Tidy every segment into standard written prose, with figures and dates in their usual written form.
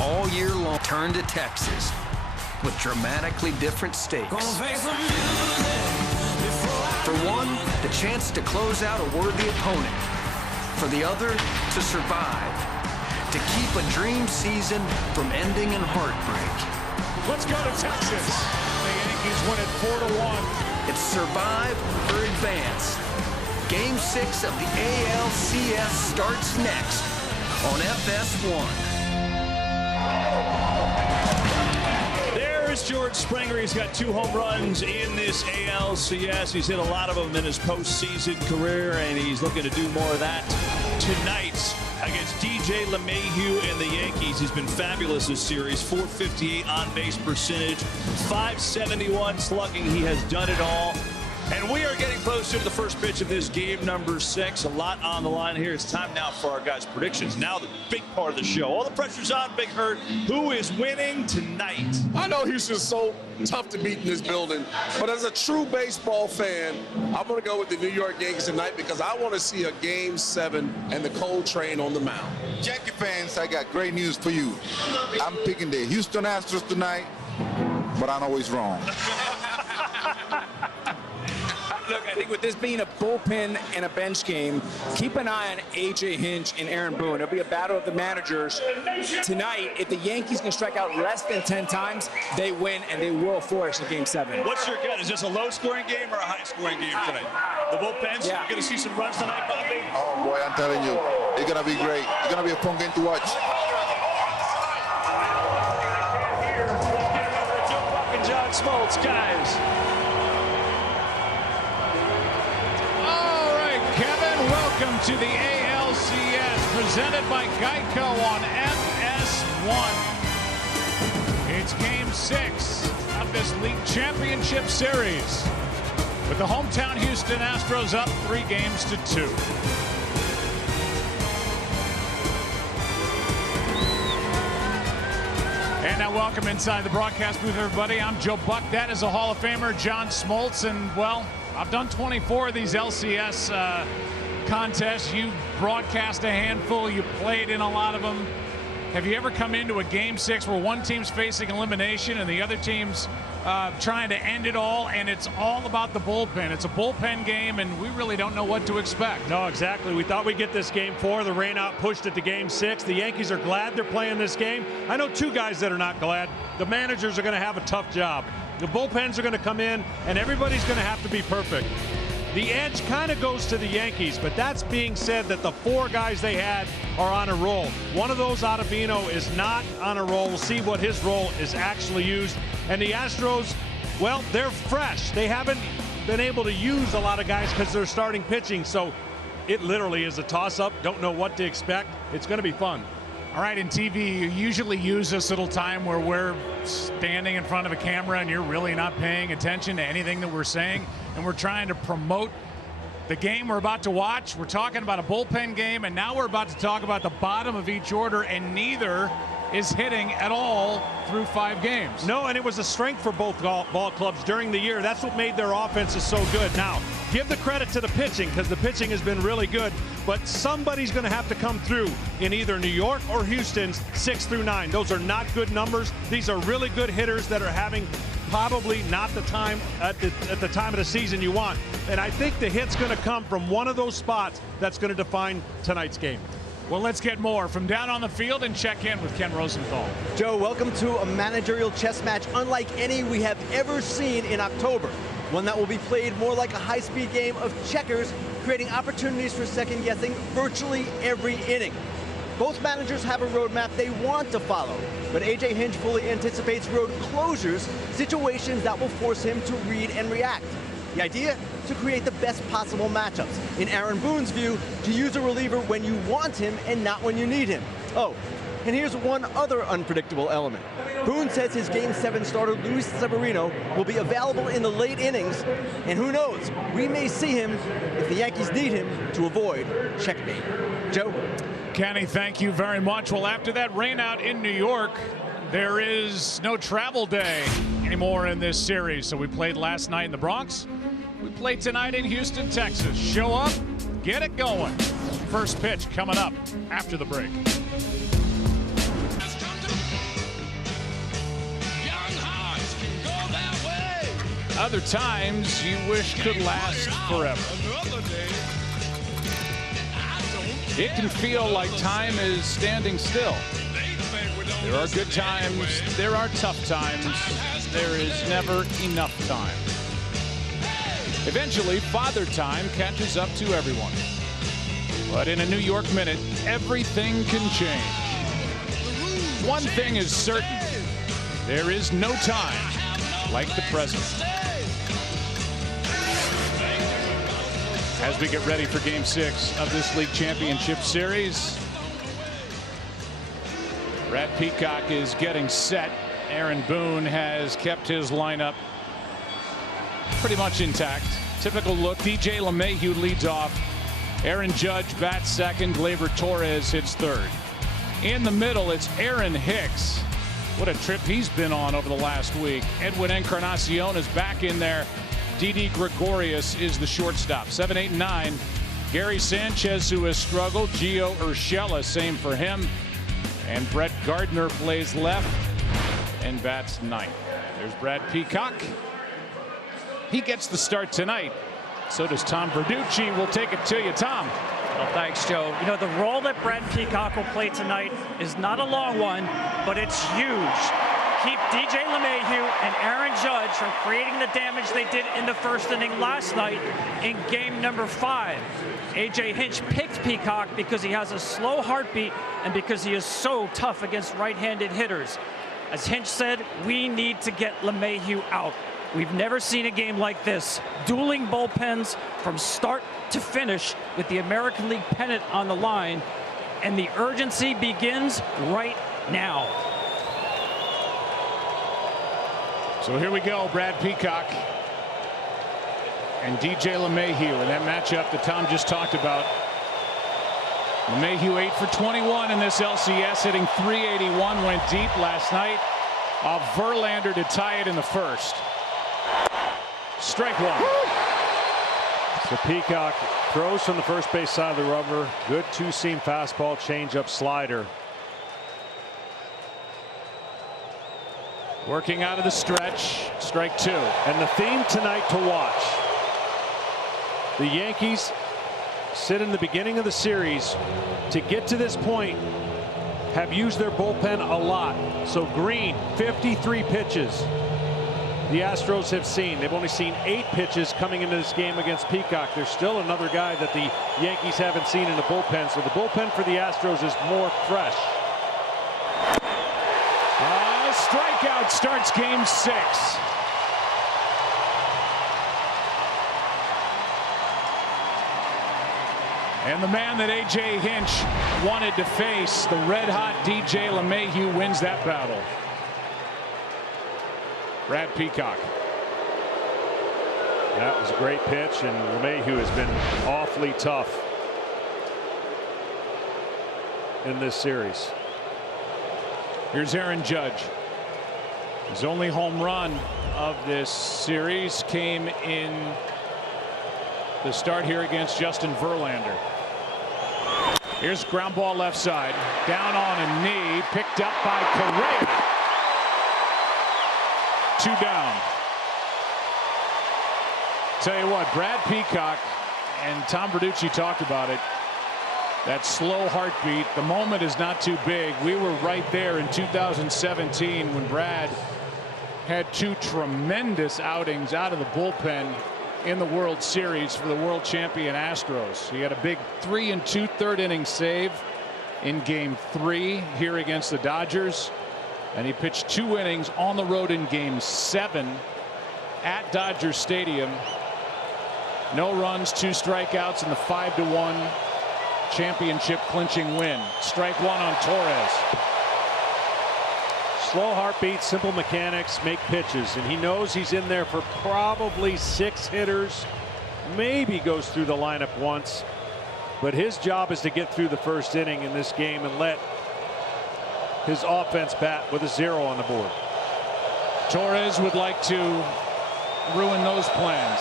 all year long turn to Texas with dramatically different stakes. For one, the chance to close out a worthy opponent. For the other, to survive. To keep a dream season from ending in heartbreak. Let's go to Texas. The Yankees win it 4-1. It's survive or advance. Game 6 of the ALCS starts next on FS1. There's George Springer. He's got 2 home runs in this ALCS. He's hit a lot of them in his postseason career, and he's looking to do more of that tonight against DJ LeMahieu and the Yankees. He's been fabulous this series. .458 on-base percentage, .571 slugging. He has done it all. And we are getting closer to the first pitch of this game number 6. A lot on the line here. It's time now for our guys' predictions. Now the big part of the show. All the pressure's on Big Hurt. Who is winning tonight? I know Houston's so tough to beat in this building, but as a true baseball fan, I'm going to go with the New York Yankees tonight because I want to see a Game 7 and the Cold Train on the mound. Yankee fans, I got great news for you. I'm picking the Houston Astros tonight, but I'm always wrong. Look, I think with this being a bullpen and a bench game, keep an eye on A.J. Hinch and Aaron Boone. It'll be a battle of the managers. Tonight, if the Yankees can strike out less than 10 times, they win, and they will flourish in Game 7. What's your gut? Is this a low-scoring game or a high-scoring game tonight? The bullpens, yeah. You're going to see some runs tonight, Bobby? Oh, boy, I'm telling you, it's going to be great. It's going to be a fun game to watch. Joe Buck and John Smoltz, guys. Welcome to the ALCS, presented by Geico on FS1. It's Game 6 of this league championship series, with the hometown Houston Astros up 3-2. And now welcome inside the broadcast booth, everybody. I'm Joe Buck. That is a Hall of Famer, John Smoltz. And, well, I've done 24 of these LCS contests. You broadcast a handful. You played in a lot of them. Have you ever come into a Game 6 where one team's facing elimination and the other team's trying to end it all, and it's all about the bullpen? It's a bullpen game, and we really don't know what to expect. No, exactly. We thought we'd get this Game 4. The rain out pushed it to Game 6. The Yankees are glad they're playing this game. I know 2 guys that are not glad. The managers are going to have a tough job. The bullpens are going to come in, and everybody's going to have to be perfect. The edge kind of goes to the Yankees, but that's being said that the 4 guys they had are on a roll. One of those, Ottavino, is not on a roll. We'll see what his role is actually used. And the Astros, well, they're fresh. They haven't been able to use a lot of guys because they're starting pitching. So it literally is a toss-up. Don't know what to expect. It's going to be fun. All right, in TV, you usually use this little time where we're standing in front of a camera and you're really not paying attention to anything that we're saying, and we're trying to promote the game we're about to watch. We're talking about a bullpen game, and now we're about to talk about the bottom of each order, and neither is hitting at all through 5 games. No, and it was a strength for both ball clubs during the year. That's what made their offenses so good. Now, give the credit to the pitching, because the pitching has been really good, but somebody's going to have to come through in either New York or Houston's 6 through 9. Those are not good numbers. These are really good hitters that are having probably not the time at the time of the season you want. And I think the hit's going to come from one of those spots that's going to define tonight's game. Well, let's get more from down on the field and check in with Ken Rosenthal. Joe, welcome to a managerial chess match unlike any we have ever seen in October. One that will be played more like a high-speed game of checkers, creating opportunities for second-guessing virtually every inning. Both managers have a roadmap they want to follow, but A.J. Hinch fully anticipates road closures, situations that will force him to read and react. The idea? To create the best possible matchups. In Aaron Boone's view, to use a reliever when you want him and not when you need him. Oh, and here's one other unpredictable element. Boone says his Game 7 starter, Luis Severino, will be available in the late innings, and who knows, we may see him if the Yankees need him to avoid checkmate. Joe? Kenny, thank you very much. Well, after that rainout in New York, there is no travel day anymore in this series. So we played last night in the Bronx. We play tonight in Houston, Texas. Show up, get it going. First pitch coming up after the break. other times you wish could last forever. It can feel like time is standing still. There are good times, there are tough times, there is never enough time. Eventually, Father Time catches up to everyone. But in a New York minute, everything can change. One thing is certain, there is no time like the present. As we get ready for Game 6 of this league championship series, Brad Peacock is getting set. Aaron Boone has kept his lineup pretty much intact. Typical look. DJ LeMahieu leads off. Aaron Judge bats second. Gleyber Torres hits third. In the middle, it's Aaron Hicks. What a trip he's been on over the last week. Edwin Encarnacion is back in there. Didi Gregorius is the shortstop. 7, 8, and 9. Gary Sanchez, who has struggled. Gio Urshela, same for him. And Brett Gardner plays left and bats ninth. There's Brad Peacock. He gets the start tonight. So does Tom Verducci. We'll take it to you, Tom. Well, thanks, Joe. You know, the role that Brad Peacock will play tonight is not a long one, but it's huge. Keep DJ LeMahieu and Aaron Judge from creating the damage they did in the first inning last night in game number 5. A.J. Hinch picked Peacock because he has a slow heartbeat and because he is so tough against right-handed hitters. As Hinch said, we need to get LeMahieu out. We've never seen a game like this. Dueling bullpens from start to finish with the American League pennant on the line. And the urgency begins right now. So here we go, Brad Peacock and DJ LeMahieu in that matchup that Tom just talked about. LeMahieu 8 for 21 in this LCS, hitting .381, went deep last night off Verlander to tie it in the first. Strike one. So Peacock throws from the first base side of the rubber. Good two-seam fastball, changeup, slider. Working out of the stretch. Strike two. And the theme tonight to watch. The Yankees sit in the beginning of the series to get to this point have used their bullpen a lot. So Green, 53 pitches. The Astros have seen. They've only seen 8 pitches coming into this game against Peacock. There's still another guy that the Yankees haven't seen in the bullpen. So the bullpen for the Astros is more fresh. Strikeout starts game 6. And the man that A.J. Hinch wanted to face, the red-hot DJ LeMahieu, wins that battle. Brad Peacock. That was a great pitch, and LeMahieu has been awfully tough in this series. Here's Aaron Judge. His only home run of this series came in the start here against Justin Verlander. Here's ground ball left side. Down on a knee. Picked up by Correa. 2 down. Tell you what, Brad Peacock and Tom Verducci talked about it. That slow heartbeat. The moment is not too big. We were right there in 2017 when Brad had 2 tremendous outings out of the bullpen in the World Series for the world champion Astros. He had a big 3 2/3 inning save in game 3 here against the Dodgers. And he pitched 2 innings on the road in game 7 at Dodger Stadium. No runs, 2 strikeouts in the 5-1 championship clinching win. Strike one on Torres. Slow heartbeat, simple mechanics, make pitches, and he knows he's in there for probably 6 hitters. Maybe goes through the lineup once, but his job is to get through the first inning in this game and let his offense bat with a 0 on the board. Torres would like to ruin those plans.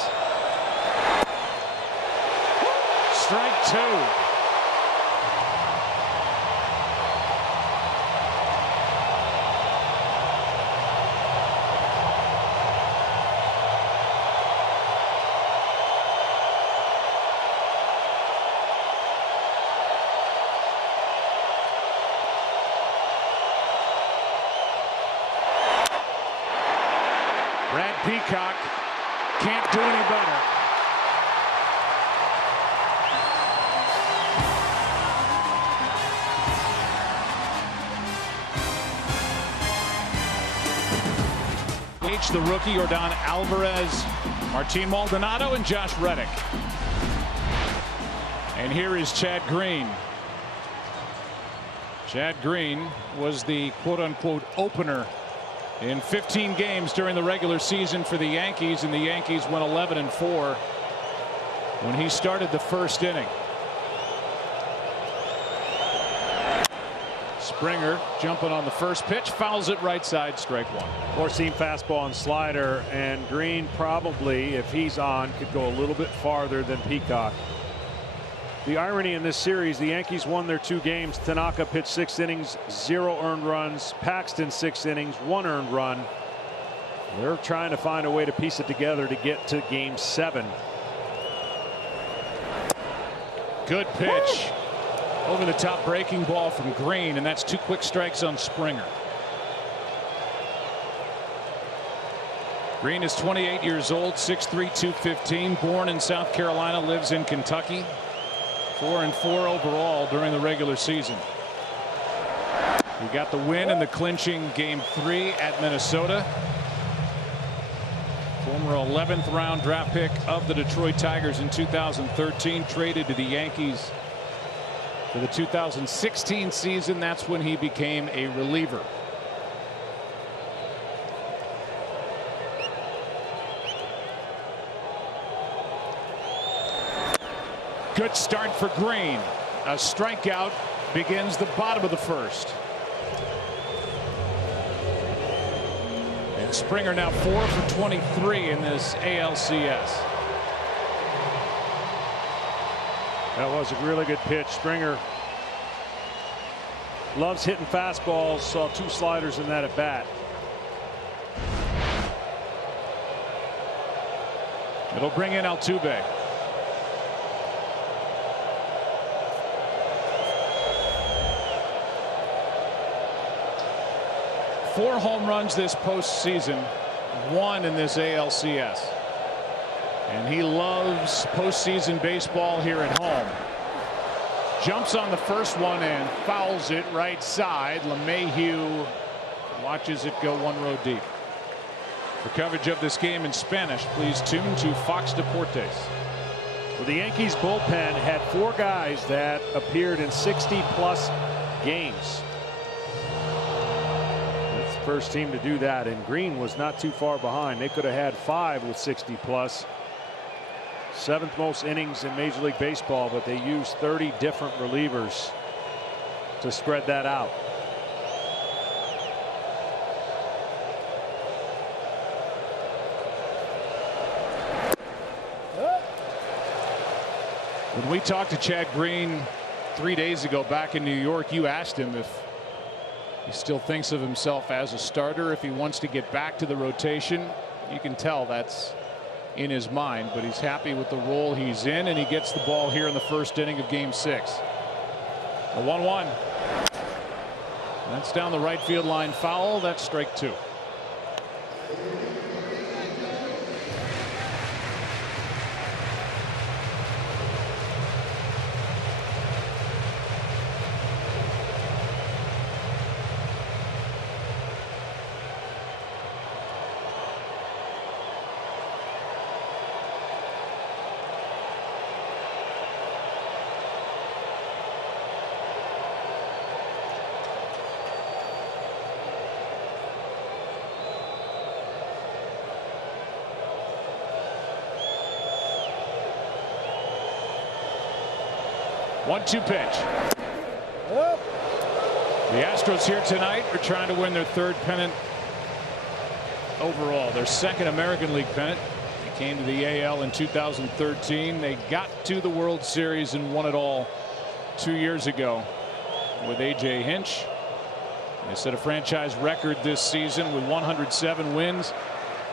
Strike 2. Peacock can't do any better. The rookie, Yordan Alvarez, Martin Maldonado, and Josh Reddick. And here is Chad Green. Chad Green was the quote-unquote opener in 15 games during the regular season for the Yankees, and the Yankees went 11-4 when he started the first inning. Springer jumping on the first pitch, fouls it right side, strike one. Four-seam fastball and slider, and Green probably, if he's on, could go a little bit farther than Peacock. The irony in this series, the Yankees won their 2 games. Tanaka pitched 6 innings, 0 earned runs. Paxton 6 innings, 1 earned run. They're trying to find a way to piece it together to get to game 7. Good pitch. Over the top breaking ball from Green, and that's 2 quick strikes on Springer. Green is 28 years old, 6'3", 215, born in South Carolina, lives in Kentucky. 4-4 overall during the regular season. He got the win in the clinching game 3 at Minnesota. Former 11th round draft pick of the Detroit Tigers in 2013, traded to the Yankees for the 2016 season. That's when he became a reliever. Good start for Green. A strikeout begins the bottom of the first. And Springer now 4 for 23 in this ALCS. That was a really good pitch. Springer loves hitting fastballs. Saw 2 sliders in that at bat. It'll bring in Altuve. Four home runs this postseason, 1 in this ALCS. And he loves postseason baseball here at home. Jumps on the first one and fouls it right side. LeMahieu watches it go 1 row deep. For coverage of this game in Spanish, please tune to Fox Deportes. Well, the Yankees bullpen had 4 guys that appeared in 60-plus games. That's the first team to do that, and Green was not too far behind. They could have had 5 with 60-plus. 7th most innings in Major League Baseball, but they used 30 different relievers to spread that out. When we talked to Chad Green 3 days ago back in New York, you asked him if he still thinks of himself as a starter, if he wants to get back to the rotation. You can tell that's in his mind, but he's happy with the role he's in, and he gets the ball here in the first inning of game 6. A 1-1. That's down the right field line foul. That's strike 2. One-two pitch. The Astros here tonight are trying to win their 3rd pennant overall, their 2nd American League pennant. They came to the AL in 2013. They got to the World Series and won it all 2 years ago with A.J. Hinch. They set a franchise record this season with 107 wins,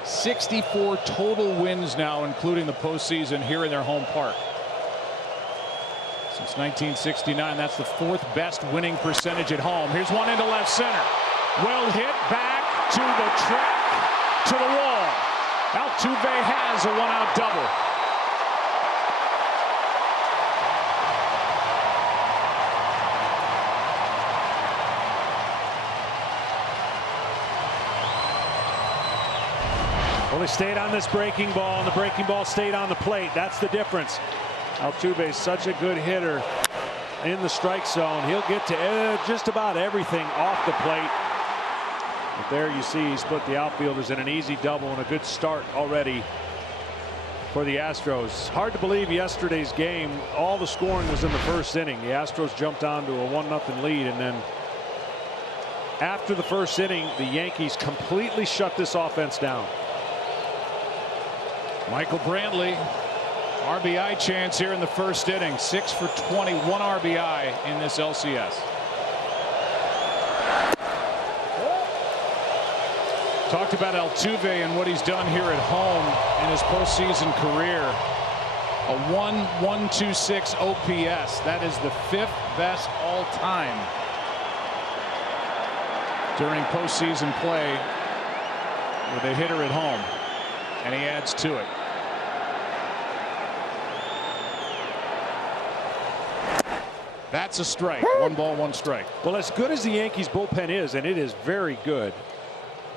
64 total wins now, including the postseason here in their home park. Since 1969, that's the 4th best winning percentage at home. Here's one into left center. Well hit, back to the track, to the wall. Altuve has a one-out double. Well, they stayed on this breaking ball, and the breaking ball stayed on the plate. That's the difference. Altuve is such a good hitter in the strike zone. He'll get to just about everything off the plate. But there you see he split the outfielders in an easy double and a good start already for the Astros. Hard to believe yesterday's game, all the scoring was in the first inning. The Astros jumped on to a 1-0 lead, and then after the first inning, the Yankees completely shut this offense down. Michael Brantley, RBI chance here in the first inning. 6 for 21 RBI in this LCS. Talked about Altuve and what he's done here at home in his postseason career. A 1.126 OPS. That is the 5th best all time during postseason play with a hitter at home. And he adds to it. That's a strike. 1 ball, 1 strike. Well, as good as the Yankees bullpen is, and it is very good,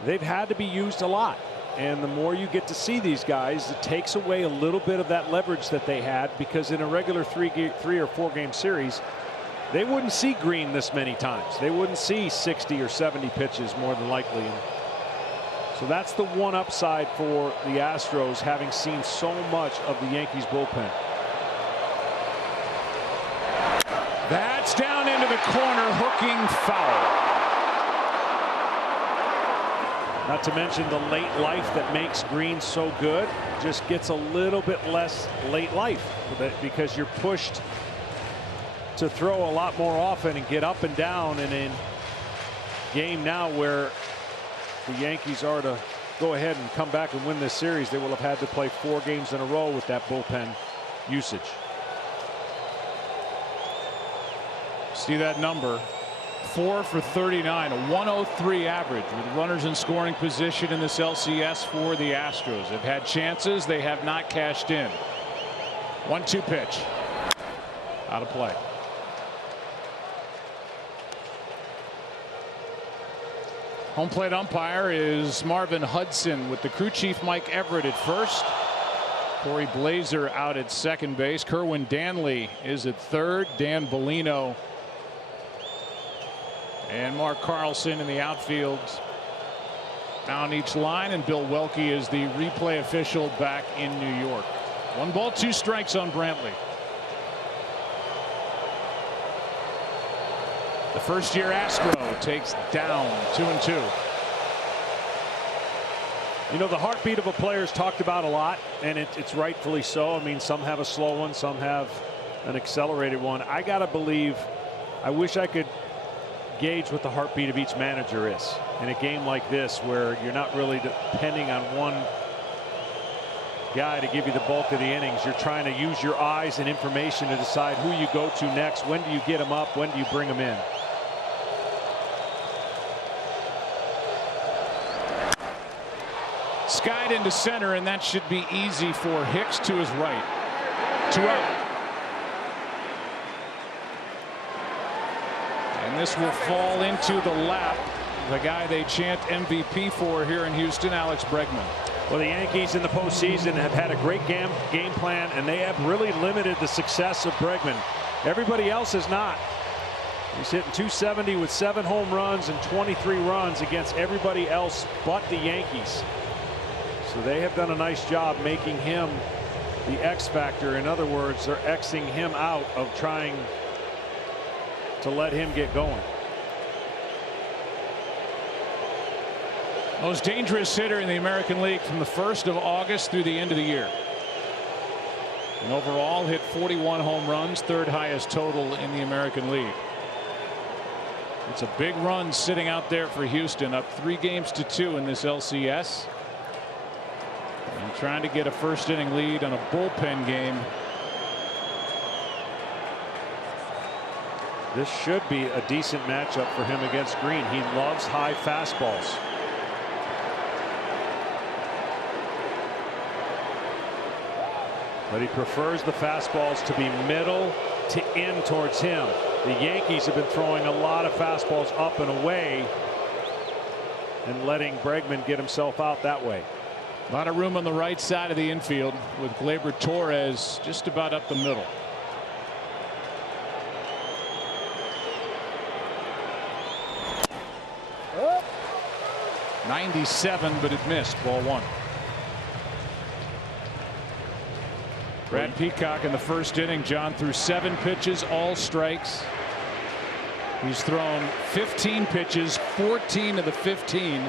they've had to be used a lot. And the more you get to see these guys, it takes away a little bit of that leverage that they had, because in a regular 3 or 4 game series, they wouldn't see Green this many times. They wouldn't see 60 or 70 pitches more than likely. And so that's the one upside for the Astros, having seen so much of the Yankees bullpen. That's down into the corner, hooking foul. Not to mention the late life that makes Green so good. Just gets a little bit less late life because you're pushed to throw a lot more often and get up and down. And in game now where the Yankees are to go ahead and come back and win this series, they will have had to play 4 games in a row with that bullpen usage. See that number, 4 for 39, a 103 average with runners in scoring position in this LCS for the Astros. They've had chances, they have not cashed in. 1-2 pitch, out of play. Home plate umpire is Marvin Hudson, with the crew chief Mike Everett at first. Corey Blazer out at second base. Kerwin Danley is at third. Dan Bellino and Mark Carlson in the outfield down each line, and Bill Welke is the replay official back in New York. 1 ball, 2 strikes on Brantley. The first-year Astro takes down 2-2. You know, the heartbeat of a player is talked about a lot, and it's rightfully so. I mean, some have a slow one, some have an accelerated one. I gotta believe, I wish I could gauge what the heartbeat of each manager is in a game like this, where you're not really depending on one guy to give you the bulk of the innings. You're trying to use your eyes and information to decide who you go to next. When do you get them up? When do you bring them in? Skied into center, and that should be easy for Hicks to his right. 2 out. And this will fall into the lap of the guy they chant MVP for here in Houston, Alex Bregman. Well, the Yankees in the postseason have had a great game plan, and they have really limited the success of Bregman. Everybody else has not. He's hitting .270 with 7 home runs and 23 runs against everybody else but the Yankees. So they have done a nice job making him the X factor. In other words, they're Xing him out of trying to let him get going. Most dangerous hitter in the American League from the 1st of August through the end of the year. And overall hit 41 home runs, 3rd highest total in the American League. It's a big run sitting out there for Houston, up 3 games to 2 in this LCS. And trying to get a first inning lead on a bullpen game. This should be a decent matchup for him against Green. He loves high fastballs. but he prefers the fastballs to be middle to in towards him. The Yankees have been throwing a lot of fastballs up and away and letting Bregman get himself out that way. A lot of room on the right side of the infield with Gleyber Torres just about up the middle. Oh. 97, but it missed. Ball 1. Brad Peacock in the first inning, John, threw 7 pitches, all strikes. He's thrown 15 pitches, 14 of the 15.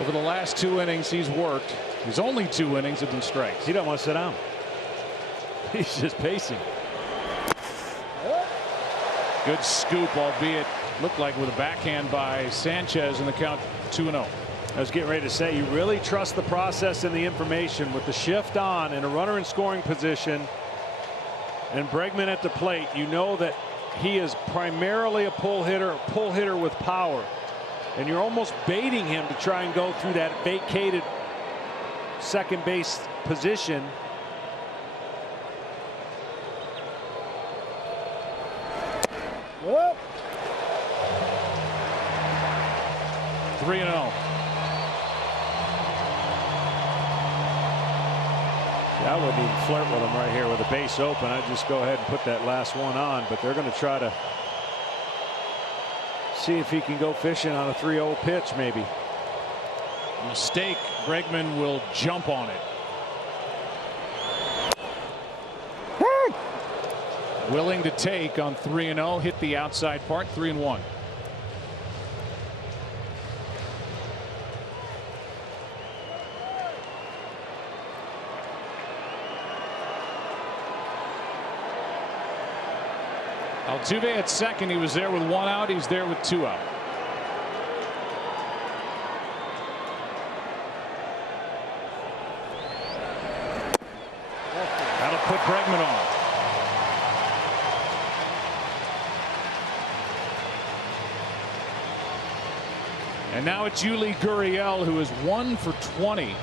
Over the last 2 innings he's worked. His only 2 innings have been strikes. He don't want to sit down. He's just pacing. Good scoop, albeit looked like with a backhand by Sanchez, in the count 2-0. I was getting ready to say, you really trust the process and the information with the shift on and a runner in scoring position and Bregman at the plate. You know that he is primarily a pull hitter with power, and you're almost baiting him to try and go through that vacated second base position. Whoa. 3-0. I wouldn't even flirt with him right here with a base open. I'd just go ahead and put that last one on, but they're going to try to see if he can go fishing on a 3-0 pitch, maybe. Mistake. Bregman will jump on it. Willing to take on 3-0. Hit the outside part. 3-1. Altuve at second. He was there with 1 out. He's there with 2 out. That'll put Bregman on. And now it's Yuli Gurriel, who is 1 for 20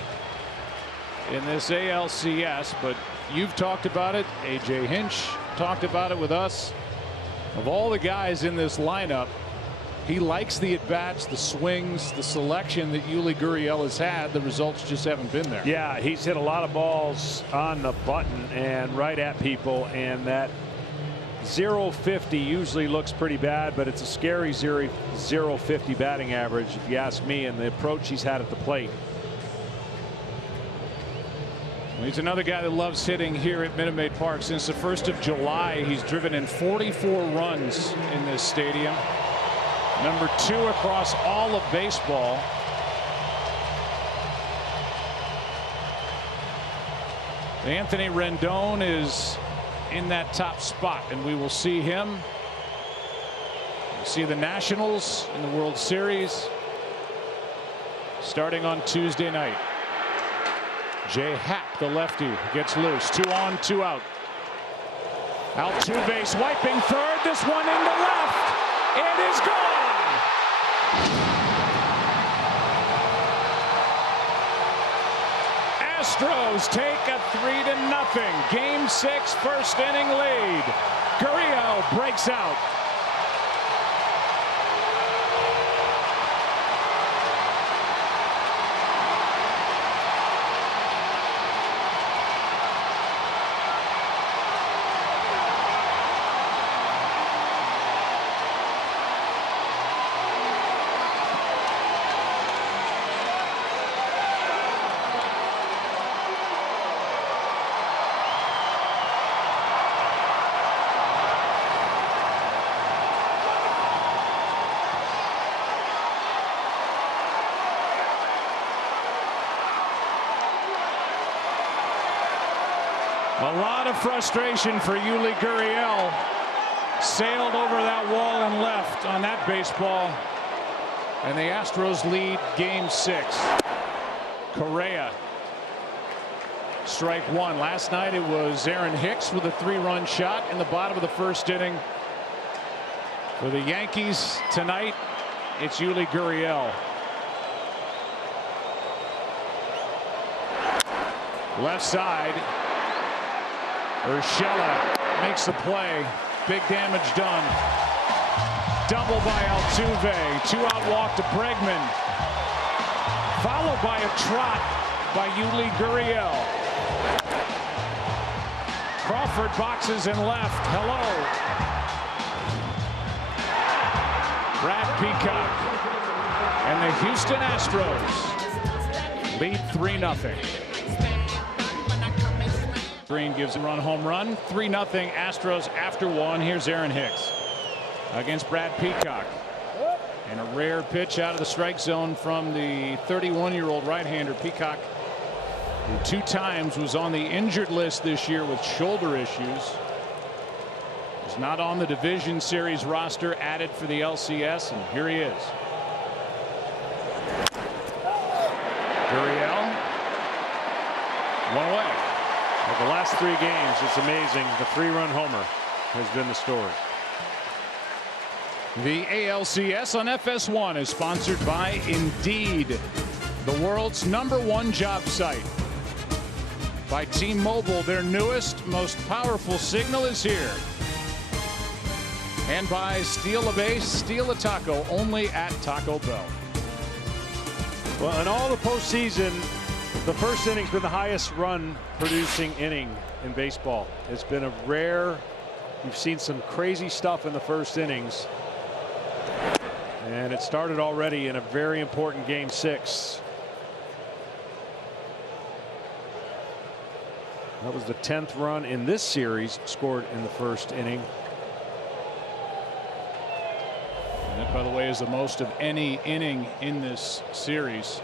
in this ALCS. But you've talked about it. A.J. Hinch talked about it with us. Of all the guys in this lineup, he likes the at-bats, the swings, the selection that Yuli Gurriel has had. The results just haven't been there. Yeah, he's hit a lot of balls on the button and right at people, and that 0-50 usually looks pretty bad, but it's a scary 0-50 batting average, if you ask me, and the approach he's had at the plate. He's another guy that loves hitting here at Minute Maid Park. Since the 1st of July, he's driven in 44 runs in this stadium. Number 2 across all of baseball. Anthony Rendon is in that top spot, and we will see him. We'll see the Nationals in the World Series starting on Tuesday night. Jay Happ, the lefty, gets loose. 2 on, 2 out. Altuve swiping third. This one into left. It is gone. Astros take a 3-0 Game 6 first inning lead. Gurriel breaks out. A lot of frustration for Yuli Gurriel. Sailed over that wall and left on that baseball. And the Astros lead Game 6. Correa. Strike 1. Last night it was Aaron Hicks with a 3-run shot in the bottom of the first inning. For the Yankees tonight, it's Yuli Gurriel. Left side. Urshela makes the play. Big damage done. Double by Altuve. 2-out walk to Bregman. Followed by a trot by Yuli Gurriel. Crawford boxes and left. Hello. Brad Peacock and the Houston Astros lead 3-0. Green gives a home run. 3-0 Astros after one. Here's Aaron Hicks against Brad Peacock. And a rare pitch out of the strike zone from the 31-year-old right-hander. Peacock, who 2 times was on the injured list this year with shoulder issues. He's not on the division series roster, added for the LCS, and here he is. Gurriel, one away. Of the last 3 games, it's amazing. The 3-run homer has been the story. The ALCS on FS1 is sponsored by Indeed, the world's #1 job site. By T-Mobile, their newest, most powerful signal is here. And by Steal a Base, Steal a Taco, only at Taco Bell. Well, in all the postseason, the first inning's been the highest run producing inning in baseball. It's been a rare. You've seen some crazy stuff in the first innings. And it started already in a very important game 6. That was the 10th run in this series scored in the first inning. And that, by the way, is the most of any inning in this series.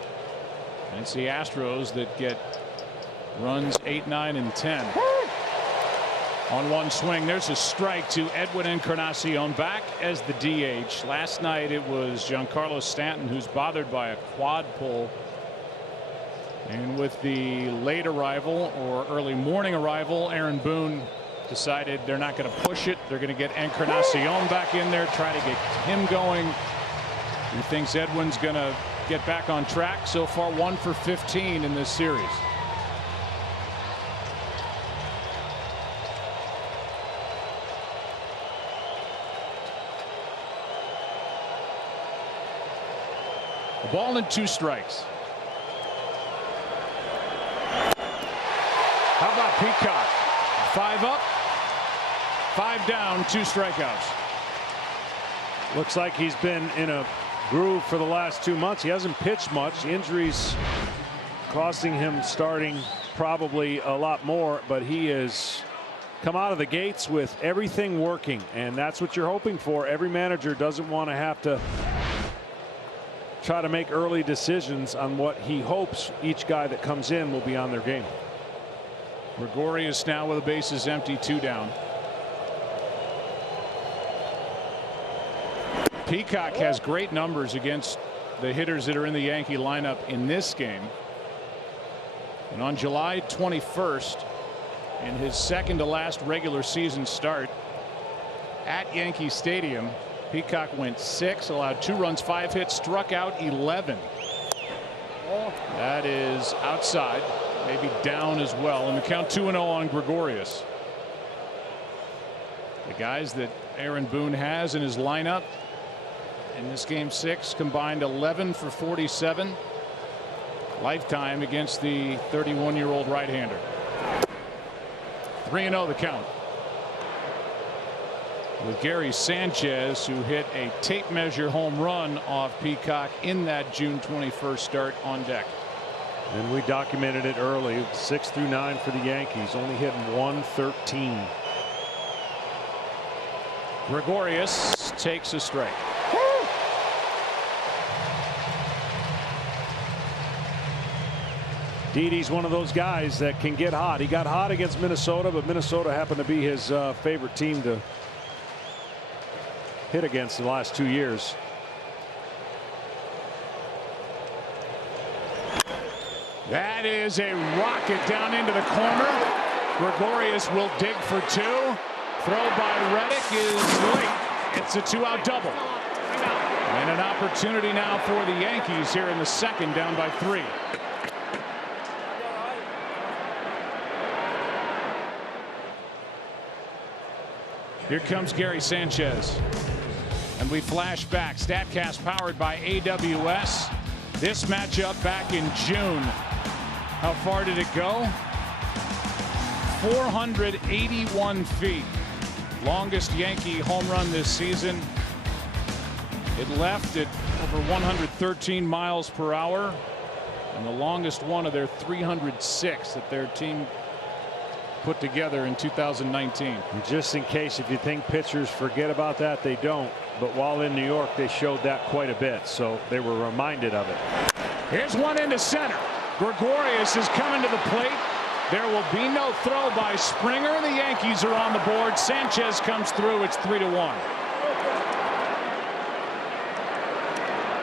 And it's the Astros that get runs 8, 9, and 10. On one swing, there's a strike to Edwin Encarnacion back as the DH. Last night it was Giancarlo Stanton, who's bothered by a quad pull. And with the late arrival or early morning arrival, Aaron Boone decided they're not going to push it. They're going to get Encarnacion back in there, try to get him going. He thinks Edwin's going to get back on track. So far 1 for 15 in this series. A ball and 2 strikes. How about Peacock? 5 up, 5 down, 2 strikeouts. Looks like he's been in a groove for the last 2 months. He hasn't pitched much. Injuries costing him starting probably a lot more, but he has come out of the gates with everything working, and that's what you're hoping for. Every manager doesn't want to have to try to make early decisions on what he hopes each guy that comes in will be on their game. Gregorius now with the bases empty, 2 down. Peacock has great numbers against the hitters that are in the Yankee lineup in this game. And on July 21st, in his second to last regular season start at Yankee Stadium, Peacock went 6, allowed 2 runs, 5 hits, struck out 11. That is outside, maybe down as well, and the count 2-0 on Gregorius. The guys that Aaron Boone has in his lineup in this game 6 combined 11 for 47 lifetime against the 31-year-old right-hander. 3-0 the count, with Gary Sanchez, who hit a tape measure home run off Peacock in that June 21st start, on deck. And we documented it early. 6 through 9 for the Yankees, only hitting 113. Gregorius takes a strike. Didi's one of those guys that can get hot. He got hot against Minnesota, but Minnesota happened to be his favorite team to hit against the last 2 years. That is a rocket down into the corner. Gregorius will dig for 2. Throw by Reddick is late. It's a 2-out double. And an opportunity now for the Yankees here in the second, down by 3. Here comes Gary Sanchez. And we flash back. StatCast powered by AWS. This matchup back in June. How far did it go? 481 feet. Longest Yankee home run this season. It left at over 113 miles per hour. And the longest one of their 306 that their team put together in 2019. And just in case, if you think pitchers forget about that, they don't. But while in New York, they showed that quite a bit, so they were reminded of it. Here's one into center. Gregorius is coming to the plate. There will be no throw by Springer. The Yankees are on the board. Sanchez comes through. It's 3-1.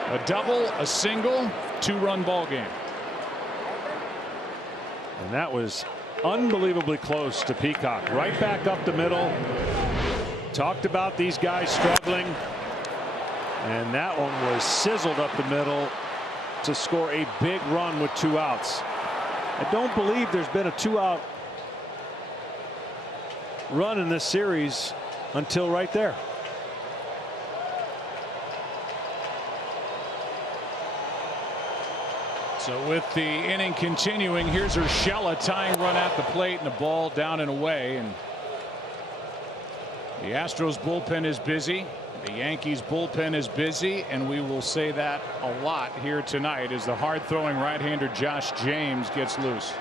A double, a single, 2-run ball game. And that was unbelievably close to Peacock. Right back up the middle. Talked about these guys struggling. And that one was sizzled up the middle to score a big run with 2 outs. I don't believe there's been a 2-out run in this series until right there. So with the inning continuing, here's Urshela tying run at the plate, and the ball down and away. And the Astros bullpen is busy. The Yankees bullpen is busy, and we will say that a lot here tonight as the hard-throwing right-hander Josh James gets loose.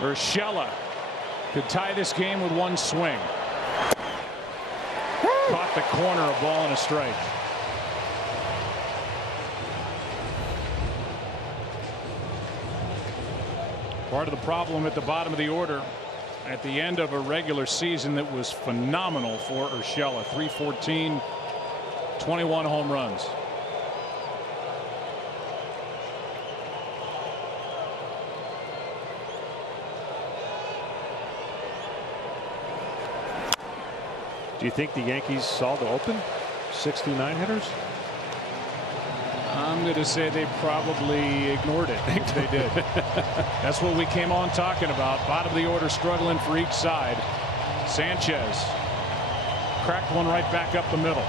Urshela could tie this game with 1 swing. Caught the corner, a ball and a strike. Part of the problem at the bottom of the order at the end of a regular season that was phenomenal for Urshela. 314, 21 home runs. Do you think the Yankees saw the open 69 hitters? I'm going to say they probably ignored it. I think they did. That's what we came on talking about. Bottom of the order struggling for each side. Sanchez cracked one right back up the middle.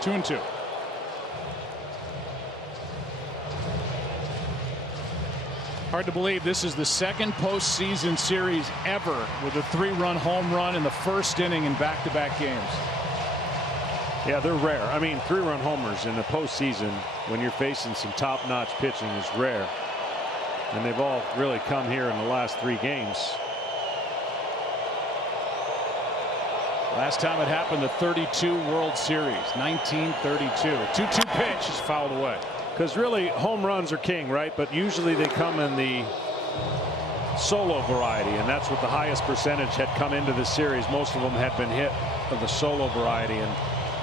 Two and two. Hard to believe this is the second postseason series ever with a 3-run home run in the first inning in back-to-back games. Yeah, they're rare. I mean, 3-run homers in the postseason when you're facing some top-notch pitching is rare. And they've all really come here in the last 3 games. Last time it happened, the 32 World Series, 1932. A 2-2 pitch is fouled away. Because really, home runs are king, right? But usually they come in the solo variety, and that's what the highest percentage had come into the series. Most of them had been hit of the solo variety, and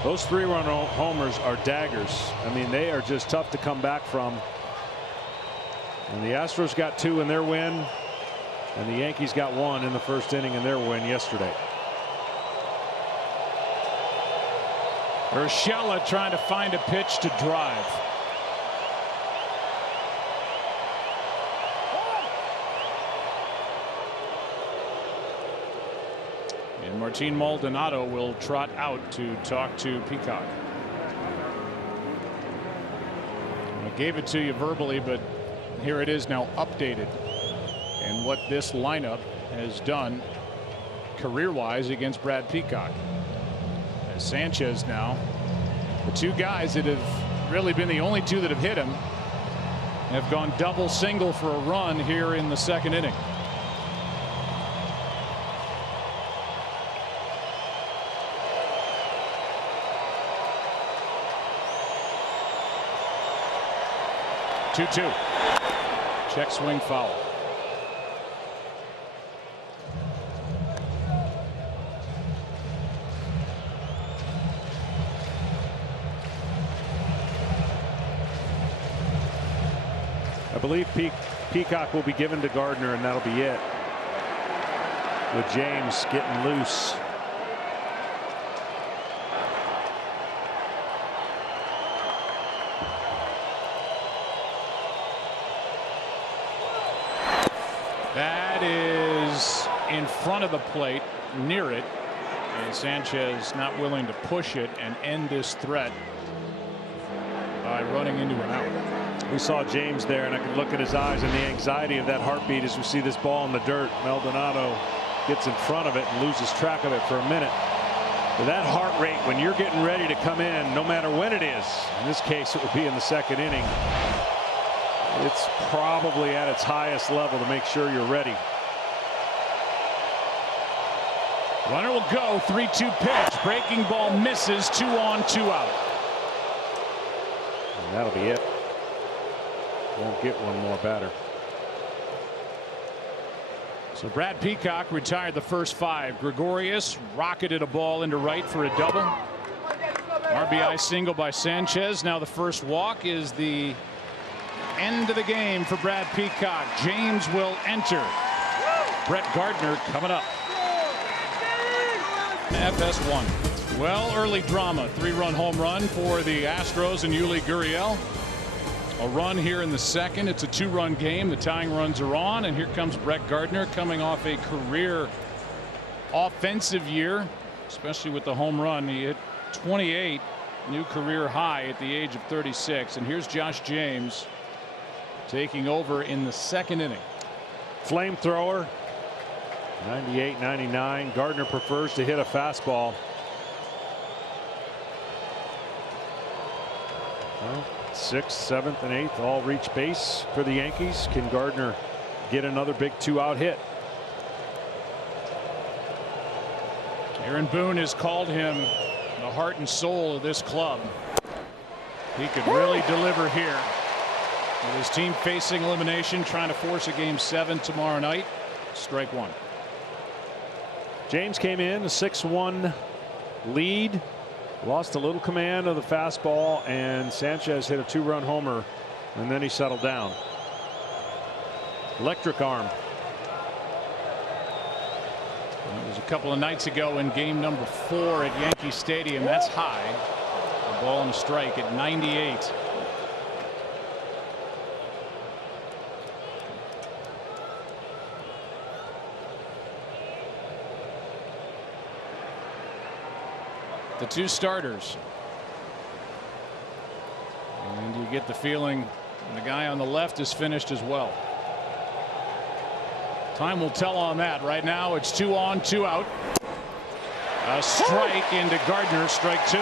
those 3-run homers are daggers. I mean, they are just tough to come back from. And the Astros got 2 in their win, and the Yankees got 1 in the first inning in their win yesterday. Urshela trying to find a pitch to drive. And Martin Maldonado will trot out to talk to Peacock. I gave it to you verbally, but here it is now updated. And what this lineup has done career-wise against Brad Peacock. As Sanchez now, the 2 guys that have really been the only 2 that have hit him, have gone double single for a run here in the second inning. Two-two. Check swing foul. believe Peacock will be given to Gardner, and that'll be it, with James getting loose. That is in front of the plate, near it, and Sanchez not willing to push it and end this threat by running into an out. We saw James there, and I could look at his eyes and the anxiety of that heartbeat as we see this ball in the dirt. Maldonado gets in front of it and loses track of it for a minute. But that heart rate when you're getting ready to come in, no matter when it is, in this case it would be in the second inning, it's probably at its highest level to make sure you're ready. Runner will go. 3-2 pitch. Breaking ball misses. 2 on, 2 out. And that'll be it. Won't get one more batter. So Brad Peacock retired the first 5. Gregorius rocketed a ball into right for a double. RBI single by Sanchez. Now the first walk is the end of the game for Brad Peacock. James will enter. Brett Gardner coming up. FS1. Well, early drama. 3-run home run for the Astros and Yuli Gurriel. A run here in the second. It's a 2-run game. The tying runs are on, and here comes Brett Gardner coming off a career offensive year, especially with the home run. He hit 28, new career high at the age of 36. And here's Josh James taking over in the second inning. Flamethrower. 98-99. Gardner prefers to hit a fastball. Well, 6th, 7th, and 8th all reach base for the Yankees. Can Gardner get another big 2-out hit? Aaron Boone has called him the heart and soul of this club. He could really deliver here. With his team facing elimination, trying to force a game 7 tomorrow night. Strike 1. James came in a 6-1 lead. Lost a little command of the fastball, and Sanchez hit a 2-run homer, and then he settled down. Electric arm. It was a couple of nights ago in game number 4 at Yankee Stadium. That's high. A ball and a strike at 98. The 2 starters, and you get the feeling the guy on the left is finished as well. Time will tell on that. Right now it's 2 on, 2 out. A strike into Gardner, strike 2.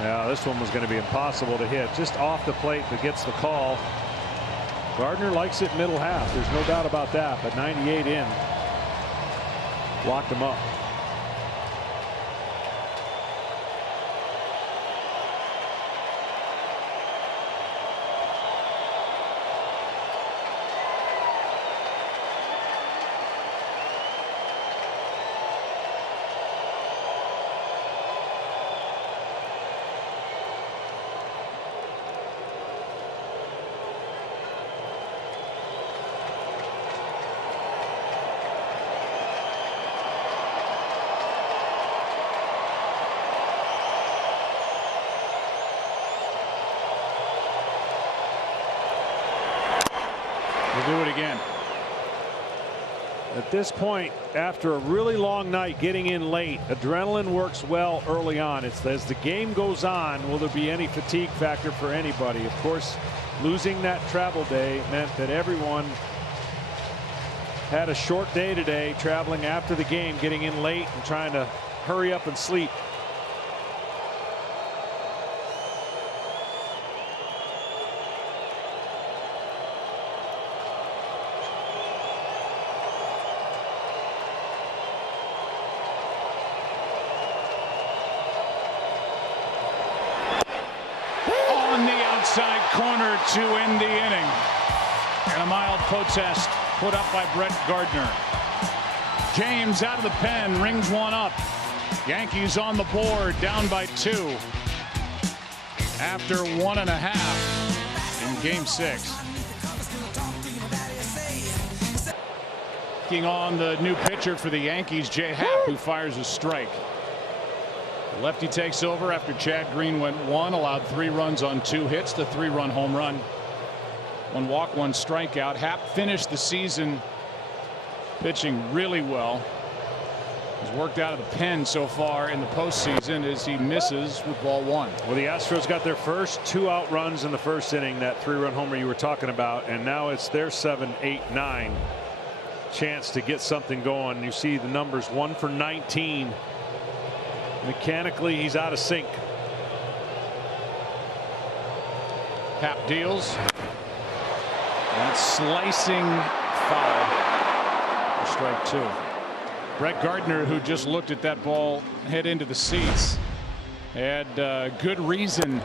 Yeah, this one was going to be impossible to hit. Just off the plate, but gets the call. Gardner likes it middle half. There's no doubt about that. But 98 in. Locked him up. Do it again. At this point, after a really long night getting in late, adrenaline works well early on. It's as the game goes on, will there be any fatigue factor for anybody? Of course, losing that travel day meant that everyone had a short day today, traveling after the game, getting in late and trying to hurry up and sleep. Outside corner to end the inning. And a mild protest put up by Brett Gardner. James out of the pen, rings one up. Yankees on the board, down by 2. after 1.5 in Game 6. On the new pitcher for the Yankees, Jay Happ, who fires a strike. The lefty takes over after Chad Green went 1, allowed 3 runs on 2 hits, the 3-run home run. 1 walk, 1 strikeout. Happ finished the season pitching really well. He's worked out of the pen so far in the postseason as he misses with ball 1. Well, the Astros got their first 2-out runs in the first inning, that 3-run homer you were talking about, and now it's their 7, 8, 9 chance to get something going. You see the numbers, 1 for 19. Mechanically, he's out of sync. Happ deals. That's slicing foul for strike 2. Brett Gardner, who just looked at that ball head into the seats, had good reason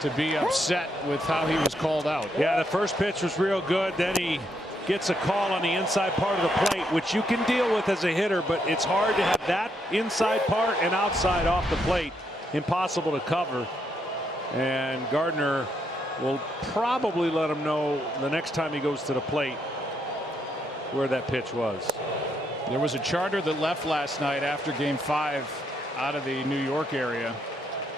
to be upset with how he was called out. Yeah, the first pitch was real good. Then he gets a call on the inside part of the plate, which you can deal with as a hitter, but it's hard to have that inside part and outside off the plate. Impossible to cover. And Gardner will probably let him know the next time he goes to the plate where that pitch was. There was a charter that left last night after Game 5 out of the New York area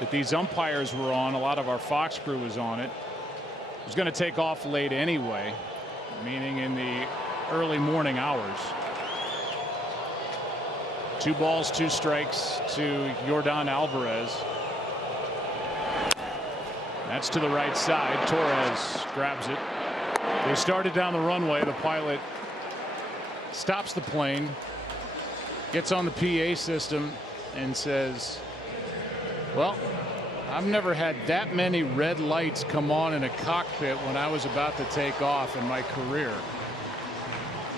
that these umpires were on. A lot of our Fox crew was on it. It was going to take off late anyway, meaning in the early morning hours. 2 balls, 2 strikes to Yordan Alvarez. That's to the right side. Torres grabs it. They started down the runway. The pilot stops the plane, gets on the PA system and says, well, I've never had that many red lights come on in a cockpit when I was about to take off in my career.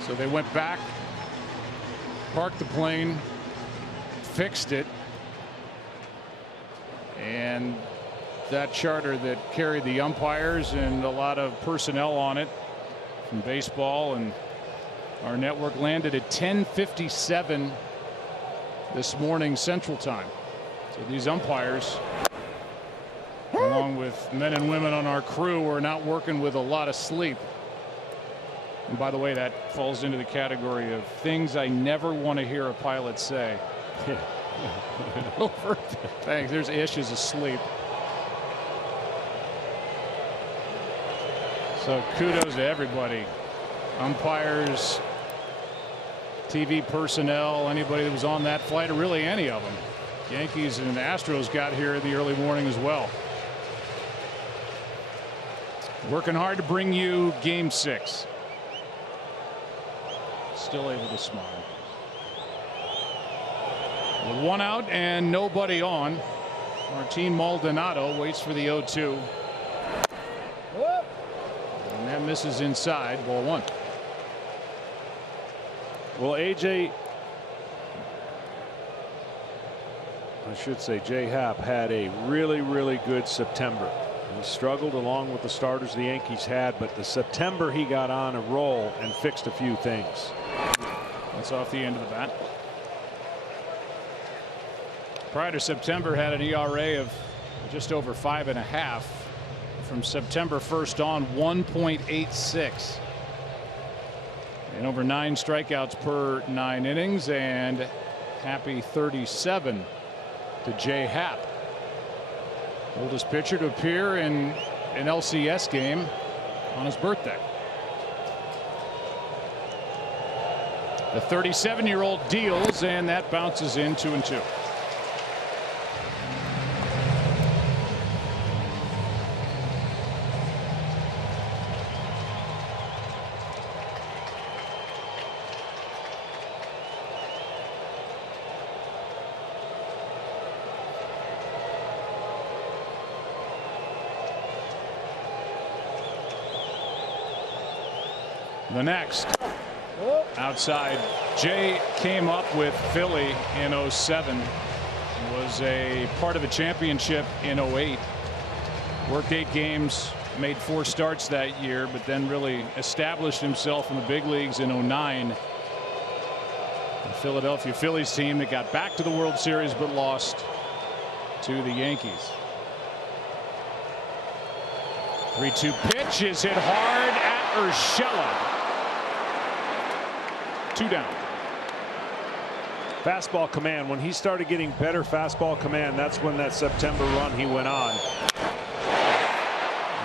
So they went back, parked the plane, fixed it, and that charter that carried the umpires and a lot of personnel on it from baseball and our network landed at 10:57 this morning Central Time. So these umpires, along with men and women on our crew, are not working with a lot of sleep. And by the way, that falls into the category of things I never want to hear a pilot say. Thanks. There's Ish is asleep. So kudos to everybody. Umpires, TV personnel, anybody that was on that flight, or really any of them. Yankees and Astros got here in the early morning as well. Working hard to bring you Game 6. Still able to smile. With 1 out and nobody on, Martin Maldonado waits for the 0-2. And that misses inside, ball 1. Well, AJ, I should say Jay Happ had a really, really good September. He struggled along with the starters the Yankees had, but the September he got on a roll and fixed a few things. That's off the end of the bat. Prior to September, had an ERA of just over 5.5. From September 1st on, 1.86. And over 9 strikeouts per 9 innings, and happy 37 to Jay Happ. Oldest pitcher to appear in an LCS game on his birthday. The 37-year-old deals, and that bounces in 2-2. The next outside, Jay came up with Philly in 07, was a part of a championship in 08, worked 8 games, made 4 starts that year, but then really established himself in the big leagues in 09. The Philadelphia Phillies team that got back to the World Series but lost to the Yankees. 3-2 pitch is hit hard at Urshela. 2 down. Fastball command. When he started getting better fastball command, that's when that September run he went on.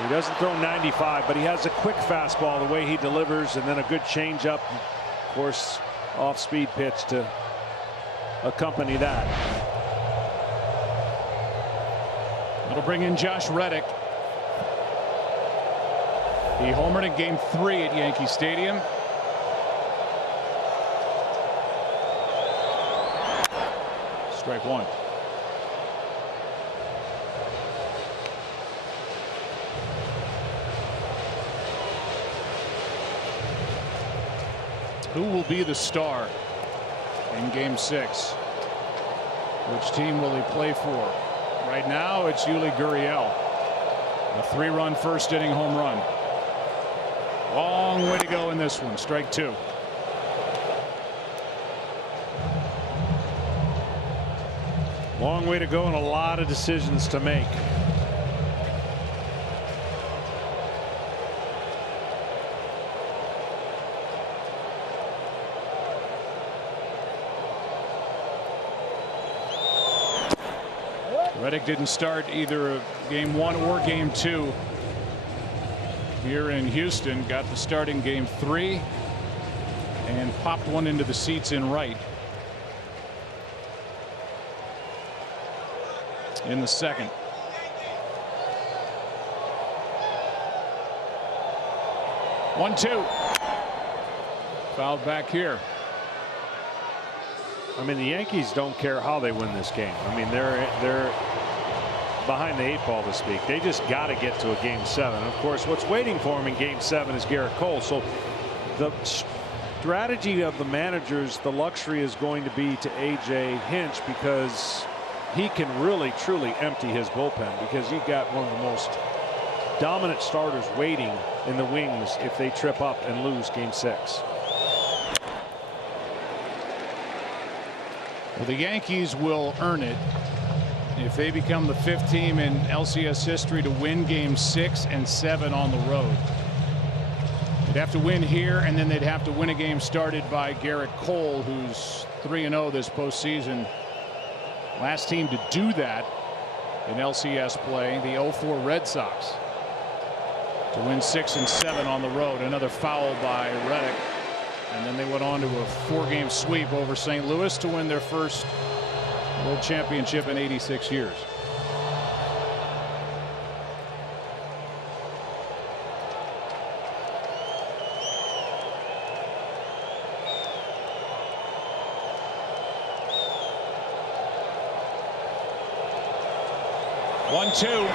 He doesn't throw 95, but he has a quick fastball the way he delivers, and then a good changeup. Of course, off-speed pitch to accompany that. It'll bring in Josh Reddick. He homered in Game 3 at Yankee Stadium. Strike 1. Who will be the star in Game 6? Which team will he play for? Right now, it's Yuli Gurriel. A 3-run first inning home run. Long way to go in this one. Strike 2. Long way to go and a lot of decisions to make. Reddick didn't start either Game 1 or Game 2 here in Houston. Got the start in Game 3 and popped one into the seats in right in the second. One, 2. Fouled back here. I mean, the Yankees don't care how they win this game. I mean, they're behind the 8 ball to speak. They just got to get to a Game 7. Of course, what's waiting for them in Game 7 is Garrett Cole. So the strategy of the managers, the luxury is going to be to A.J. Hinch, because he can really truly empty his bullpen, because you've got one of the most dominant starters waiting in the wings if they trip up and lose Game 6. Well, the Yankees will earn it if they become the 5th team in LCS history to win Game 6 and 7 on the road. They'd have to win here, and then they'd have to win a game started by Garrett Cole, who's 3-0 this postseason. Last team to do that in LCS play, the 0-4 Red Sox, to win 6 and 7 on the road. Another foul by Reddick. And then they went on to a 4-game sweep over St. Louis to win their first World Championship in 86 years. One, 2.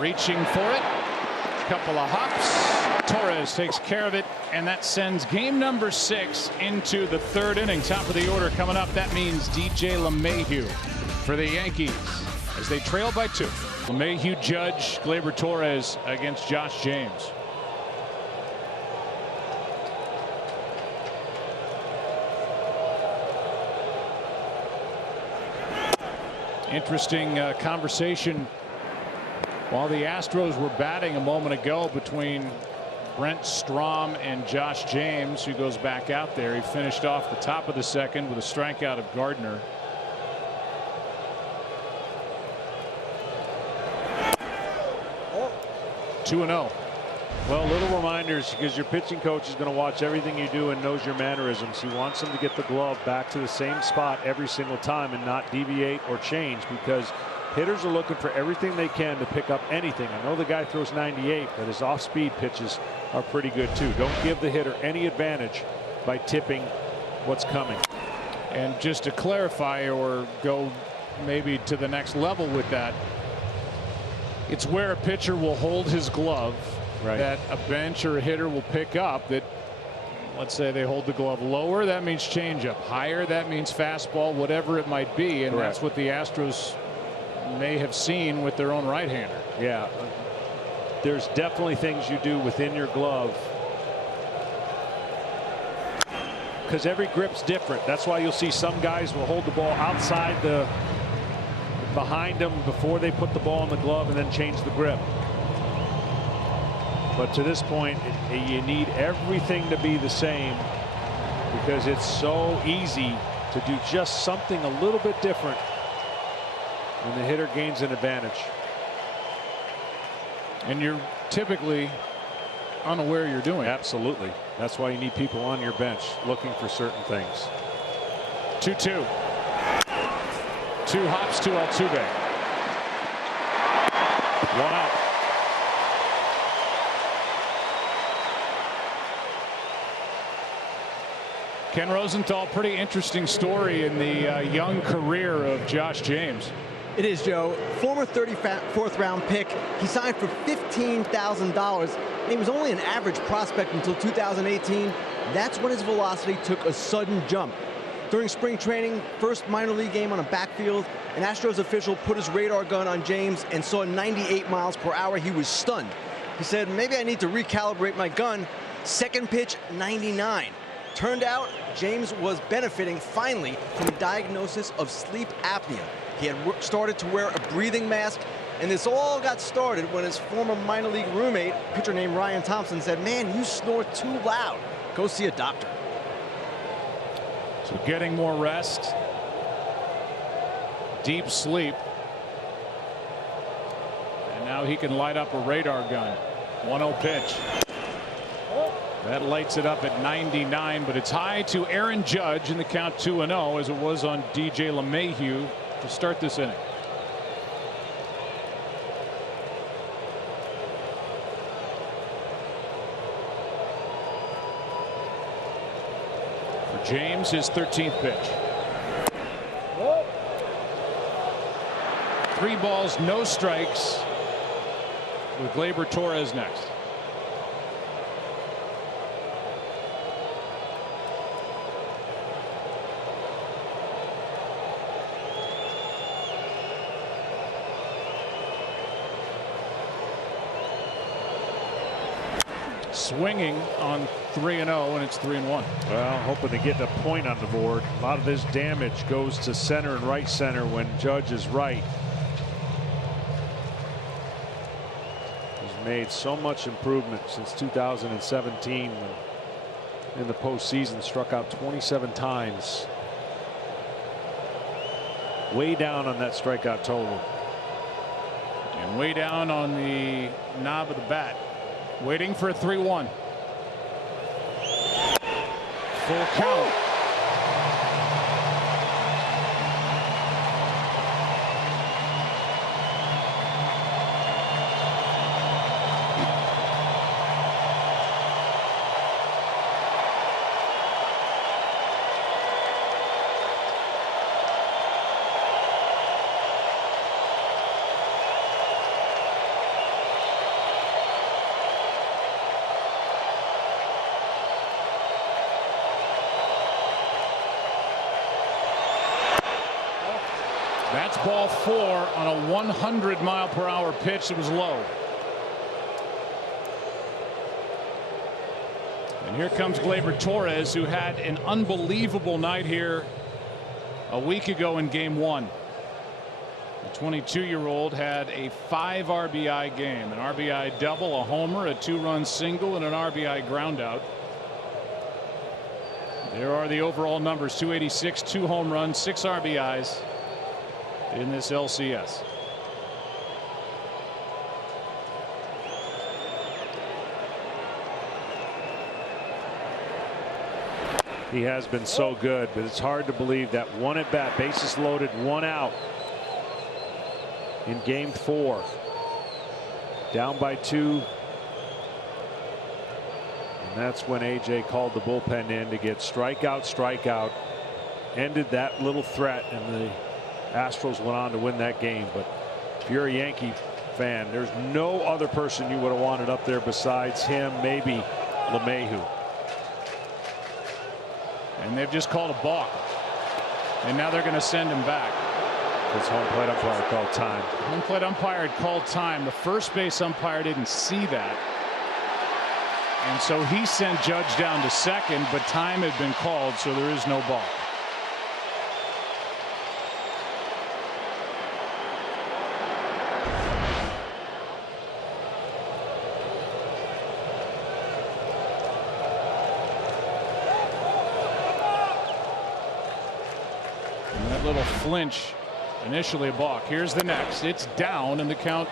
Reaching for it. Couple of hops. Torres takes care of it, and that sends game number 6 into the 3rd inning. Top of the order coming up. That means DJ LeMahieu for the Yankees as they trail by 2. LeMahieu, Judge, Gleyber Torres against Josh James. Interesting conversation while the Astros were batting a moment ago between Brent Strom and Josh James, who goes back out there. He finished off the top of the second with a strikeout of Gardner. Oh. 2-0. Well, little reminders, because your pitching coach is going to watch everything you do and knows your mannerisms. He wants them to get the glove back to the same spot every single time and not deviate or change, because hitters are looking for everything they can to pick up anything. I know the guy throws 98, but his off-speed pitches are pretty good too. Don't give the hitter any advantage by tipping what's coming. And just to clarify, or go maybe to the next level with that, it's where a pitcher will hold his glove, right, that a bench or a hitter will pick up. That, let's say they hold the glove lower, that means changeup. Higher, that means fastball, whatever it might be. And correct, that's what the Astros may have seen with their own right-hander. Yeah, there's definitely things you do within your glove, because every grip's different. That's why you'll see some guys will hold the ball outside the behind them before they put the ball in the glove and then change the grip. But to this point, you need everything to be the same because it's so easy to do just something a little bit different when the hitter gains an advantage. And you're typically unaware you're doing. Absolutely. That's why you need people on your bench looking for certain things. 2-2. 2 hops to Altuve. 1 out. Ken Rosenthal, pretty interesting story in the young career of Josh James. It is, Joe. Former 34th round pick. He signed for $15,000, and he was only an average prospect until 2018. That's when his velocity took a sudden jump. During spring training, first minor league game on a backfield, an Astros official put his radar gun on James and saw 98 miles per hour. He was stunned. He said, maybe I need to recalibrate my gun. Second pitch, 99. Turned out, James was benefiting finally from a diagnosis of sleep apnea. He had started to wear a breathing mask, and this all got started when his former minor league roommate, pitcher named Ryan Thompson, said, man, you snore too loud. Go see a doctor. So getting more rest, deep sleep, and now he can light up a radar gun. 1-0 pitch. That lights it up at 99, but it's high to Aaron Judge in the count 2-0 as it was on DJ LeMahieu to start this inning. For James, his 13th pitch. 3 balls, no strikes with Gleyber Torres next. Swinging on 3-0, and it's 3-1. Well, hoping to get a point on the board. A lot of this damage goes to center and right center when Judge is right. He's made so much improvement since 2017 when in the postseason struck out 27 times. Way down on that strikeout total. And way down on the knob of the bat. Waiting for a 3-1. Full count. That's ball 4 on a 100-mile-per-hour pitch that was low. And here comes Gleyber Torres, who had an unbelievable night here a week ago in Game 1. The 22-year-old had a 5 RBI game, an RBI double, a homer, a 2-run single, and an RBI groundout. There are the overall numbers: 286, 2 home runs, 6 RBIs. In this LCS. He has been so good, but it's hard to believe that one at bat, bases loaded, 1 out in Game 4. Down by 2. And that's when AJ called the bullpen in to get strikeout. Ended that little threat, and the Astros went on to win that game. But if you're a Yankee fan, there's no other person you would have wanted up there besides him, maybe LeMahieu. And they've just called a balk. And now they're going to send him back. His home plate umpire called time. Home plate umpire had called time. The first base umpire didn't see that. And so he sent Judge down to second, but time had been called, so there is no balk. that little flinch. Initially a balk. Here's the next. It's down, and the count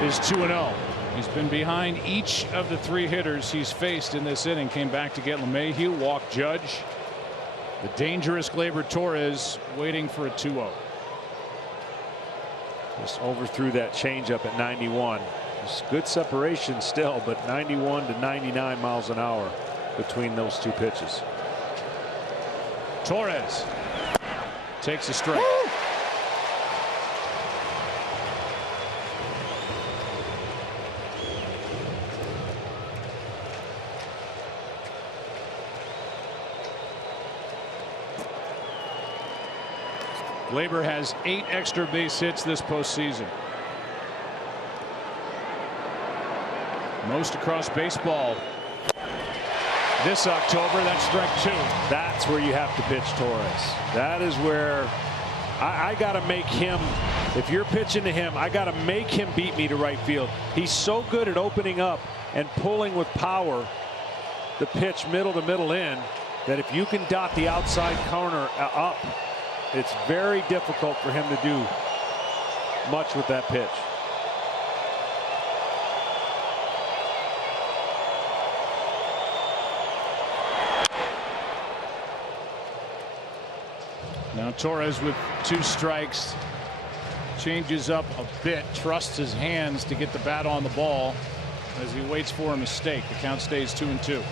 is 2-0. He's been behind each of the 3 hitters he's faced in this inning. Came back to get LeMahieu, walked Judge. The dangerous Gleyber Torres waiting for a 2-0. Just overthrew that changeup at 91. It's good separation still, but 91 to 99 miles an hour between those 2 pitches. Torres takes a strike. Woo! Gleyber has 8 extra base hits this postseason. Most across baseball this October. That's strike 2. That's where you have to pitch Torres. That is where I got to make him. If you're pitching to him, I got to make him beat me to right field. He's so good at opening up and pulling with power the pitch middle to middle in that if you can dot the outside corner up, it's very difficult for him to do much with that pitch. Now Torres with 2 strikes, changes up a bit, trusts his hands to get the bat on the ball as he waits for a mistake. The count stays 2-2.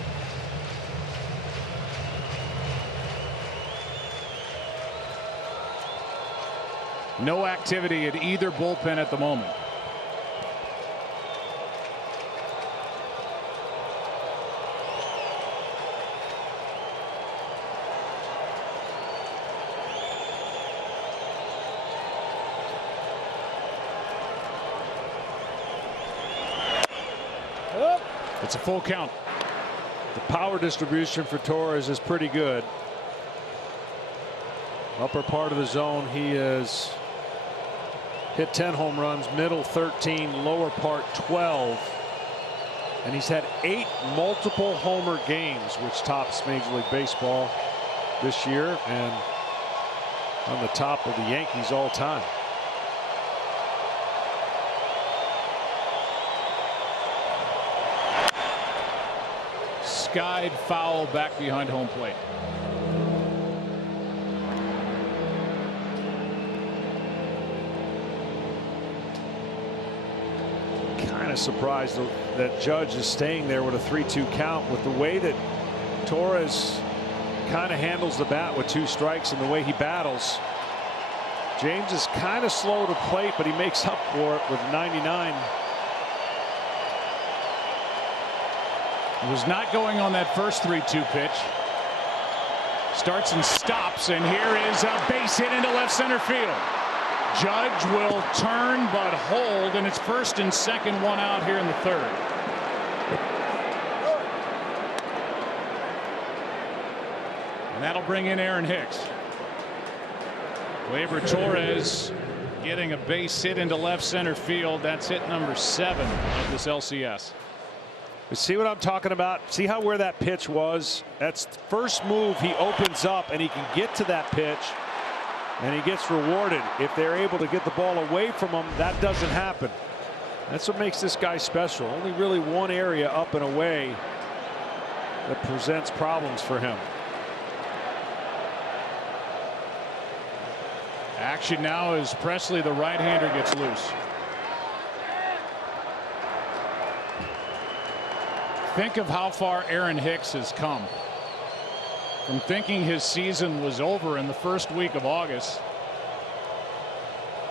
No activity at either bullpen at the moment. It's a full count. The power distribution for Torres is pretty good. Upper part of the zone, he has hit 10 home runs, middle 13, lower part 12. And he's had 8 multiple homer games, which tops Major League Baseball this year and on the top of the Yankees all time. Skied foul back behind home plate. Kind of surprised that Judge is staying there with a 3-2 count with the way that Torres kind of handles the bat with 2 strikes and the way he battles. James is kind of slow to plate, but he makes up for it with 99. It was not going on that first 3-2 pitch. Starts and stops, and here is a base hit into left center field. Judge will turn but hold, and it's first and second, 1 out here in the 3rd. And that'll bring in Aaron Hicks. Gleyber Torres getting a base hit into left center field. That's hit number 7 of this LCS. But see what I'm talking about? See how where that pitch was? That's the first move. He opens up and he can get to that pitch and he gets rewarded. If they're able to get the ball away from him, that doesn't happen. That's what makes this guy special. Only really one area up and away that presents problems for him. Action now as Presley, the right-hander, gets loose. Think of how far Aaron Hicks has come from thinking his season was over in the first week of August,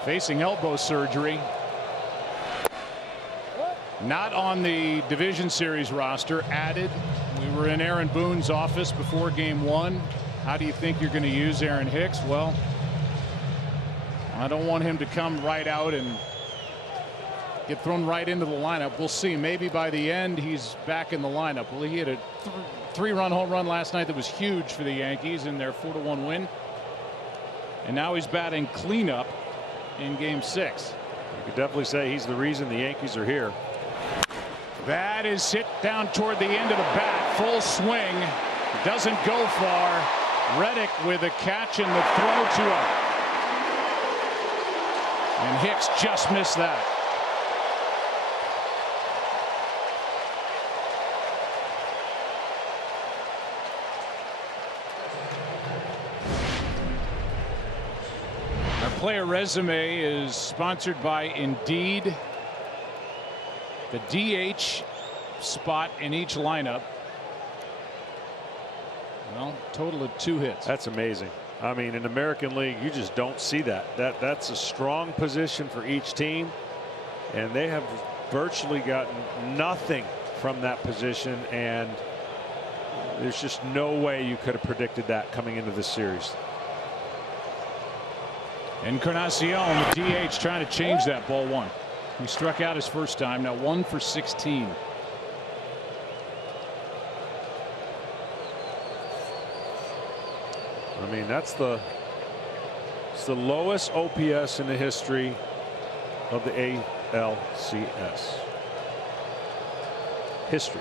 facing elbow surgery, not on the division series roster, added. We were in Aaron Boone's office before game 1. How do you think you're going to use Aaron Hicks? Well, I don't want him to come right out and get thrown right into the lineup. We'll see. Maybe by the end he's back in the lineup. Well, he had a 3-run home run last night that was huge for the Yankees in their 4-1 win. And now he's batting cleanup in game 6. You could definitely say he's the reason the Yankees are here. That is hit down toward the end of the bat. Full swing. Doesn't go far. Reddick with a catch and the throw to out. And Hicks just missed that. Our player resume is sponsored by Indeed. The DH spot in each lineup. Well, total of 2 hits. That's amazing. I mean, in the American League, you just don't see that. That's a strong position for each team, and they have virtually gotten nothing from that position, and there's just no way you could have predicted that coming into this series. Encarnacion, the DH, trying to change that. Ball 1. He struck out his first time. Now 1 for 16. I mean, it's the lowest OPS in the history of the ALCS. History.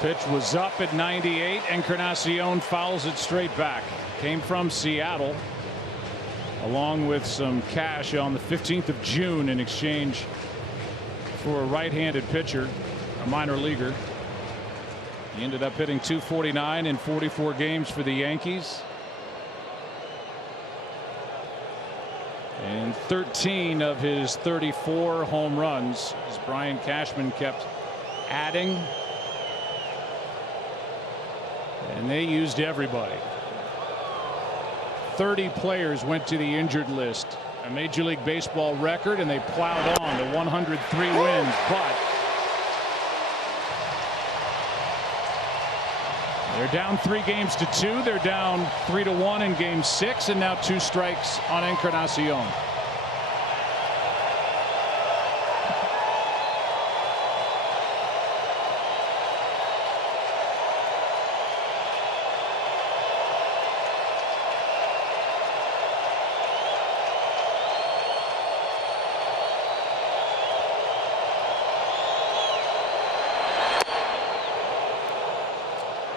Pitch was up at 98. Encarnacion fouls it straight back. Came from Seattle, along with some cash on the 15th of June in exchange for a right-handed pitcher, a minor leaguer. He ended up hitting .249 in 44 games for the Yankees. And 13 of his 34 home runs, as Brian Cashman kept adding. And they used everybody. 30 players went to the injured list. A Major League Baseball record, and they plowed on to 103 wins. But they're down 3 games to 2. They're down 3-1 in Game 6, and now 2 strikes on Encarnacion.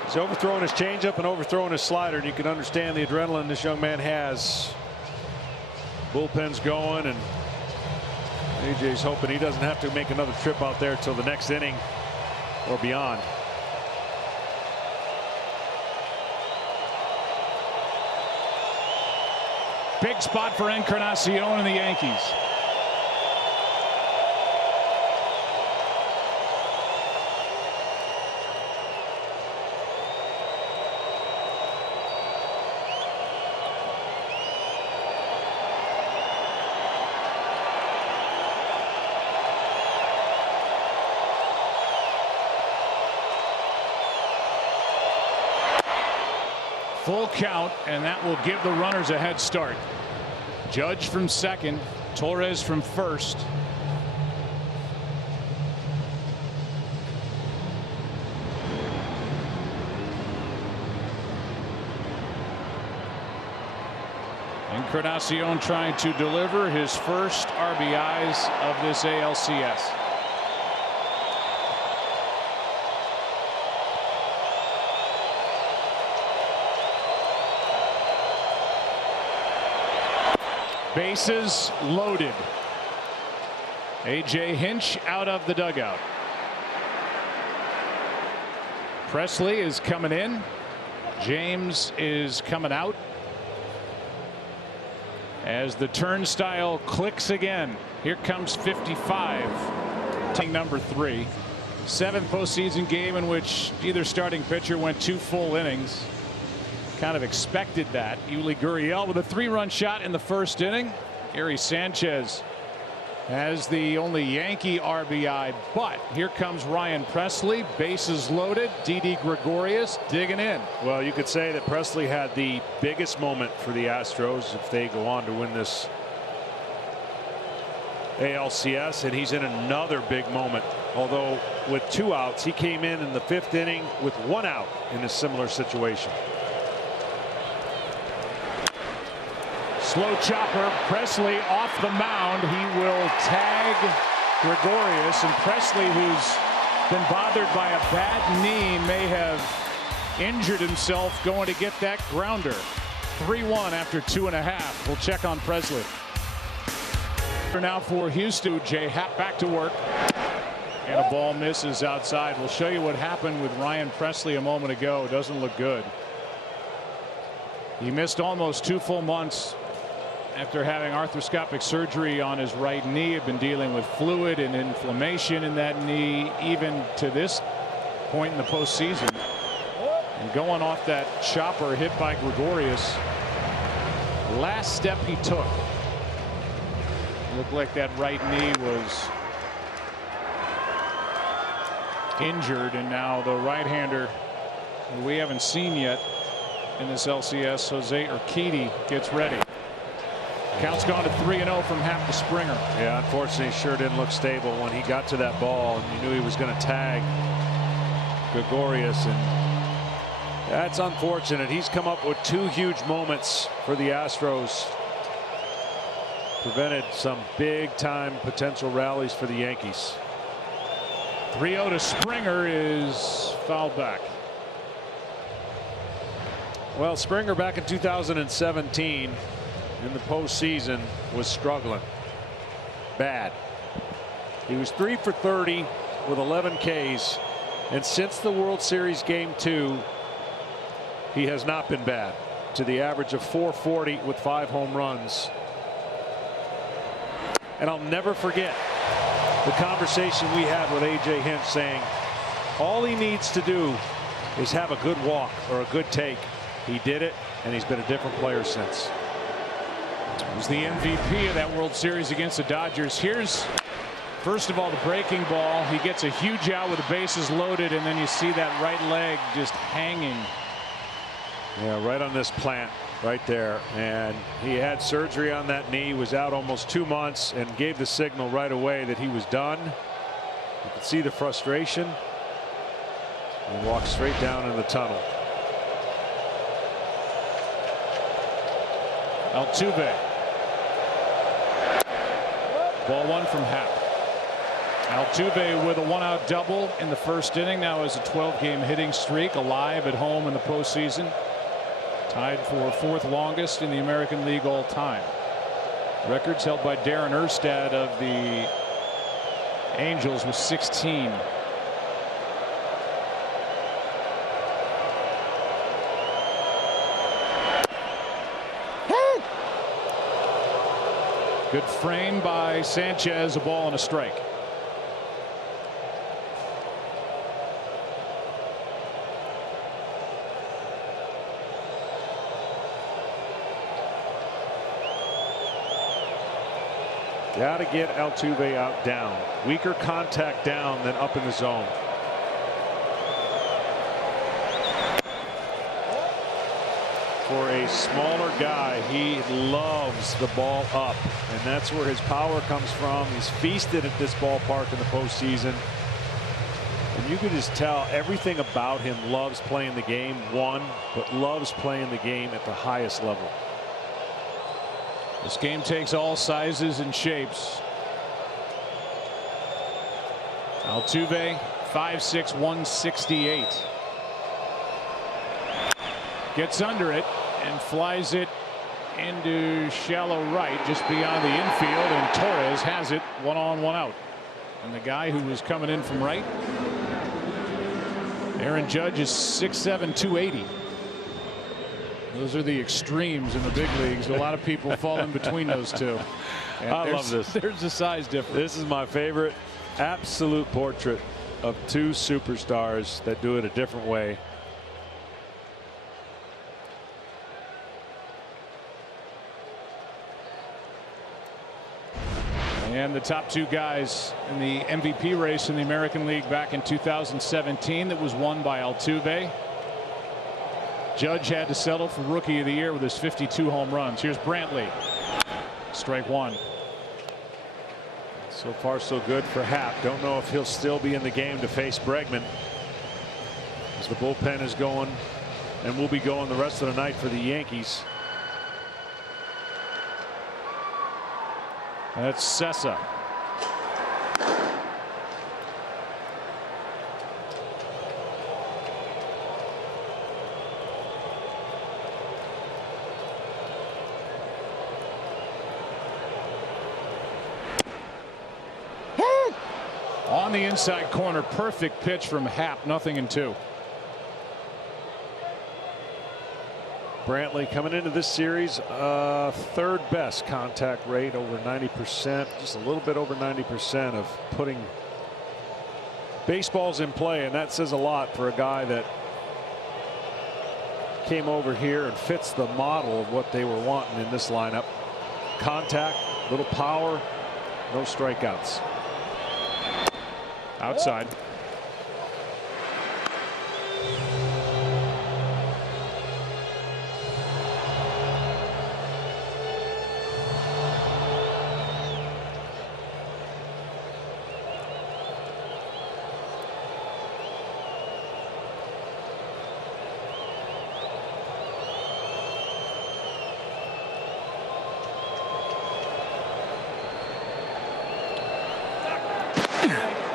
He's overthrowing his changeup and overthrowing his slider, and you can understand the adrenaline this young man has. Bullpen's going, and AJ's hoping he doesn't have to make another trip out there till the next inning or beyond. Big spot for Encarnacion and the Yankees. Full count, and that will give the runners a head start. Judge from second, Torres from first. Encarnacion trying to deliver his first RBIs of this ALCS. Bases loaded. A.J. Hinch out of the dugout. Presley is coming in. James is coming out. As the turnstile clicks again. Here comes 55. Team number 3. 7th postseason game in which either starting pitcher went 2 full innings. Kind of expected that. Yuli Gurriel with a 3-run shot in the first inning. Gary Sanchez has the only Yankee RBI, but here comes Ryan Presley, bases loaded. Didi Gregorius digging in. Well, you could say that Presley had the biggest moment for the Astros if they go on to win this ALCS, and he's in another big moment. Although with 2 outs, he came in the 5th inning with 1 out in a similar situation. Slow chopper. Presley off the mound. He will tag Gregorius, and Presley, who's been bothered by a bad knee, may have injured himself going to get that grounder. 3-1 after 2.5. We'll check on Presley. Now for Houston, Jay Happ back to work. And a ball misses outside. We'll show you what happened with Ryan Presley a moment ago. Doesn't look good. He missed almost 2 full months after having arthroscopic surgery on his right knee. Had been dealing with fluid and inflammation in that knee even to this point in the postseason. And going off that chopper hit by Gregorius, last step he took, looked like that right knee was injured, and now the right-hander we haven't seen yet in this LCS, Jose Urquidy, gets ready. Count's gone to 3-0 from Happ to Springer. Yeah, unfortunately, sure didn't look stable when he got to that ball, and you knew he was going to tag Gregorius, and that's unfortunate. He's come up with 2 huge moments for the Astros. Prevented some big-time potential rallies for the Yankees. 3-0 to Springer is fouled back. Well, Springer back in 2017 in the postseason was struggling bad. He was 3 for 30 with 11 Ks, and since the World Series Game 2, he has not been bad, to the average of .440 with 5 home runs. And I'll never forget the conversation we had with A.J. Hinch, saying all he needs to do is have a good walk or a good take. He did it, and he's been a different player since. He was the MVP of that World Series against the Dodgers. Here's, first of all, the breaking ball. He gets a huge out with the bases loaded, and then you see that right leg just hanging. Yeah, right on this plant right there, and he had surgery on that knee, was out almost 2 months, and gave the signal right away that he was done. You could see the frustration, and walked straight down in the tunnel. Altuve. Ball 1 from Happ. Altuve with a 1-out double in the first inning. Now has a 12-game hitting streak, alive at home in the postseason. Tied for 4th longest in the American League all time. Records held by Darren Erstad of the Angels with 16. Good frame by Sanchez, a ball and a strike. Got to get Altuve out down. Weaker contact down than up in the zone. For a smaller guy, he loves the ball up, and that's where his power comes from. He's feasted at this ballpark in the postseason, and you can just tell everything about him. Loves playing the game, but loves playing the game at the highest level. This game takes all sizes and shapes. Altuve, 5'6", 168. Gets under it and flies it into shallow right, just beyond the infield, and Torres has it 1 on 1 out. And the guy who was coming in from right, Aaron Judge, is 6'7", 280. Those are the extremes in the big leagues. A lot of people fall in between those two. And I love this. There's a size difference. This is my favorite absolute portrait of 2 superstars that do it a different way. And the top 2 guys in the MVP race in the American League back in 2017 that was won by Altuve. Judge had to settle for Rookie of the Year with his 52 home runs. Here's Brantley. Strike 1. So far so good for Happ. Don't know if he'll still be in the game to face Bregman, as the bullpen is going and will be going the rest of the night for the Yankees. That's Sessa. On the inside corner, perfect pitch from Happ, 0-2. Brantley coming into this series, third best contact rate, over 90%, just a little bit over 90% of putting baseballs in play, and that says a lot for a guy that came over here and fits the model of what they were wanting in this lineup. Contact, little power, no strikeouts. Outside.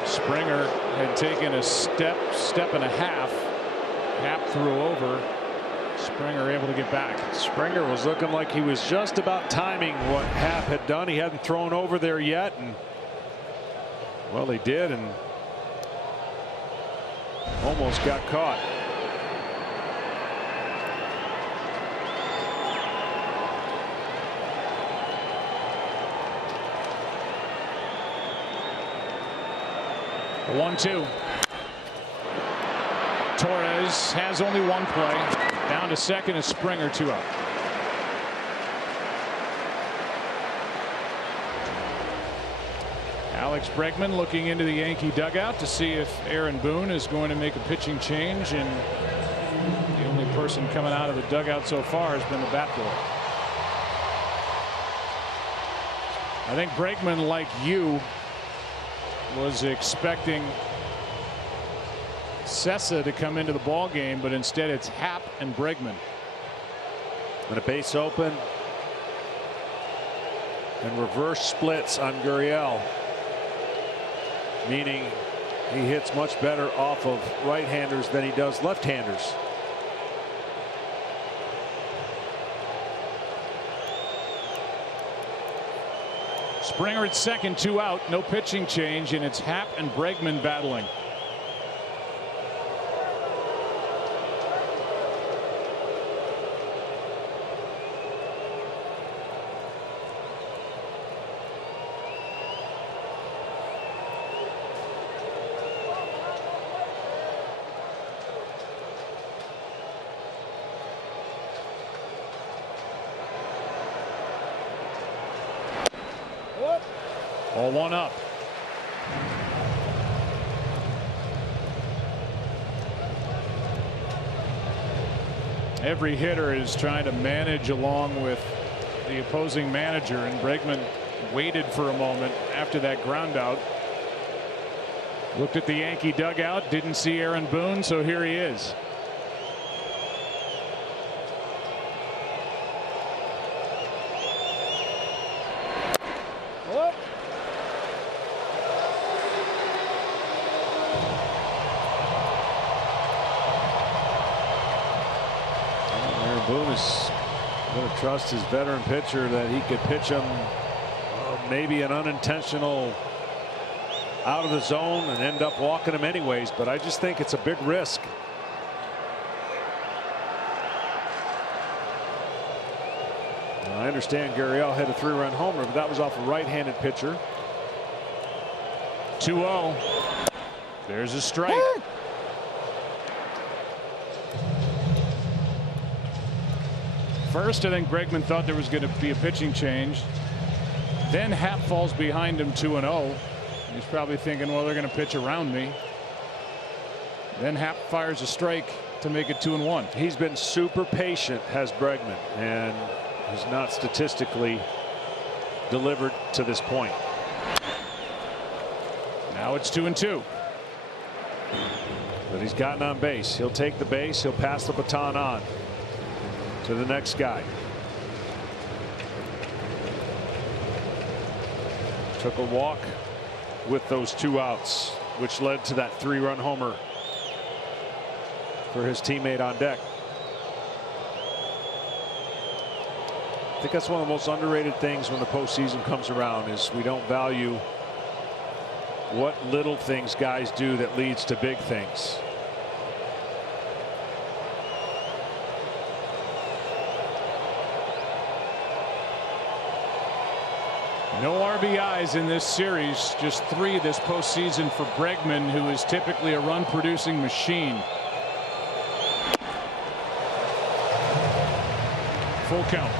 Springer had taken a step and a half. Happ threw over. Springer able to get back. Springer was looking like he was just about timing what Happ had done. He hadn't thrown over there yet, and well, he did, and almost got caught. The 1-2. Torres has only one play. Down to second is Springer, 2 out. Alex Bregman looking into the Yankee dugout to see if Aaron Boone is going to make a pitching change, and the only person coming out of the dugout so far has been the bat boy. I think Bregman, like you, was expecting Sessa to come into the ball game, but instead it's Happ and Bregman. And a base open and reverse splits on Gurriel, meaning he hits much better off of right-handers than he does left-handers. Springer at second, 2 out, no pitching change, and it's Happ and Bregman battling. All 1 up. Every hitter is trying to manage along with the opposing manager, and Bregman waited for a moment after that ground out. Looked at the Yankee dugout, didn't see Aaron Boone, so here he is. Boone is going to trust his veteran pitcher that he could pitch him maybe an unintentional out of the zone and end up walking him anyways, but I just think it's a big risk. I understand Gurriel hit a 3-run homer, but that was off a right-handed pitcher. 2-0. There's a strike. First, I think Bregman thought there was going to be a pitching change. Then Happ falls behind him 2-0. He's probably thinking, well, they're going to pitch around me. Then Happ fires a strike to make it 2-1. He's been super patient, has Bregman, and has not statistically delivered to this point. Now it's 2-2. But he's gotten on base. He'll take the base. He'll pass the baton on to the next guy. Took a walk with those 2 outs, which led to that 3-run homer for his teammate on deck. I think that's one of the most underrated things when the postseason comes around, is we don't value what little things guys do that leads to big things. No RBIs in this series, just 3 this postseason for Bregman, who is typically a run-producing machine. Full count.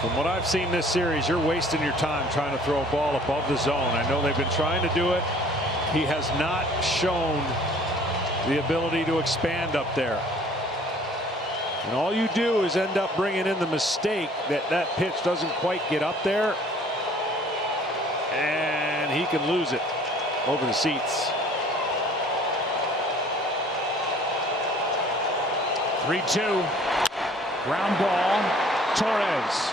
From what I've seen this series, you're wasting your time trying to throw a ball above the zone. I know they've been trying to do it. He has not shown the ability to expand up there. And all you do is end up bringing in the mistake that pitch doesn't quite get up there. And he can lose it over the seats. 3-2. Ground ball. Torres.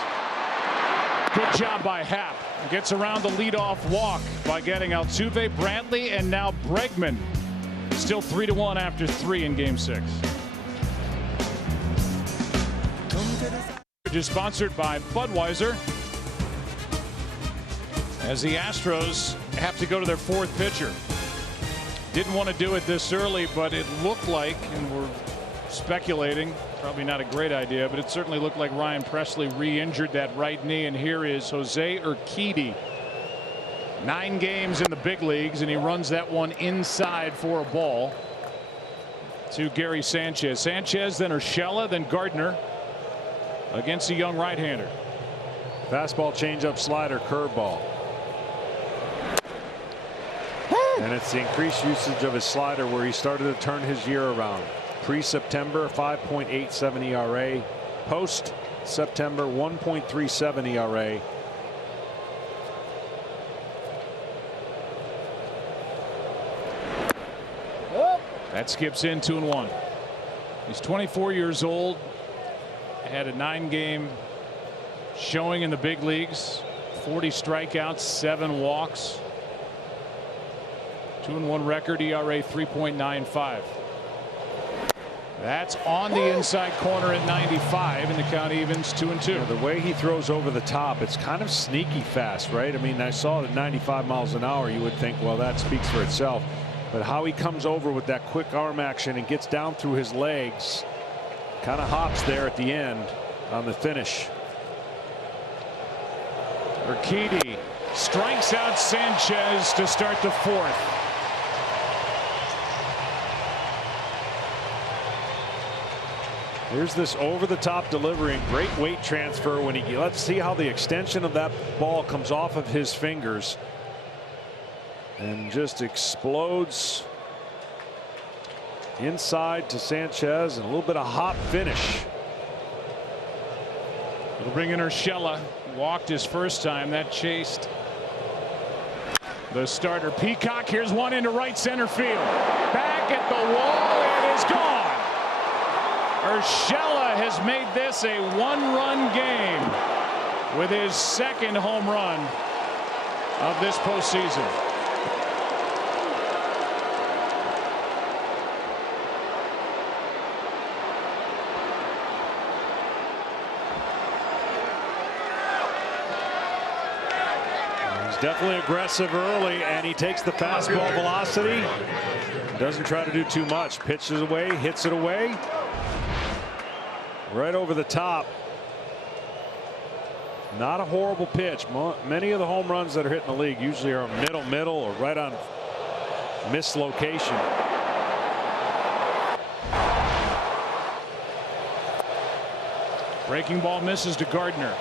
Good job by Happ. Gets around the leadoff walk by getting Altuve, Brantley, and now Bregman. Still 3-1 after 3 in Game 6. Is sponsored by Budweiser, as the Astros have to go to their 4th pitcher. Didn't want to do it this early, but it looked like, and we're speculating, probably not a great idea, but it certainly looked like Ryan Presley re-injured that right knee. And here is Jose Urquidy. 9 games in the big leagues, and he runs that one inside for a ball to Gary Sanchez. Sanchez, then Urshela, then Gardner against a young right-hander. Fastball, changeup, slider, curveball. And it's the increased usage of his slider where he started to turn his year around. Pre-September, 5.87 ERA. Post-September, 1.37 ERA. That skips in 2-1. He's 24 years old. Had a 9-game showing in the big leagues. 40 strikeouts, 7 walks. 2-1 record, ERA 3.95. That's on the inside corner at 95, and the count evens 2-2. Yeah, the way he throws over the top, it's kind of sneaky fast, right? I mean, I saw it at 95 miles an hour. You would think, well, that speaks for itself. But how he comes over with that quick arm action and gets down through his legs, kind of hops there at the end on the finish. Urquidy strikes out Sanchez to start the 4th. Here's this over-the-top delivery and great weight transfer when he, let's see how the extension of that ball comes off of his fingers and just explodes inside to Sanchez, and a little bit of hot finish. It'll bring in Urshela. Walked his first time. That chased the starter. Peacock. Here's one into right center field. Back at the wall. It is gone. Urshela has made this a 1-run game with his 2nd home run of this postseason. He's definitely aggressive early, and he takes the fastball velocity. Doesn't try to do too much. Pitches away, hits it away. Right over the top. Not a horrible pitch. Many of the home runs that are hit in the league usually are middle or right on mislocation. Breaking ball misses to Gardner.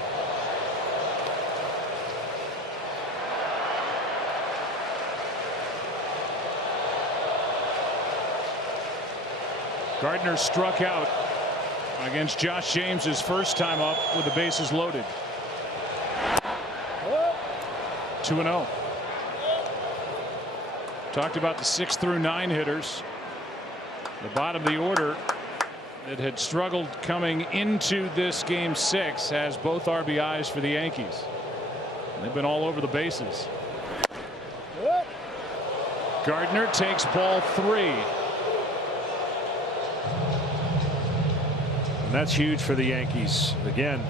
Gardner struck out against Josh James his first time up with the bases loaded. 2-0. Talked about the 6 through 9 hitters. The bottom of the order that had struggled coming into this Game 6 has both RBIs for the Yankees. They've been all over the bases. Gardner takes ball 3. And that's huge for the Yankees. Again,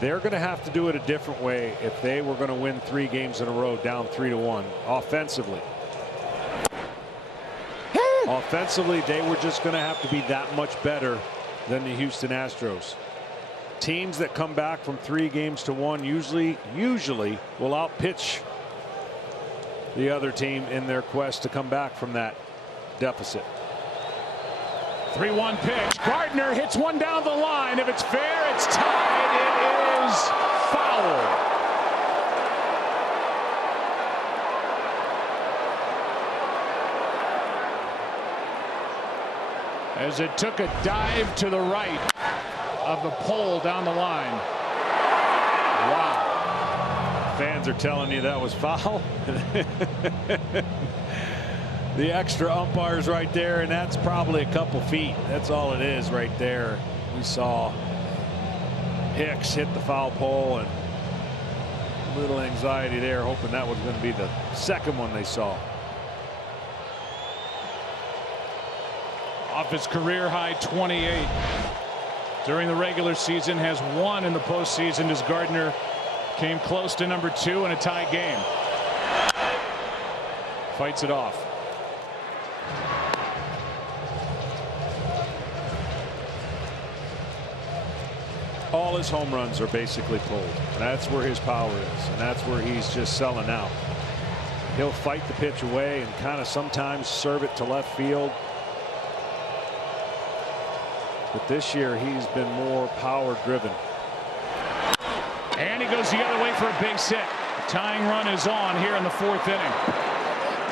They're going to have to do it a different way if they were going to win 3 games in a row down 3-1 offensively. Offensively, they were just going to have to be that much better than the Houston Astros. Teams that come back from 3 games to 1 usually will outpitch the other team in their quest to come back from that deficit. 3-1 pitch. Gardner hits one down the line. If it's fair, it's tied. It is foul. As it took a dive to the right of the pole down the line. Wow. Fans are telling you that was foul. The extra umpire's right there, and that's probably a couple feet. That's all it is right there. We saw Hicks hit the foul pole, and a little anxiety there, hoping that was going to be the second one they saw. Off his career high 28 during the regular season, has 1 in the postseason as Gardner came close to number 2 in a tie game. Fights it off. All his home runs are basically pulled. And that's where his power is, and that's where he's just selling out. He'll fight the pitch away and kind of sometimes serve it to left field. But this year he's been more power driven. And he goes the other way for a base hit. The tying run is on here in the 4th inning.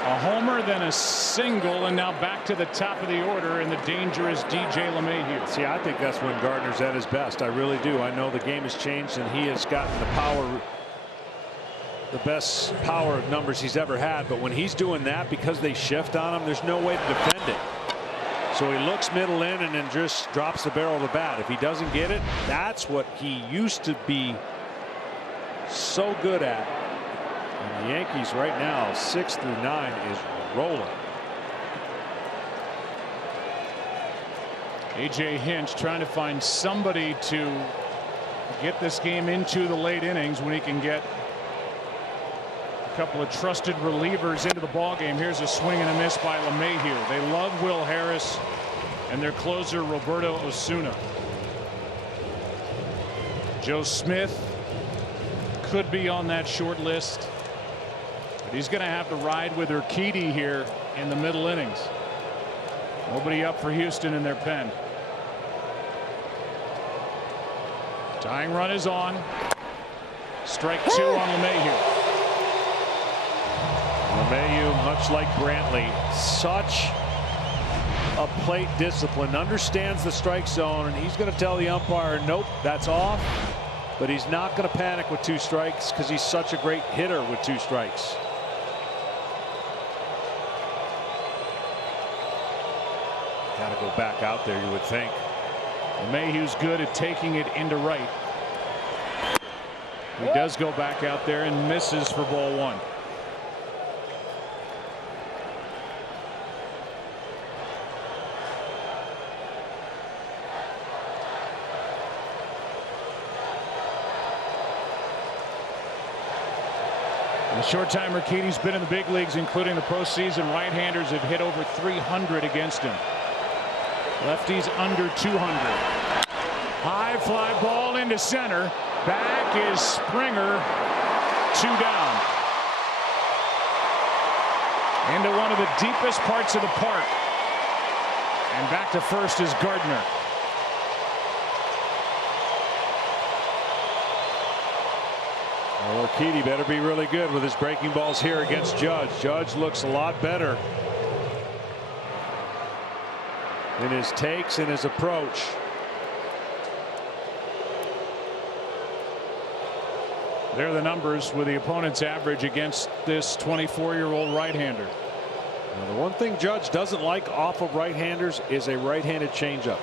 A homer, then a single, and now back to the top of the order in the dangerous DJ LeMahieu. See, I think that's when Gardner's at his best. I really do. I know the game has changed and he has gotten the power, the best power numbers he's ever had. But when he's doing that, because they shift on him, there's no way to defend it. So he looks middle in and then just drops the barrel of the bat. If he doesn't get it, that's what he used to be so good at. And the Yankees right now, 6 through 9, is rolling. A.J. Hinch trying to find somebody to get this game into the late innings when he can get a couple of trusted relievers into the ballgame. Here's a swing and a miss by LeMahieu. They love Will Harris and their closer Roberto Osuna. Joe Smith could be on that short list, but he's going to have to ride with Urquidy here in the middle innings. Nobody up for Houston in their pen. Tying run is on. Strike 2 on LeMahieu. LeMahieu, much like Brantley, such a plate discipline, understands the strike zone, and he's going to tell the umpire, nope, that's off. But he's not going to panic with 2 strikes because he's such a great hitter with 2 strikes. Got to go back out there, you would think. LeMahieu's good at taking it into right. He does go back out there and misses for ball 1. In the short time Urquidy's been in the big leagues, including the postseason, right-handers have hit over 300 against him. Lefties under 200. High fly ball into center. Back is Springer. 2 down. Into one of the deepest parts of the park. And back to first is Gardner. Well, Urquidy better be really good with his breaking balls here against Judge. Judge looks a lot better in his takes and his approach. There are the numbers with the opponent's average against this 24-year-old right-hander. Now, the one thing Judge doesn't like off of right-handers is a right-handed changeup.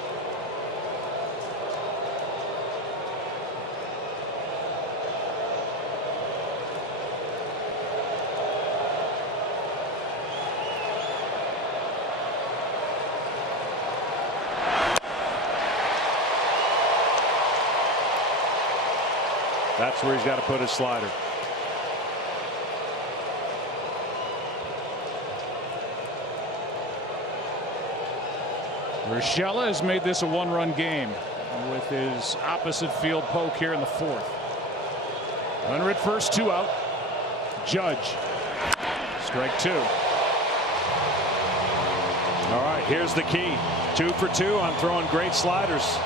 That's where he's got to put his slider. Urshela has made this a one-run game with his opposite field poke here in the fourth. Runner at first, 2 out. Judge. Strike 2. All right, here's the key. 2 for 2 on throwing great sliders.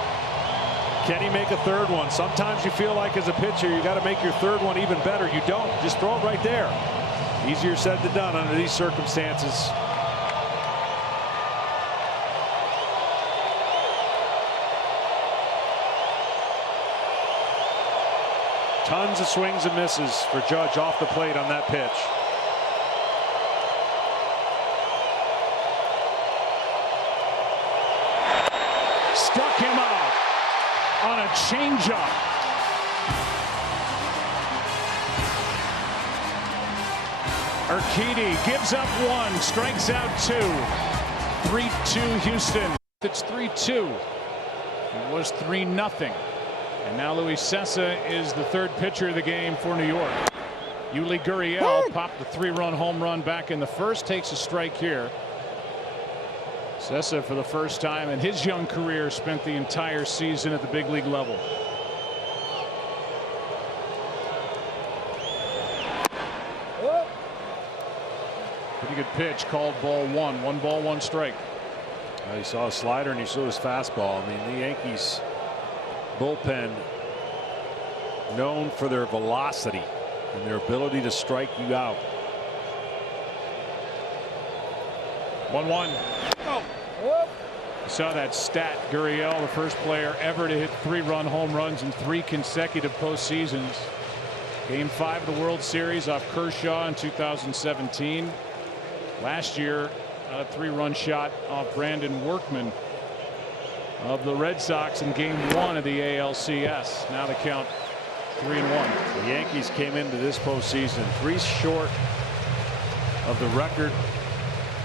Can he make a third one? Sometimes you feel like as a pitcher you got to make your third one even better. You don't. Just throw it right there. Easier said than done under these circumstances. Tons of swings and misses for Judge off the plate on that pitch. Struck him out on a changeup. Urquidy gives up 1, strikes out 2. 3-2 Houston. It's 3-2. It was 3-0. And now Luis Cessa is the third pitcher of the game for New York. Yuli Gurriel popped the 3-run home run back in the first, takes a strike here. Cessa, for the first time in his young career, spent the entire season at the big league level. Pretty good pitch, called ball 1. 1 ball, 1 strike. You saw a slider and you saw his fastball. I mean, the Yankees bullpen known for their velocity and their ability to strike you out. 1-1. You saw that stat. Gurriel, the first player ever to hit 3-run home runs in 3 consecutive postseasons. Game 5 of the World Series off Kershaw in 2017. Last year, a 3-run shot off Brandon Workman of the Red Sox in Game 1 of the ALCS. Now the count 3-1. The Yankees came into this postseason 3 short of the record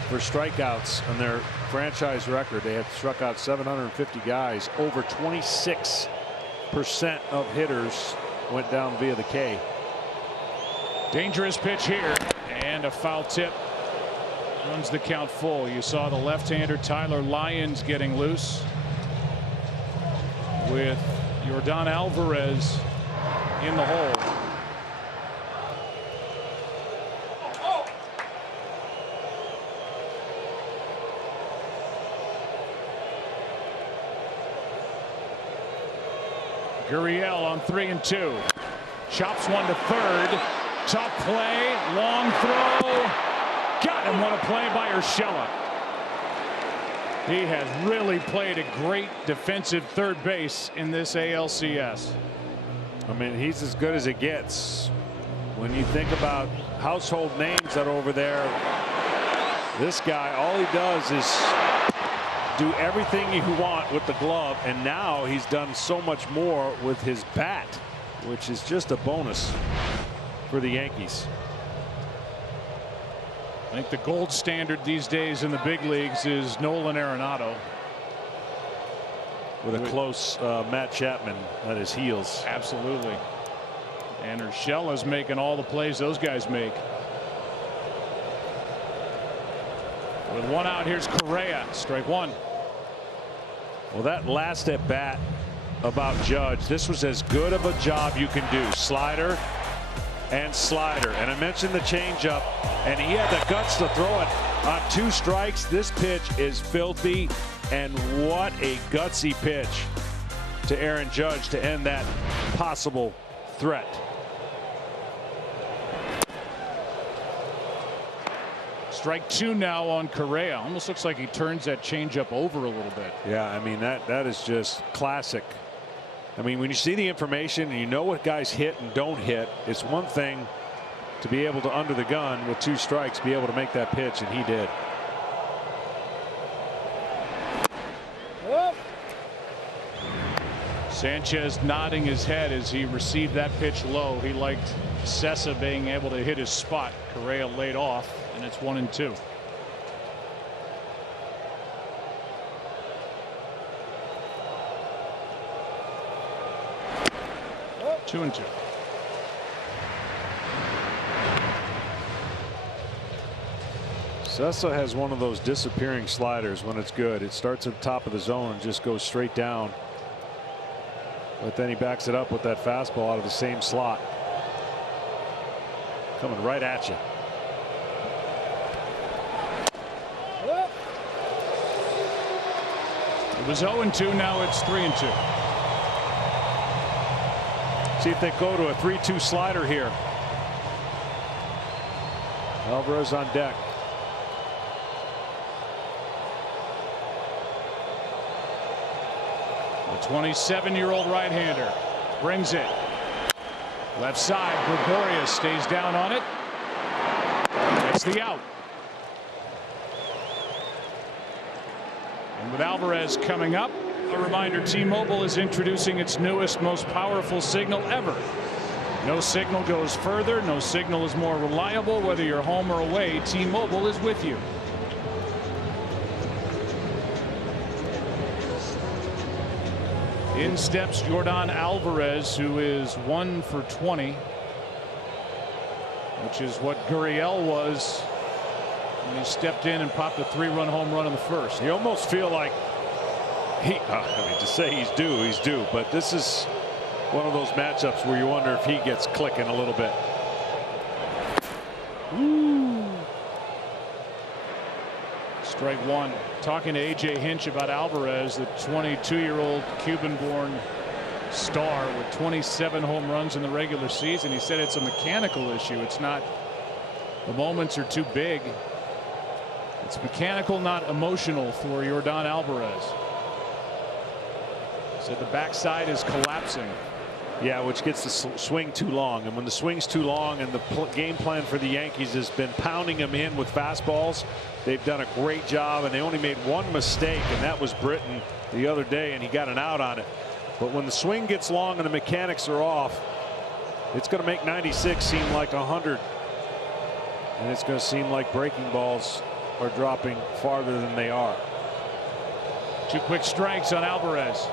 for strikeouts on their franchise record. They had struck out 750 guys. Over 26% of hitters went down via the K. Dangerous pitch here, and a foul tip runs the count full. You saw the left-hander Tyler Lyons getting loose, with Yordan Alvarez in the hole. Gurriel on 3-2. Chops 1 to third. Tough play. Long throw. Got him. What a play by Urshela. He has really played a great defensive third base in this ALCS. I mean, he's as good as it gets. When you think about household names that are over there, this guy, all he does is do everything you want with the glove, and now he's done so much more with his bat, which is just a bonus for the Yankees. I think the gold standard these days in the big leagues is Nolan Arenado, with a close Matt Chapman at his heels. Absolutely. And Urshela's making all the plays those guys make. With 1 out, here's Correa. Strike 1. Well, that last at bat about Judge, this was as good of a job you can do. Slider and slider. And I mentioned the changeup, and he had the guts to throw it on 2 strikes. This pitch is filthy, and what a gutsy pitch to Aaron Judge to end that possible threat. Strike 2 now on Correa. Almost looks like he turns that changeup over a little bit. Yeah, I mean, that is just classic. I mean, when you see the information and you know what guys hit and don't hit, it's one thing to be able to, under the gun with 2 strikes, be able to make that pitch, and he did. Sanchez nodding his head as he received that pitch low. He liked Cessa being able to hit his spot. Correa laid off, and it's 1-2. Two and 2. Sessa has one of those disappearing sliders when it's good. It starts at the top of the zone and just goes straight down. But then he backs it up with that fastball out of the same slot. Coming right at you. It was 0-2. Now it's 3-2. See if they go to a 3-2 slider here. Alvarez on deck. The 27-year-old right-hander brings it. Left side, Gregorius stays down on it. That's the out. And with Alvarez coming up, a reminder, T-Mobile is introducing its newest, most powerful signal ever. No signal goes further. No signal is more reliable. Whether you're home or away, T-Mobile is with you. In steps Yordan Alvarez, who is 1 for 20, which is what Gurriel was when he stepped in and popped a 3-run home run in the first. You almost feel like I mean, to say he's due, but this is one of those matchups where you wonder if he gets clicking a little bit. Ooh. Strike one. Talking to A.J. Hinch about Alvarez, the 22-year-old Cuban-born star with 27 home runs in the regular season. He said it's a mechanical issue. It's not, the moments are too big. It's mechanical, not emotional for Yordan Alvarez. Said the backside is collapsing. Yeah, which gets the swing too long, and when the swing's too long and the game plan for the Yankees has been pounding him in with fastballs, they've done a great job, and they only made one mistake, and that was Britton the other day, and he got an out on it. But when the swing gets long and the mechanics are off, it's going to make 96 seem like 100, and it's going to seem like breaking balls are dropping farther than they are. 2 quick strikes on Alvarez.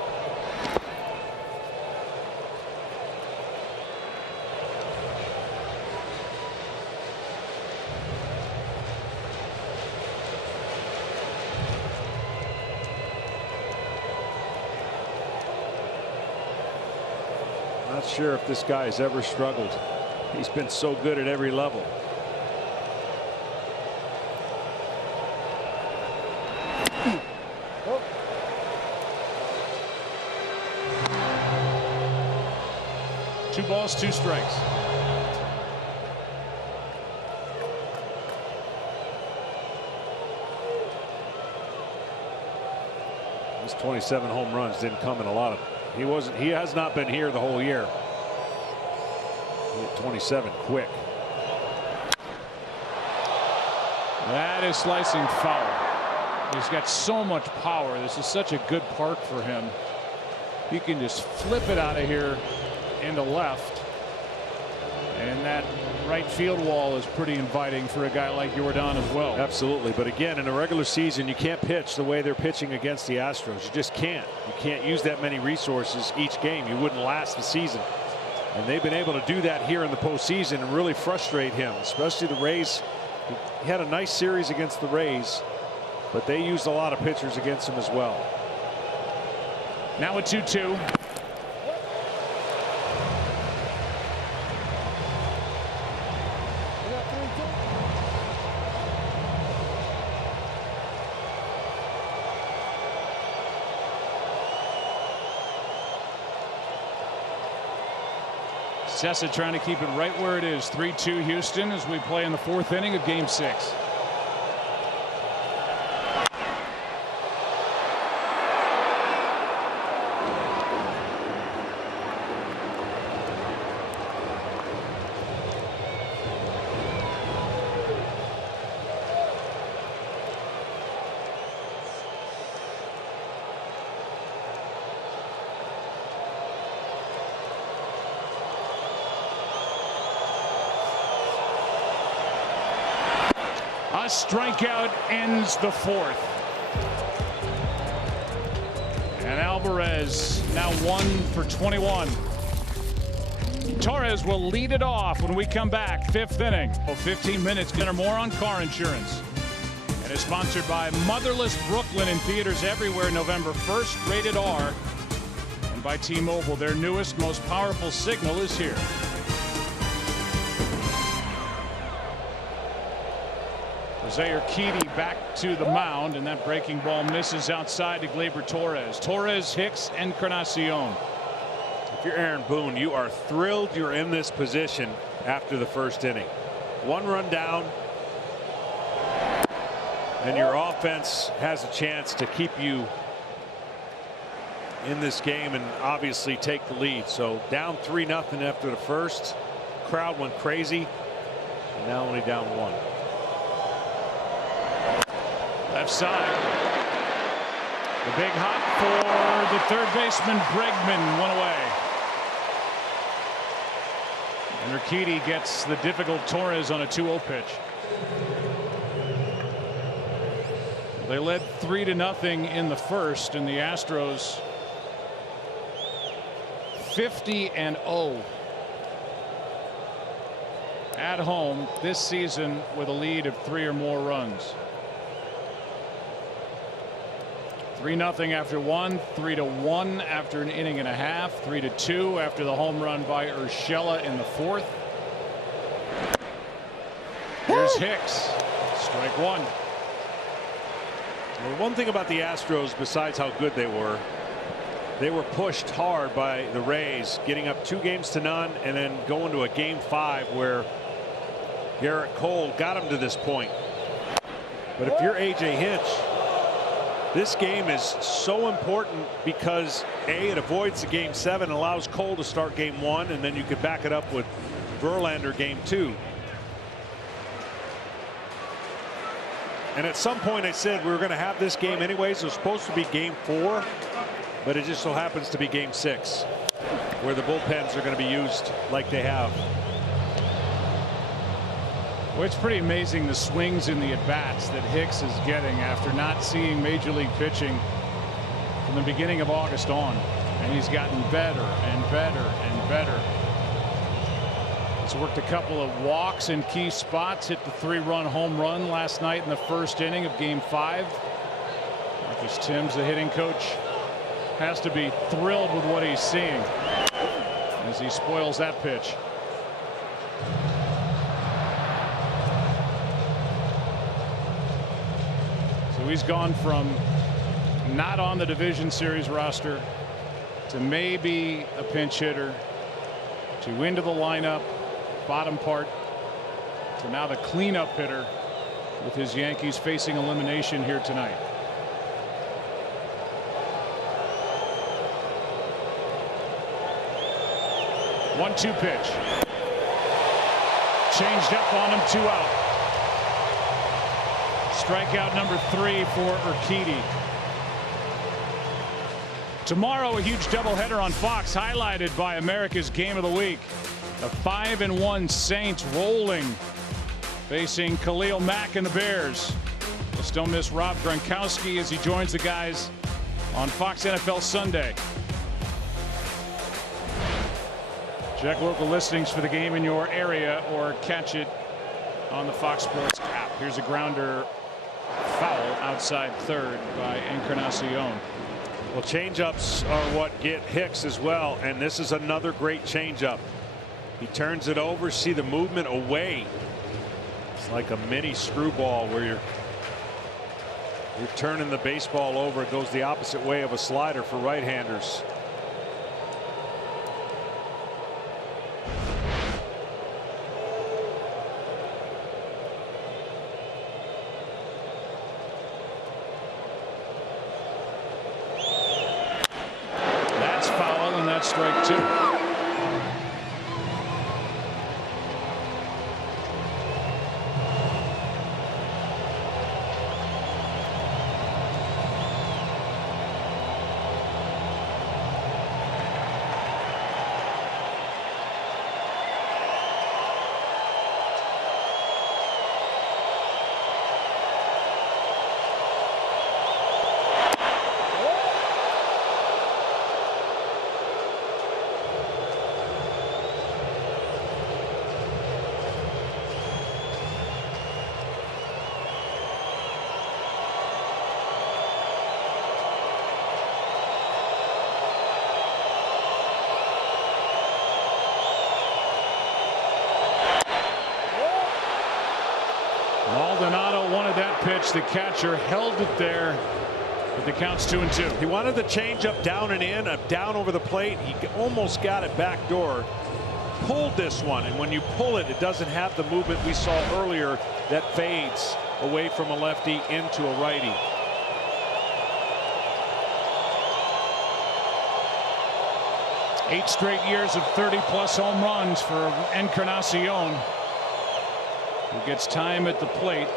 Not sure if this guy has ever struggled. He's been so good at every level. Two balls, 2 strikes. His 27 home runs didn't come in a lot of. He has not been here the whole year. He hit 27 quick. That is slicing foul. He's got so much power. This is such a good park for him. He can just flip it out of here into left. And that right field wall is pretty inviting for a guy like Yordan as well. Absolutely. But again, in a regular season, you can't pitch the way they're pitching against the Astros. You just can't. You can't use that many resources each game. You wouldn't last the season. And they've been able to do that here in the postseason and really frustrate him, especially the Rays. He had a nice series against the Rays, but they used a lot of pitchers against him as well. Now a 2-2. Sessa trying to keep it right where it is. 3-2 Houston as we play in the 4th inning of Game 6. A strikeout ends the 4th. And Alvarez now 1 for 21. Torres will lead it off when we come back. 5th inning. 15 minutes or more on car insurance. And is sponsored by Motherless Brooklyn in theaters everywhere November 1st, rated R. And by T-Mobile, their newest, most powerful signal is here. Jose Urquidy back to the mound, and that breaking ball misses outside to Gleyber Torres. Torres, Hicks, Encarnacion. If you're Aaron Boone, you are thrilled you're in this position after the first inning. 1 run down, and your offense has a chance to keep you in this game and obviously take the lead. So down 3-0 after the first. Crowd went crazy, and now only down 1. Left side. The big hop for the third baseman Bregman, 1 away. And Urquidy gets the difficult Torres on a 2-0 pitch. They led 3-0 in the first, and the Astros 50-0 at home this season with a lead of 3 or more runs. 3-0 after 1, 3-1 after an inning and a half, 3-2 after the home run by Urshela in the 4th. Here's Hicks. Strike 1. Well, one thing about the Astros, besides how good they were pushed hard by the Rays, getting up 2-0 and then going to a Game 5 where Garrett Cole got them to this point. But if you're A.J. Hinch, this game is so important because A, it avoids the Game 7, allows Cole to start Game 1, and then you could back it up with Verlander Game 2. And at some point I said we were going to have this game anyways. It was supposed to be Game 4, but it just so happens to be Game 6, where the bullpens are going to be used like they have. Well, it's pretty amazing the swings in the at-bats that Hicks is getting after not seeing major league pitching from the beginning of August on. And he's gotten better and better and better. He's worked a couple of walks in key spots, hit the 3-run home run last night in the first inning of Game 5. Marcus Timms, the hitting coach, has to be thrilled with what he's seeing as he spoils that pitch. So he's gone from not on the division series roster to maybe a pinch hitter to into the lineup, bottom part, to now the cleanup hitter with his Yankees facing elimination here tonight. One-two pitch. Changed up on him, 2 out. Strikeout number 3 for Urquidy. Tomorrow, a huge doubleheader on Fox, highlighted by America's Game of the Week. The 5-1 Saints rolling, facing Khalil Mack and the Bears. Let's don't miss Rob Gronkowski as he joins the guys on Fox NFL Sunday. Check local listings for the game in your area or catch it on the Fox Sports app. Here's a grounder foul outside third by Encarnacion. Well, changeups are what get Hicks as well, and this is another great changeup. He turns it over, see the movement away. It's like a mini screwball where you're turning the baseball over. It goes the opposite way of a slider for right-handers. That's foul, and that's strike 2. Maldonado wanted that pitch. The catcher held it there. But the count's 2-2. He wanted the changeup down and in, down over the plate. He almost got it backdoor. Pulled this one, and when you pull it, it doesn't have the movement we saw earlier that fades away from a lefty into a righty. Eight straight years of 30-plus home runs for Encarnacion, who gets time at the plate.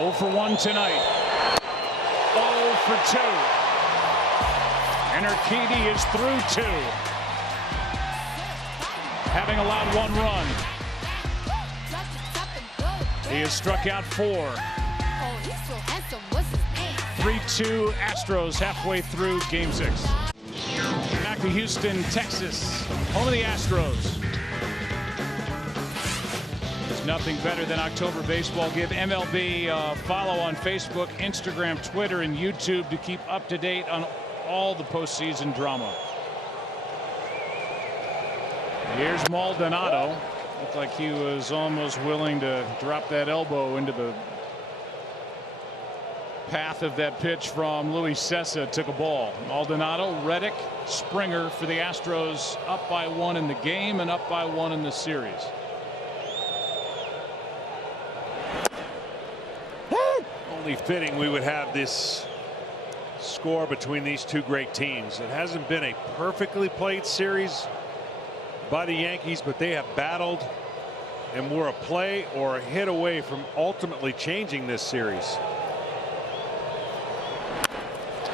Oh for 1 tonight. 0 for 2. And Urquidy is through 2. Having allowed 1 run. He has struck out 4. 3-2 Astros halfway through Game 6. Back to Houston, Texas, home of the Astros. There's nothing better than October baseball. Give MLB a follow on Facebook, Instagram, Twitter, and YouTube to keep up to date on all the postseason drama. Here's Maldonado. Looked like he was almost willing to drop that elbow into the path of that pitch from Luis Cessa. Took a ball. Maldonado, Reddick, Springer for the Astros, up by 1 in the game and up by 1 in the series. Only fitting we would have this score between these two great teams. It hasn't been a perfectly played series by the Yankees, but they have battled and were a play or a hit away from ultimately changing this series.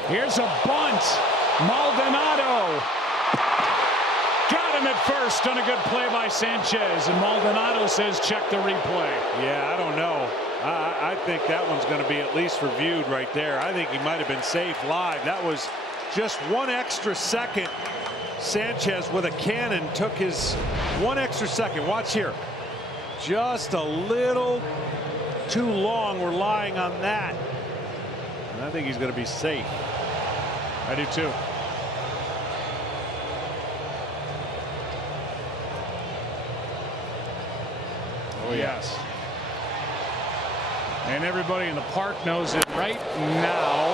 Here's a bunt. Maldonado got him at first on a good play by Sanchez, and Maldonado says check the replay. Yeah, I don't know. I think that one's going to be at least reviewed right there. I think he might have been safe live. That was just 1 extra second. Sanchez with a cannon took his 1 extra second. Watch here. Just a little too long relying on that. And I think he's going to be safe. I do too. Oh yes. And everybody in the park knows it right now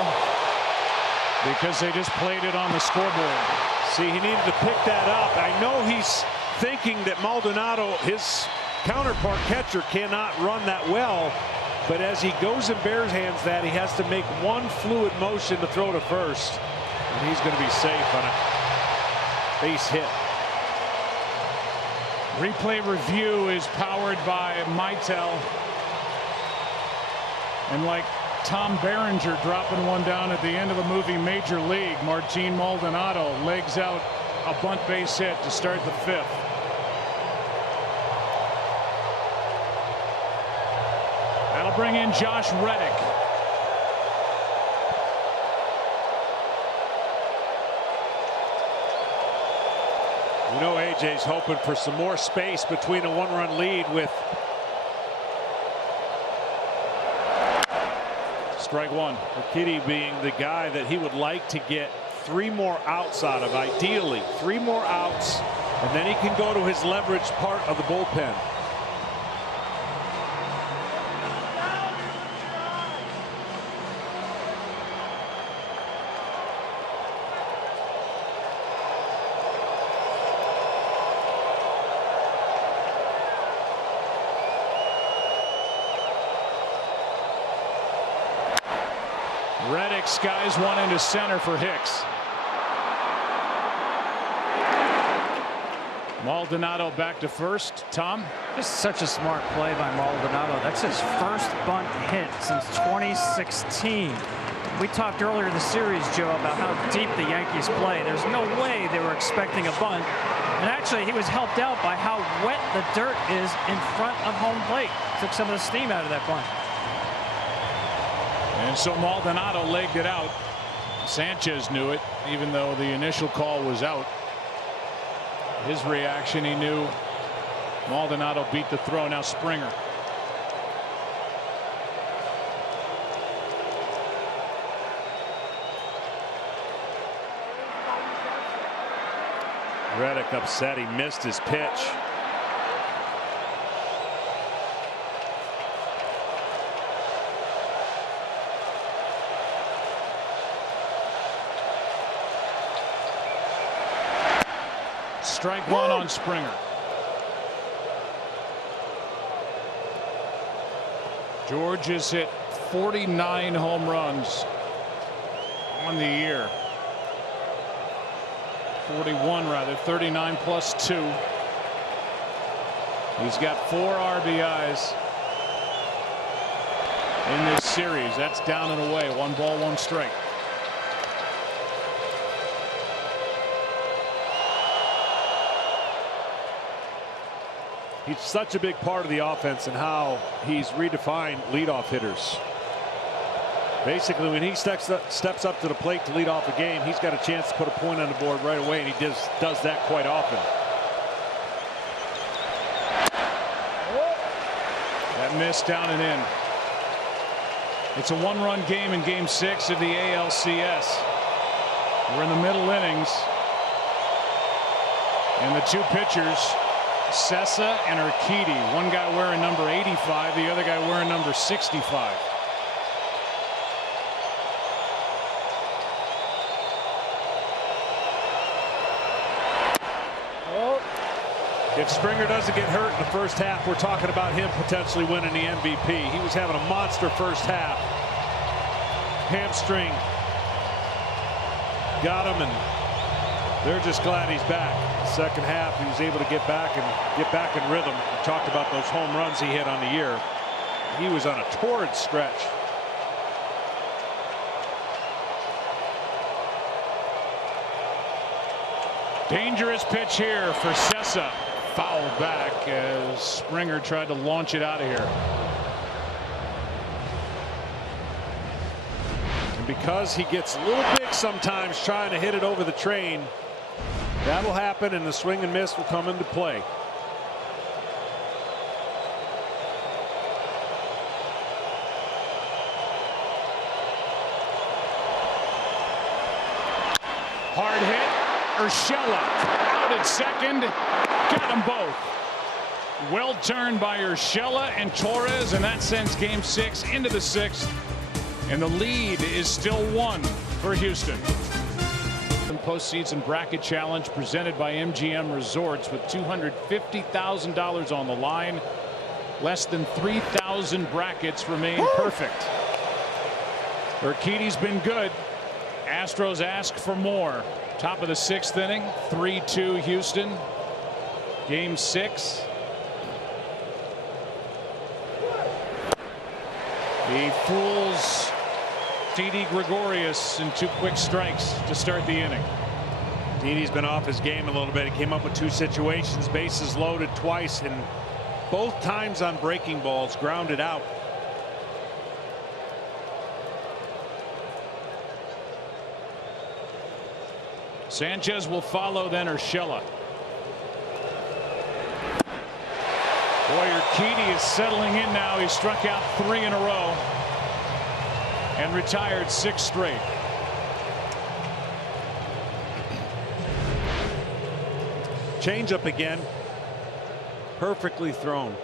because they just played it on the scoreboard. See, he needed to pick that up. I know he's thinking that Maldonado, his counterpart catcher, cannot run that well. But as he goes and barehands that, he has to make 1 fluid motion to throw to first. And he's going to be safe on a base hit. Replay review is powered by Mitel. And like Tom Berenger dropping one down at the end of the movie Major League, Martin Maldonado legs out a bunt base hit to start the 5th. That'll bring in Josh Reddick. You know, AJ's hoping for some more space between a 1-run lead with strike 1. Urquidy being the guy that he would like to get 3 more outs out of, ideally 3 more outs, and then he can go to his leverage part of the bullpen. Reddick skies one into center for Hicks. Maldonado back to first. Tom? Just such a smart play by Maldonado. That's his first bunt hit since 2016. We talked earlier in the series, Joe, about how deep the Yankees play. There's no way they were expecting a bunt. And actually, he was helped out by how wet the dirt is in front of home plate. Took some of the steam out of that bunt. And so Maldonado legged it out. Sanchez knew it, even though the initial call was out. His reaction, he knew Maldonado beat the throw. Now Springer. Reddick upset. He missed his pitch. Strike one on Springer. George has hit 49 home runs on the year. 41 rather, 39 plus 2. He's got 4 RBIs in this series. That's down and away. 1 ball, 1 strike. He's such a big part of the offense and how he's redefined leadoff hitters. Basically, when he steps up to the plate to lead off a game, he's got a chance to put a point on the board right away, and he does that quite often. That miss down and in. It's a 1-run game in Game 6 of the ALCS. We're in the middle innings, and the 2 pitchers, Sessa and Urquidy. One guy wearing number 85, the other guy wearing number 65. If Springer doesn't get hurt in the first half, we're talking about him potentially winning the MVP. He was having a monster first half. Hamstring got him, and they're just glad he's back. Second half, he was able to get back in rhythm. We talked about those home runs he hit on the year. He was on a torrid stretch. Dangerous pitch here for Sessa. Fouled back as Springer tried to launch it out of here. And because he gets a little big sometimes trying to hit it over the train, that'll happen, and the swing and miss will come into play. Hard hit. Urshela out at second. Got them both. Well turned by Urshela and Torres, and that sends Game 6 into the 6th. And the lead is still 1 for Houston. Postseason bracket challenge presented by MGM Resorts with $250,000 on the line. Less than 3,000 brackets remain perfect. Urquidy's been good. Astros ask for more. Top of the 6th inning, 3-2 Houston. Game 6. He fools Didi Gregorius in 2 quick strikes to start the inning. Didi's been off his game a little bit. He came up with 2 situations, bases loaded twice, and both times on breaking balls, grounded out. Sanchez will follow, then Urshela. Boy, Urquidy is settling in now. He struck out 3 in a row and retired 6 straight. Changeup again. Perfectly thrown.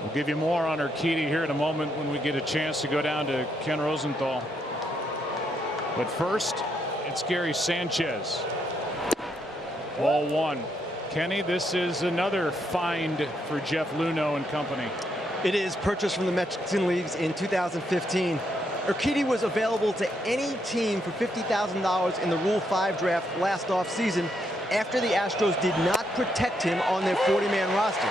We'll give you more on Urquidy here in a moment when we get a chance to go down to Ken Rosenthal. But first, it's Gary Sanchez. Ball 1. Kenny, this is another find for Jeff Luhnow and company. It is purchased from the Mexican leagues in 2015. Urquidy was available to any team for $50,000 in the Rule 5 draft last offseason after the Astros did not protect him on their 40-man roster.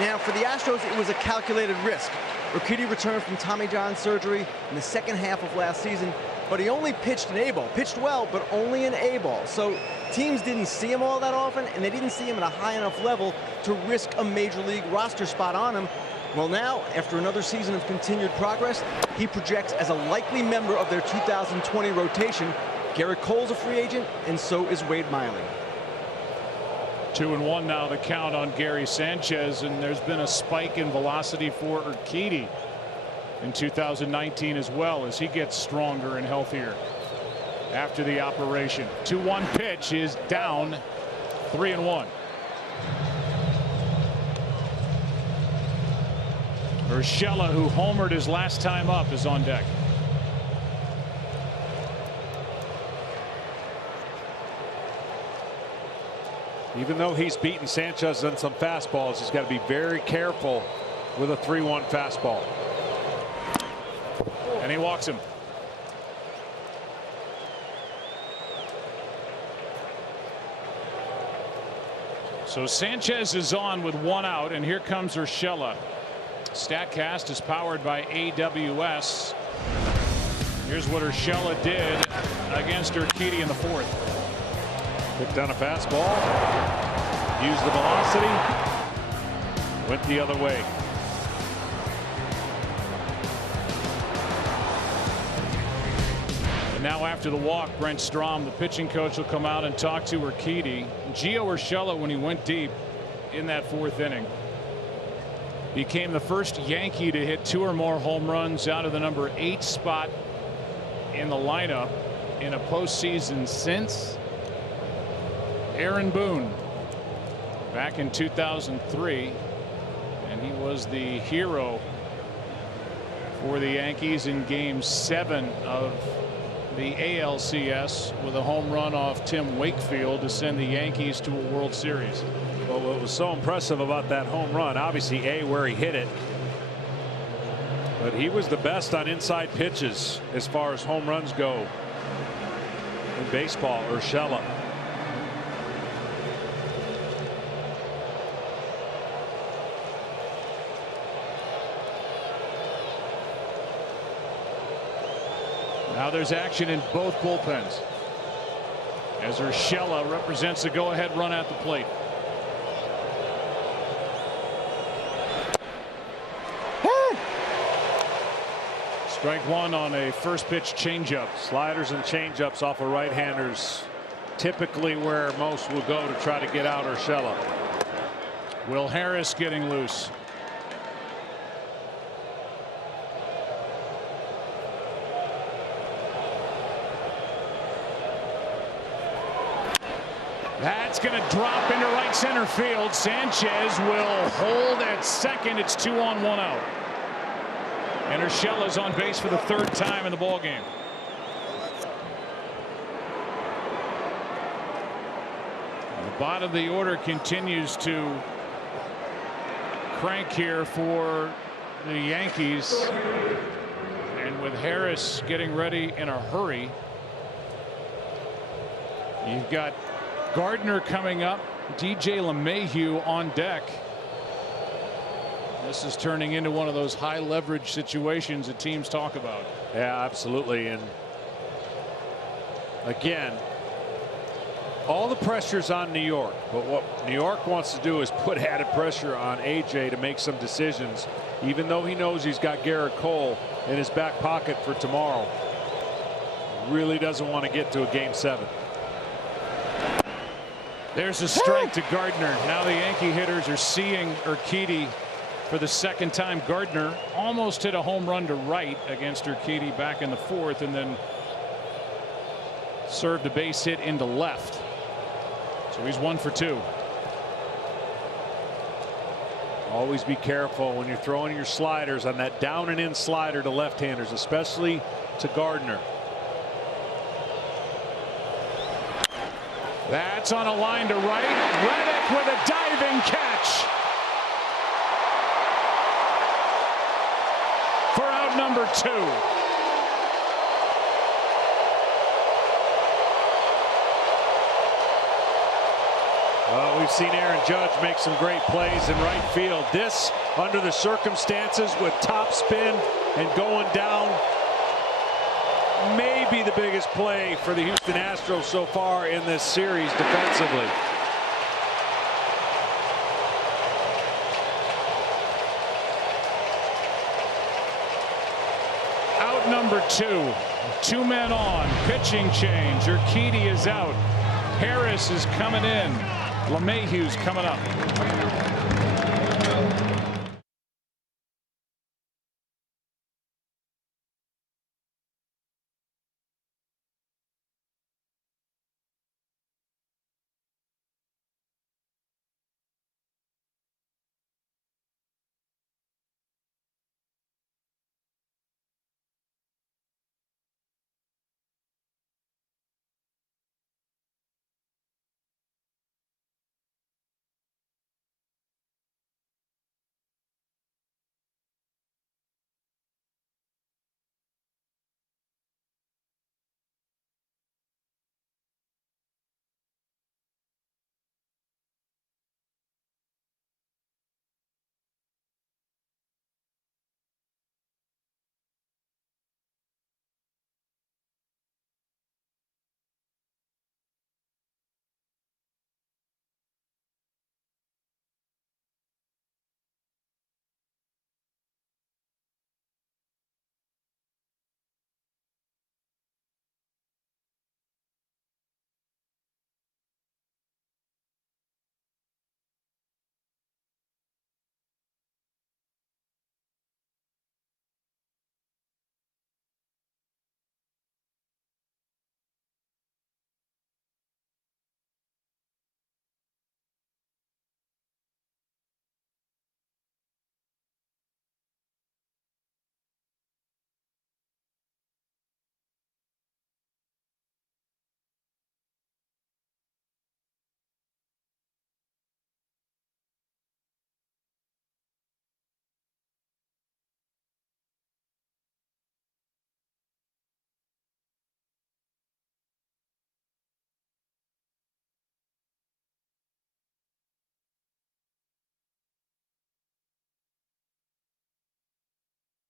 Now, for the Astros, it was a calculated risk. Urquidy returned from Tommy John surgery in the second half of last season, but he only pitched an A-ball. Pitched well, but only an A-ball. So teams didn't see him all that often, and they didn't see him at a high enough level to risk a major league roster spot on him. Well, now, after another season of continued progress, he projects as a likely member of their 2020 rotation. Garrett Cole's a free agent, and so is Wade Miley. 2-1 now the count on Gary Sanchez, and there's been a spike in velocity for Urquidy in 2019 as well, as he gets stronger and healthier after the operation. 2-1 pitch is down, 3-1. Urshela, who homered his last time up, is on deck. Even though he's beaten Sanchez on some fastballs, he's got to be very careful with a 3-1 fastball. And he walks him. So Sanchez is on with 1 out, and here comes Urshela. StatCast is powered by AWS. Here's what Urshela did against Urquidy in the 4th. Picked on a fastball, used the velocity, went the other way. And now after the walk, Brent Strom, the pitching coach, will come out and talk to Urquidy. Gio Urshela, when he went deep in that 4th inning, became the first Yankee to hit 2 or more home runs out of the number 8 spot in the lineup in a postseason since Aaron Boone back in 2003, and he was the hero for the Yankees in Game 7 of the ALCS with a home run off Tim Wakefield to send the Yankees to a World Series. Well, what was so impressive about that home run, obviously where he hit it, but he was the best on inside pitches as far as home runs go in baseball. Urshela. Now there's action in both bullpens as Urshela represents the go-ahead run at the plate. Strike 1 on a first pitch changeup. Sliders and changeups off of right-handers, typically where most will go to try to get out Urshela. Will Harris getting loose. That's going to drop into right center field. Sanchez will hold at second. It's 2 on 1 out. And Urshela's on base for the 3rd time in the ball game. The bottom of the order continues to crank here for the Yankees, and with Harris getting ready in a hurry, you've got Gardner coming up, DJ LeMahieu on deck. This is turning into one of those high leverage situations that teams talk about. Yeah, absolutely. And again, all the pressure's on New York, but what New York wants to do is put added pressure on AJ to make some decisions, even though he knows he's got Garrett Cole in his back pocket for tomorrow. Really doesn't want to get to a Game 7. There's a strike to Gardner. Now the Yankee hitters are seeing Urquidy for the 2nd time. Gardner almost hit a home run to right against Urquidy back in the 4th, and then served a base hit into left. So he's 1 for 2. Always be careful when you're throwing your sliders on that down and in slider to left-handers, especially to Gardner. That's on a line to right. Reddick with a diving catch for out number 2. Well, we've seen Aaron Judge make some great plays in right field. This, under the circumstances, with top spin and going down, may be the biggest play for the Houston Astros so far in this series defensively. Out number 2. 2 men on. Pitching change. Urquidy is out. Harris is coming in. LeMahieu's coming up.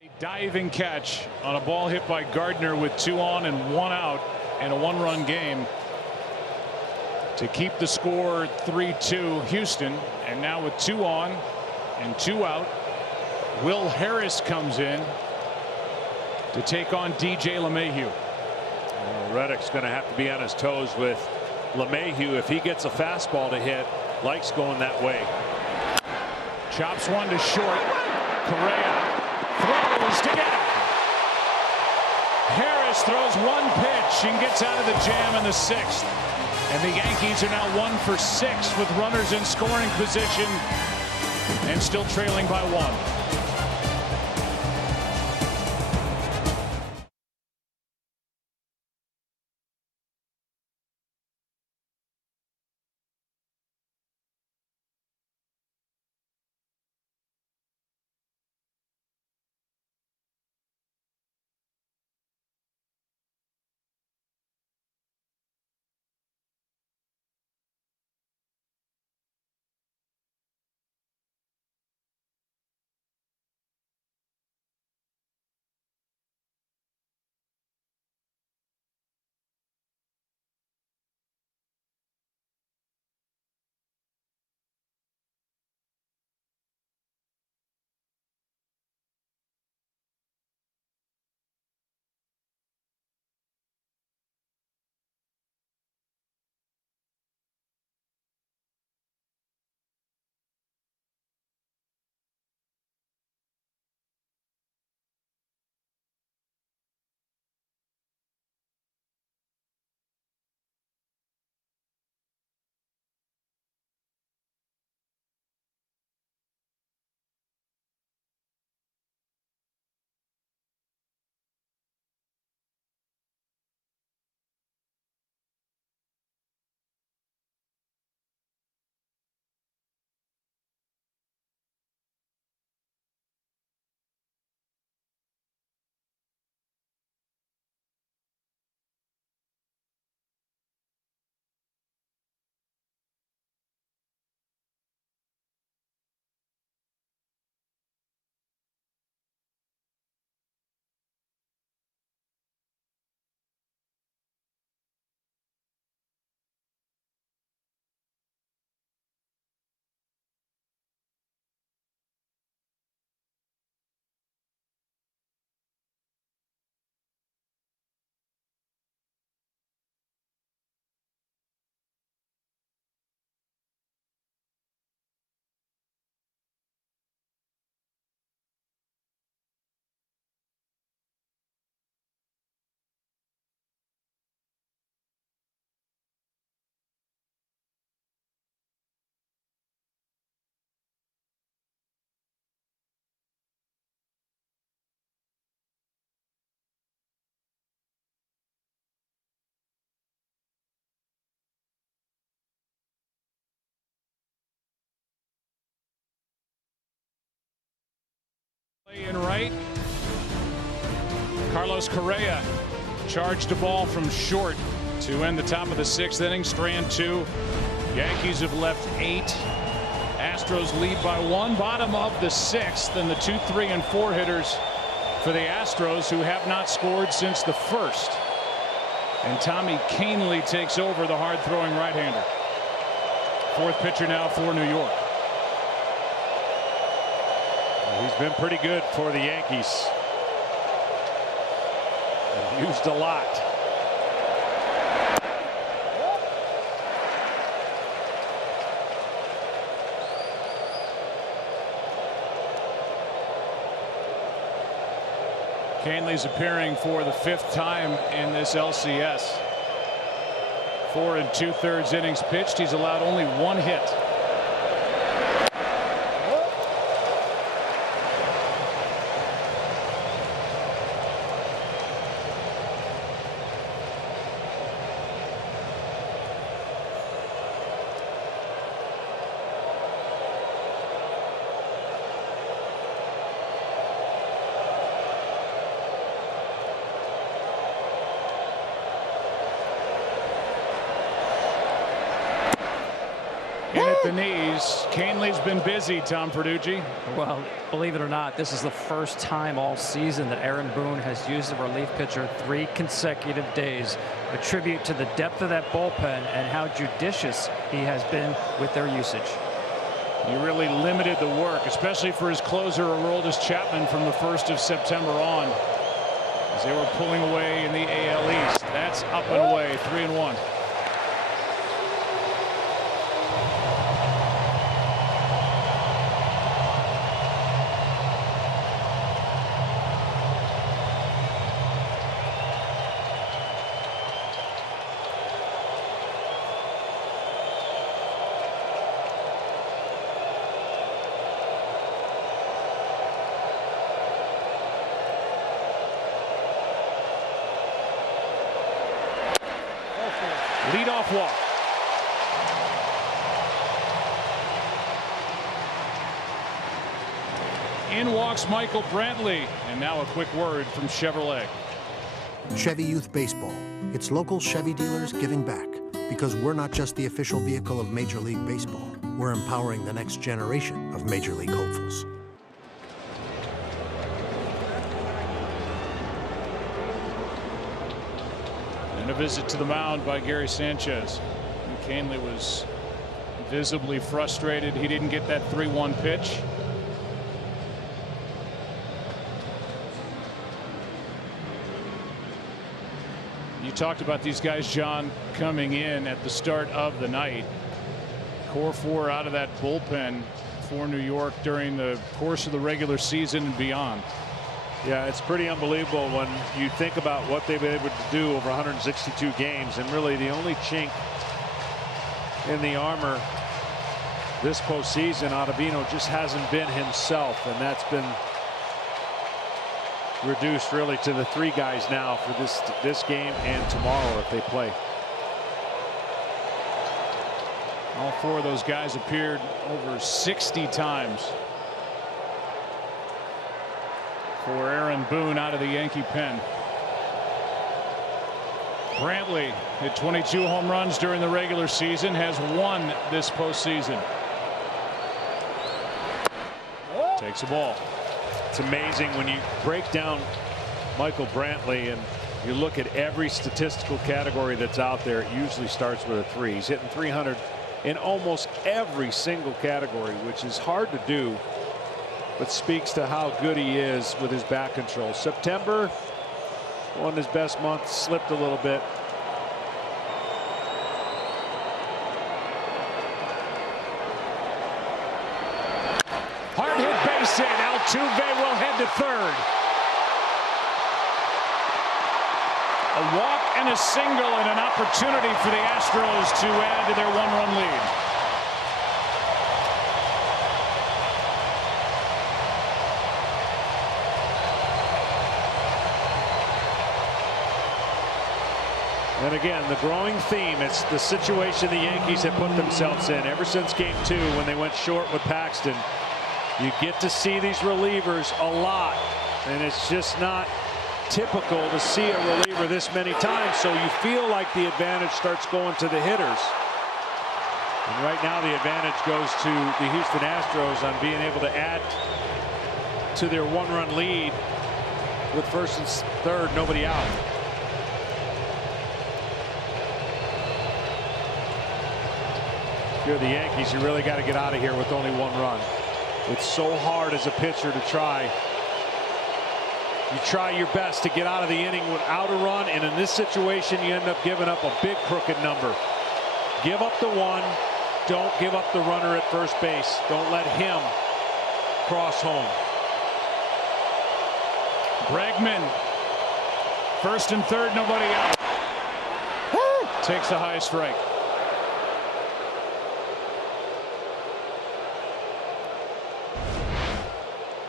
A diving catch on a ball hit by Gardner with 2 on and 1 out and a 1-run game to keep the score 3-2 Houston. And now with 2 on and 2 out, Will Harris comes in to take on DJ LeMahieu. Reddick's going to have to be on his toes with LeMahieu. If he gets a fastball to hit, likes going that way. Chops one to short. Correa throws to get out. Harris throws 1 pitch and gets out of the jam in the 6th. And the Yankees are now 1 for 6 with runners in scoring position and still trailing by 1. In right. Carlos Correa charged a ball from short to end the top of the 6th inning. Strand 2. Yankees have left 8. Astros lead by 1. Bottom of the 6th, and the 2, 3, and 4 hitters for the Astros, who have not scored since the 1st. And Tommy Kahnle takes over, the hard-throwing right-hander. 4th pitcher now for New York. He's been pretty good for the Yankees. Used a lot. Kahnle's appearing for the 5th time in this LCS. 4 2/3 innings pitched. He's allowed only 1 hit. In at the knees. Kahnle's been busy, Tom Verducci. Well, believe it or not, this is the first time all season that Aaron Boone has used a relief pitcher 3 consecutive days. A tribute to the depth of that bullpen and how judicious he has been with their usage. He really limited the work, especially for his closer, Aroldis Chapman, from the 1st of September on, as they were pulling away in the AL East. That's up and away, 3-1. Leadoff walk. In walks Michael Brantley. And now a quick word from Chevrolet. Chevy Youth Baseball. It's local Chevy dealers giving back. Because we're not just the official vehicle of Major League Baseball. We're empowering the next generation of Major League hopefuls. And a visit to the mound by Gary Sanchez. And Kahnle was visibly frustrated. He didn't get that 3-1 pitch. You talked about these guys, John, coming in at the start of the night. Core 4 out of that bullpen for New York during the course of the regular season and beyond. Yeah, it's pretty unbelievable when you think about what they've been able to do over 162 games. And really the only chink in the armor this postseason, Ottavino just hasn't been himself. And that's been reduced really to the 3 guys now for this game and tomorrow if they play. All 4 of those guys appeared over 60 times for Aaron Boone out of the Yankee pen. Brantley hit 22 home runs during the regular season, has 1 this postseason. Takes a ball. It's amazing when you break down Michael Brantley and you look at every statistical category that's out there. It usually starts with a 3. He's hitting 300 in almost every single category, which is hard to do, but speaks to how good he is with his bat control. September, one of his best months, slipped a little bit. Hard hit base hit. Altuve will head to 3rd. A walk and a single and an opportunity for the Astros to add to their 1-run lead. And again, the growing theme, it's the situation the Yankees have put themselves in ever since Game 2 when they went short with Paxton. You get to see these relievers a lot, and it's just not typical to see a reliever this many times, so you feel like the advantage starts going to the hitters. And right now the advantage goes to the Houston Astros on being able to add to their one-run lead with first and third, nobody out. If you're the Yankees, you really got to get out of here with only one run. It's so hard as a pitcher to try. You try your best to get out of the inning without a run, and in this situation you end up giving up a big crooked number. Give up the one. Don't give up the runner at first base. Don't let him cross home. Bregman, first and third, nobody out. Takes the high strike.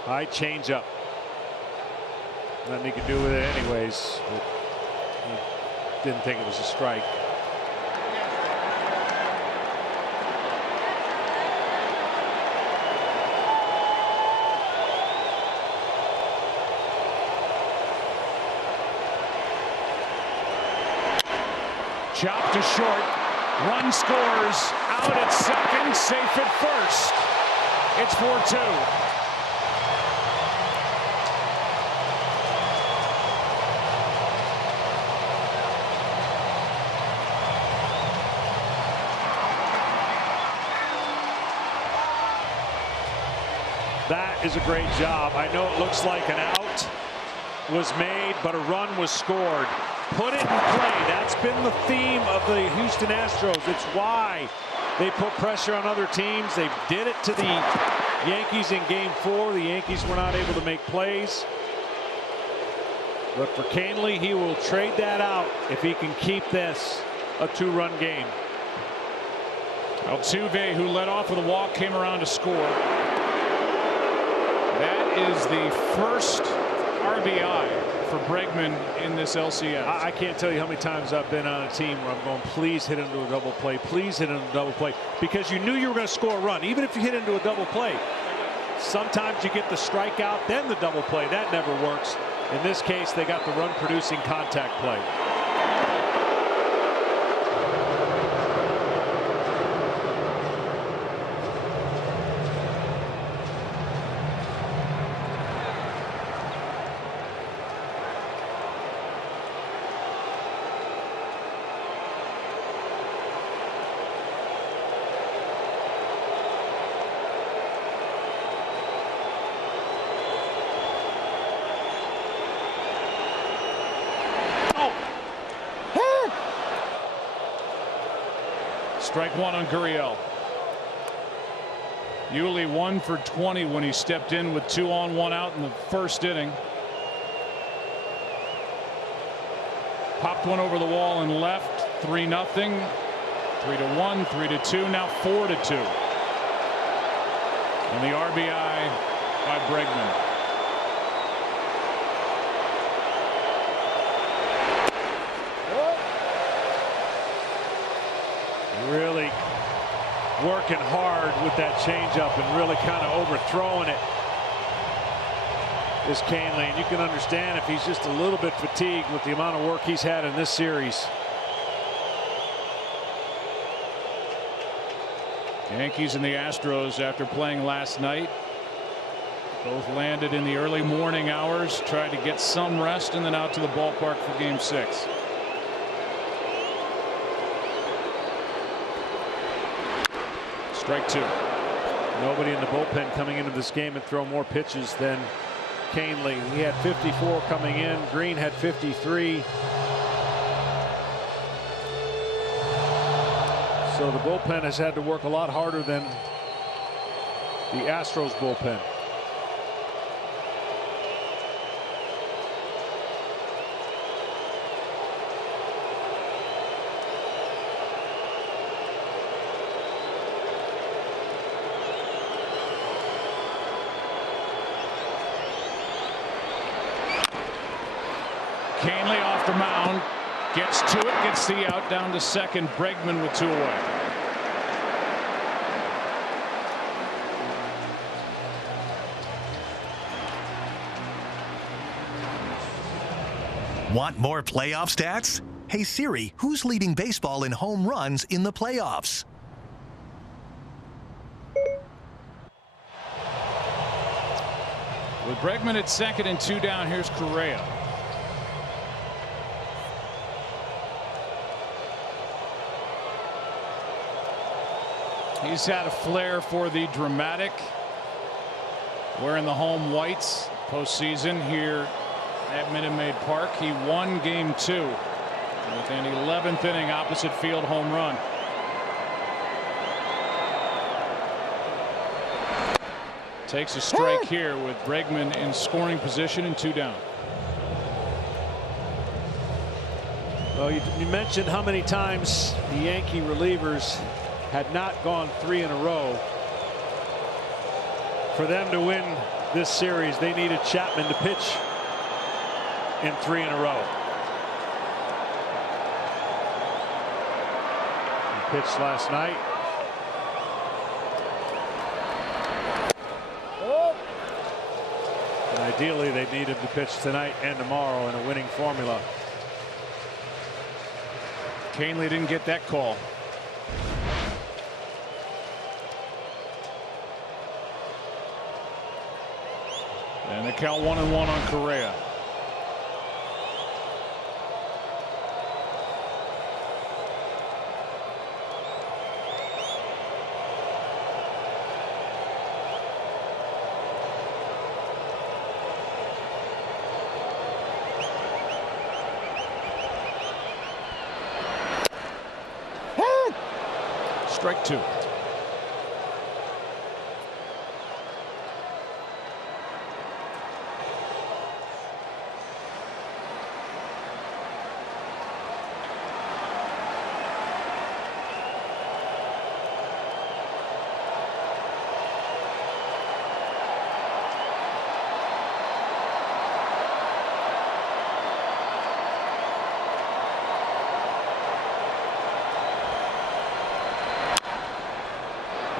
High changeup. Nothing he could do with it anyways. But he didn't think it was a strike. Chopped to short. Run scores. Out at second. Safe at first. It's 4-2. That is a great job. I know it looks like an out was made, but a run was scored. Put it in play. That's been the theme of the Houston Astros. It's why they put pressure on other teams. They did it to the Yankees in Game 4. The Yankees were not able to make plays. But for Canely, he will trade that out if he can keep this a two-run game. Altuve, who led off with a walk, came around to score. That is the first RBI for Bregman in this LCS. I can't tell you how many times I've been on a team where I'm going, please hit into a double play, please hit into a double play, because you knew you were going to score a run, even if you hit into a double play. Sometimes you get the strikeout, then the double play. That never works. In this case, they got the run-producing contact play. Strike one on Gurriel. Yuli 1 for 20 when he stepped in with 2 on 1 out in the first inning. Popped one over the wall and left. 3-0. 3-1. 3-2. Now 4-2. And the RBI by Bregman. Really working hard with that changeup and really kind of overthrowing it is Canely. And you can understand if he's just a little bit fatigued with the amount of work he's had in this series. Yankees and the Astros, after playing last night, both landed in the early morning hours, tried to get some rest, and then out to the ballpark for Game 6. Strike 2. Nobody in the bullpen coming into this game and throw more pitches than Canely. He had 54 coming in. Green had 53. So the bullpen has had to work a lot harder than the Astros bullpen. Canely off the mound, gets to it, gets the out, down to second. Bregman with 2 away. Want more playoff stats? Hey Siri, who's leading baseball in home runs in the playoffs? With Bregman at second and 2 down, here's Correa. He's had a flair for the dramatic, wearing the home whites postseason here at Minute Maid Park. He won game 2 with an 11th inning opposite field home run. Takes a strike here with Bregman in scoring position and 2 down. Well, you mentioned how many times the Yankee relievers had not gone 3 in a row. For them to win this series, they needed Chapman to pitch in 3 in a row. He pitched last night. And ideally, they need him to pitch tonight and tomorrow in a winning formula. Canely didn't get that call. And the count 1-1 on Correa. Strike 2.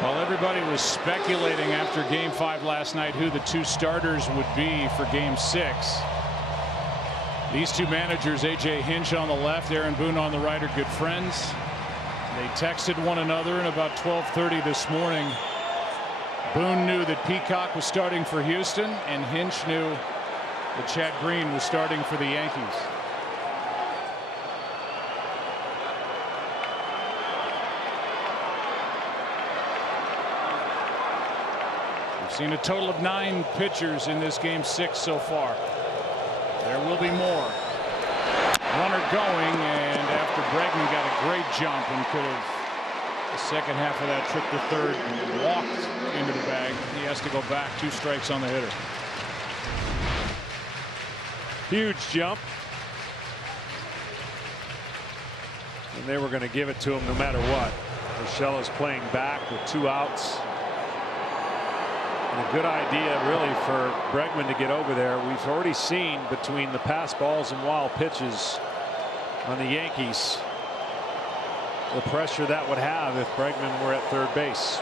Well, everybody was speculating after game 5 last night who the 2 starters would be for game 6. These 2 managers, A.J. Hinch on the left, Aaron Boone on the right, are good friends. They texted one another in about 12:30 this morning. Boone knew that Peacock was starting for Houston, and Hinch knew that Chad Green was starting for the Yankees. Seen a total of 9 pitchers in this game 6 so far. There will be more. Runner going, and after Bregman got a great jump and could have the second half of that trip to third walked into the bag, he has to go back. 2 strikes on the hitter. Huge jump. And they were going to give it to him no matter what. Urshela is playing back with 2 outs. A good idea really for Bregman to get over there. We've already seen between the pass balls and wild pitches on the Yankees the pressure that would have if Bregman were at third base.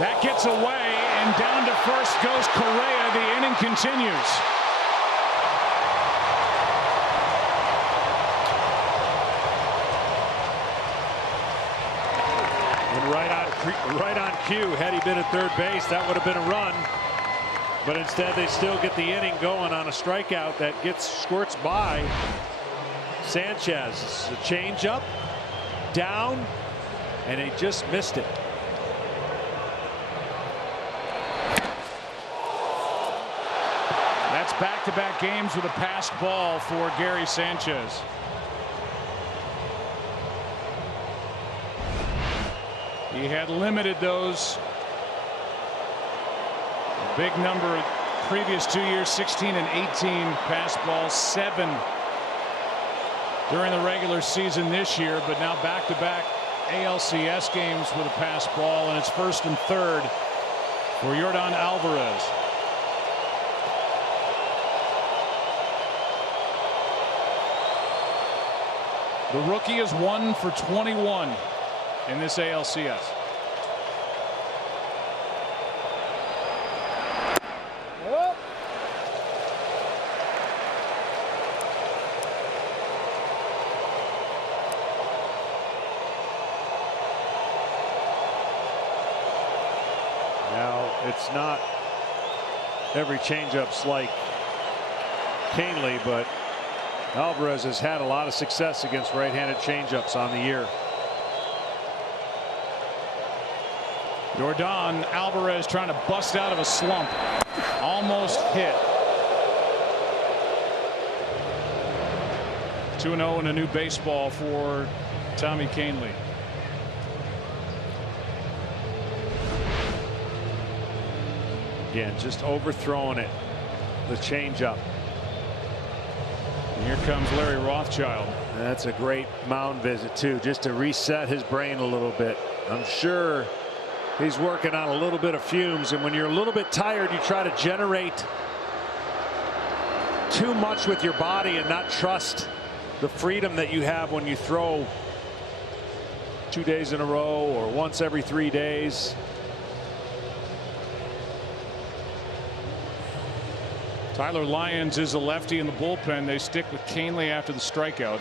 That gets away, and down to first goes Correa. The inning continues. And right on cue, had he been at third base, that would have been a run. But instead, they still get the inning going on a strikeout that squirts by Sanchez. The changeup down, and he just missed it. That's back-to-back games with a passed ball for Gary Sanchez. He had limited those. A big number previous 2 years, 16 and 18 pass balls, 7 during the regular season this year, but now back-to-back ALCS games with a pass ball, and it's first and third for Yordan Alvarez. The rookie is 1 for 21 in this ALCS. Now, it's not every changeup's like Canely, but Alvarez has had a lot of success against right-handed changeups on the year. Yordan Alvarez trying to bust out of a slump. Almost hit. 2-0 in a new baseball for Tommy Canely. Again, just overthrowing it. The changeup. And here comes Larry Rothschild. That's a great mound visit too, just to reset his brain a little bit. I'm sure he's working on a little bit of fumes, and when you're a little bit tired, you try to generate too much with your body and not trust the freedom that you have when you throw 2 days in a row or once every 3 days. Tyler Lyons is a lefty in the bullpen. They stick with Canely after the strikeout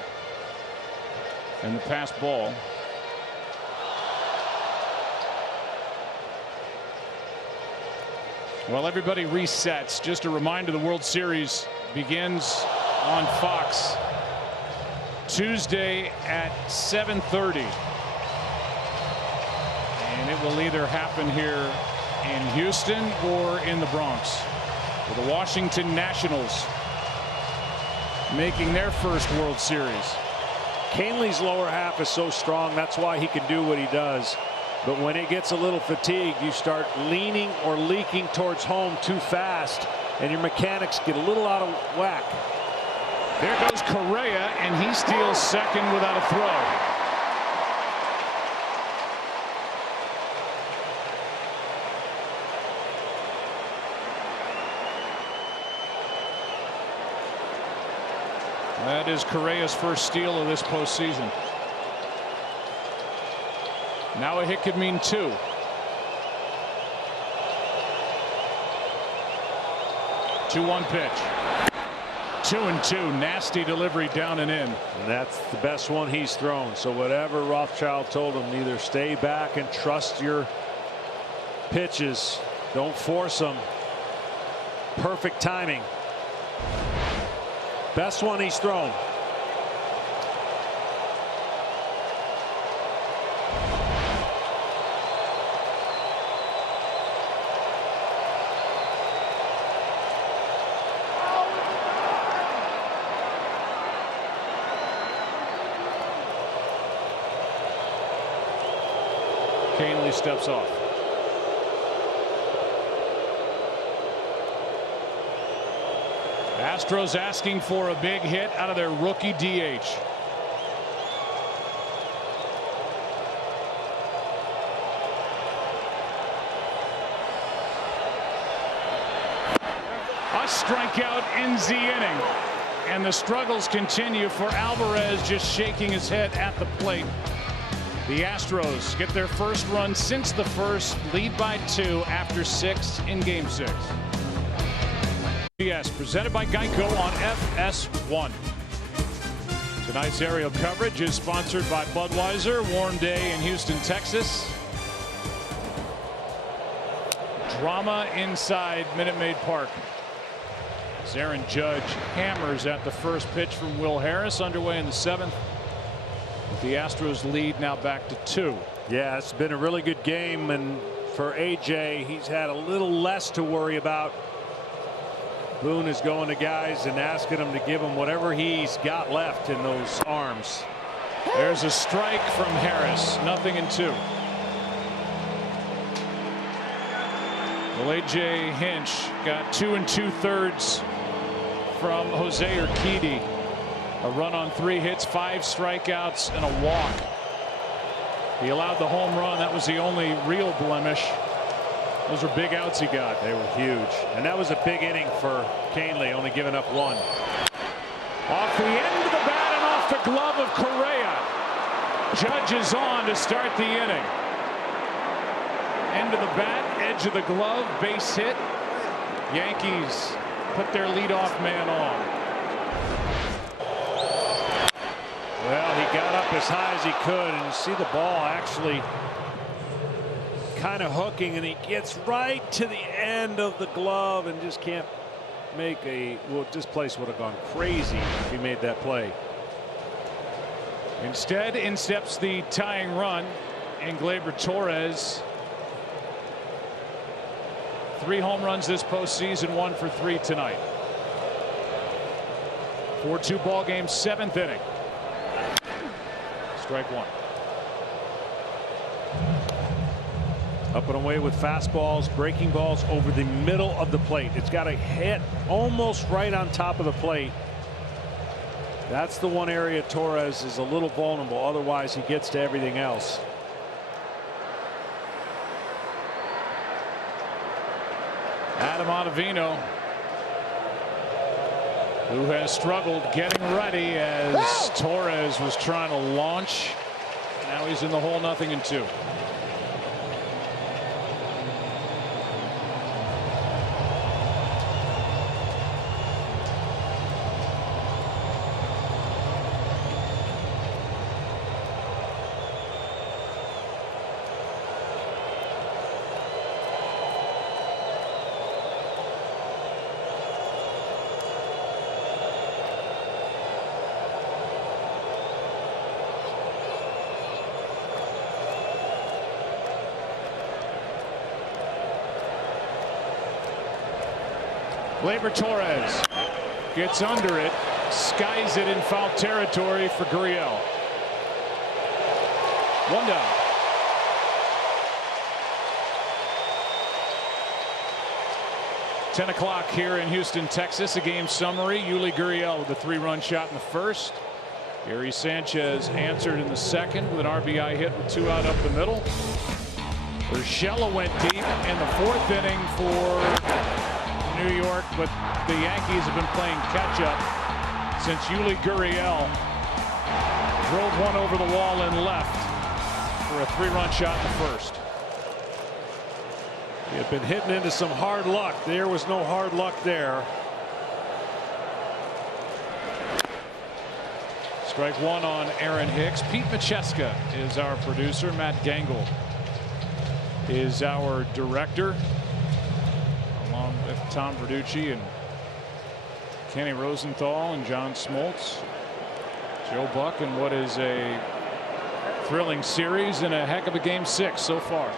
and the pass ball. Well, everybody resets. Just a reminder, the World Series begins on Fox Tuesday at 7:30. And it will either happen here in Houston or in the Bronx. The Washington Nationals making their first World Series. Canely's lower half is so strong, that's why he can do what he does. But when it gets a little fatigued, you start leaning or leaking towards home too fast, and your mechanics get a little out of whack. There goes Correa, and he steals second without a throw. That is Correa's first steal of this postseason. Now a hit could mean 2. Two-one pitch. 2-2. Nasty delivery down and in. And that's the best one he's thrown. So whatever Rothschild told him, either stay back and trust your pitches. Don't force them. Perfect timing. Best one he's thrown. Canely steps off. Astros asking for a big hit out of their rookie DH. A strikeout ends the inning, and the struggles continue for Alvarez, just shaking his head at the plate. The Astros get their first run since the first, lead by 2 after 6 in Game 6. Yes, presented by Geico on FS1. Tonight's aerial coverage is sponsored by Budweiser. Warm day in Houston, Texas. Drama inside Minute Maid Park. As Aaron Judge hammers at the first pitch from Will Harris, underway in the 7th. With the Astros lead now back to 2. Yeah, it's been a really good game, and for AJ, he's had a little less to worry about. Boone is going to guys and asking them to give him whatever he's got left in those arms. There's a strike from Harris. 0-2. Well, AJ Hinch got 2 2/3 from Jose Urquidy. A run on 3 hits, 5 strikeouts, and a walk. He allowed the home run. That was the only real blemish. Those were big outs he got. They were huge. And that was a big inning for Canely, only giving up 1. Off the end of the bat and off the glove of Correa. Judge is on to start the inning. End of the bat, edge of the glove, base hit. Yankees put their leadoff man on. Well, he got up as high as he could, and you see the ball actually kind of hooking, and he gets right to the end of the glove and just can't make a, well, this place would have gone crazy if he made that play. Instead, in steps the tying run, and Gleyber Torres. 3 home runs this postseason, 1 for 3 tonight. 4-2 ball game, 7th inning. Strike 1. Up and away with fastballs, breaking balls over the middle of the plate. It's got to hit almost right on top of the plate. That's the one area Torres is a little vulnerable. Otherwise, he gets to everything else. Adam Ottavino, who has struggled getting ready as Torres was trying to launch. Now he's in the hole, 0-2. Gleyber Torres gets under it, skies it in foul territory for Gurriel. 1 down. $10 here in Houston, Texas. A game summary. Yuli Gurriel with a 3-run shot in the first. Gary Sanchez answered in the second with an RBI hit with 2 out up the middle. Urshela went deep in the 4th inning for New York, but the Yankees have been playing catch-up since Yuli Gurriel drove one over the wall and left for a 3-run shot in the first. He had been hitting into some hard luck. There was no hard luck there. Strike 1 on Aaron Hicks. Pete Macheska is our producer. Matt Gangle is our director, along with Tom Verducci and Kenny Rosenthal and John Smoltz. Joe Buck in what is a thrilling series and a heck of a game 6 so far.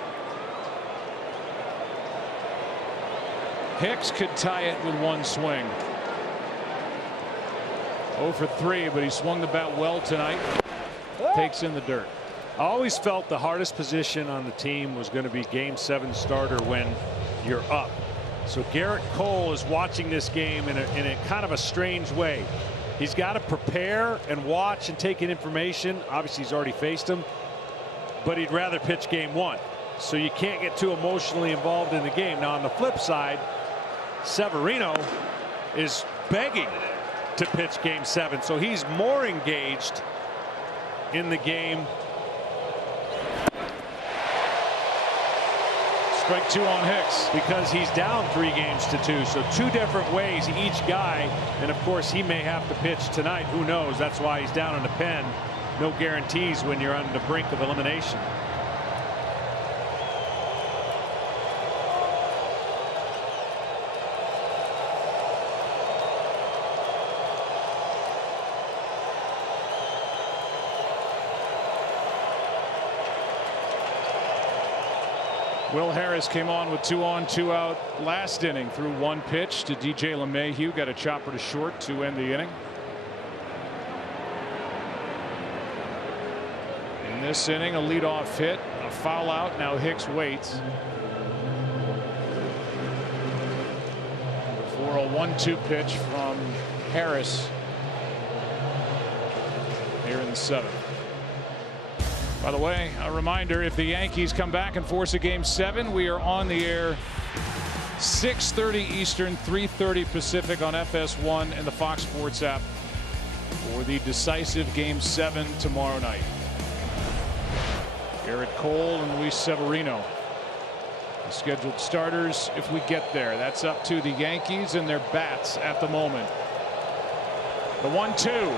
Hicks could tie it with 1 swing. 0 for 3, but he swung the bat well tonight. Takes in the dirt. I always felt the hardest position on the team was going to be game 7 starter when you're up. So Garrett Cole is watching this game in a kind of a strange way. He's got to prepare and watch and take in information. Obviously, he's already faced him, but he'd rather pitch game 1. So you can't get too emotionally involved in the game. Now, on the flip side, Severino is begging to pitch game 7, so he's more engaged in the game. Strike 2 on Hicks. Because he's down 3 games to 2. So 2 different ways each guy. And of course, he may have to pitch tonight. Who knows? That's why he's down in the pen. No guarantees when you're on the brink of elimination. Will Harris came on with 2 on, 2 out last inning. Threw 1 pitch to DJ LeMahieu. Got a chopper to short to end the inning. In this inning, a leadoff hit, a foul out. Now Hicks waits for a 1-2 pitch from Harris here in the 7th. By the way, a reminder, if the Yankees come back and force a game 7, we are on the air 6:30 Eastern, 3:30 Pacific on FS1 and the Fox Sports app for the decisive game 7 tomorrow night. Garrett Cole and Luis Severino, the scheduled starters if we get there. That's up to the Yankees and their bats at the moment. The 1-2.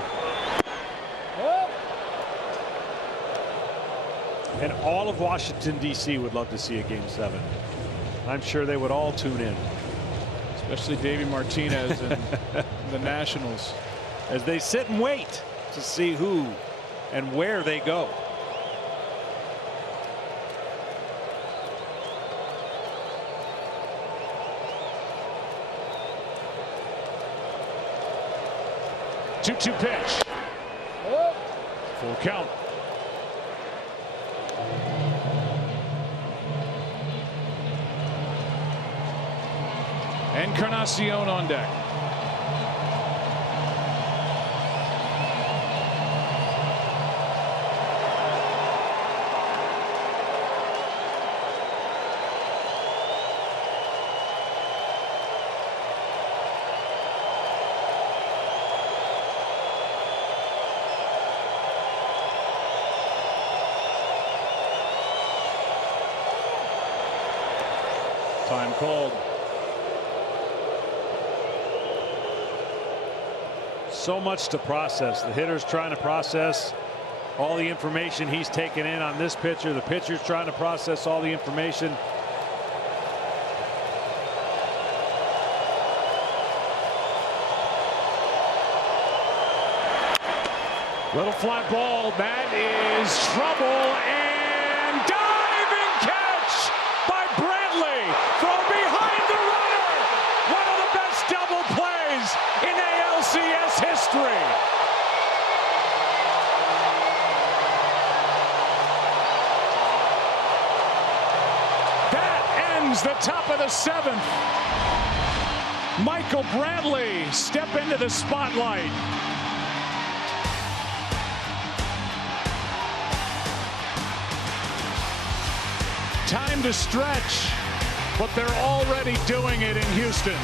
And all of Washington, D.C. would love to see a Game 7. I'm sure they would all tune in. Especially Davey Martinez and the Nationals. As they sit and wait to see who and where they go. Two pitch. Full count. Encarnacion on deck. Time called. So much to process. The hitter's trying to process all the information he's taken in on this pitcher. The pitcher's trying to process all the information. Little fly ball. That is trouble, and diving catch by Bradley from behind the runner. One of the best double plays in ALCS history. That ends the top of the 7th. Michael Bradley step into the spotlight. Time to stretch, but they're already doing it in Houston.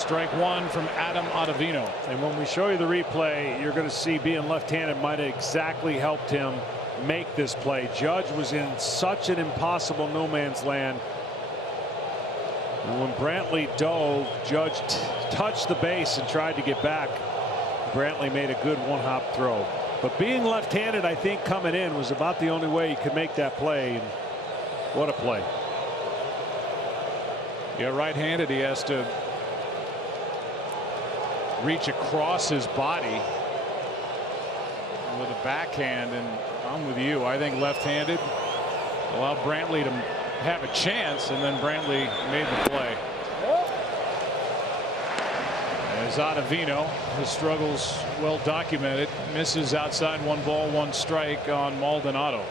Strike one from Adam Ottavino. And when we show you the replay, you're going to see being left-handed might have exactly helped him make this play. Judge was in such an impossible no man's land. And when Brantley dove, Judge touched the base and tried to get back. Brantley made a good one-hop throw. But being left-handed, I think, coming in was about the only way he could make that play. And what a play. Yeah, right-handed, he has to reach across his body with a backhand, and I'm with you. I think left-handed allowed Brantley to have a chance, and then Brantley made the play. As Ottavino, his struggles well documented, misses outside, 1 ball, 1 strike on Maldonado.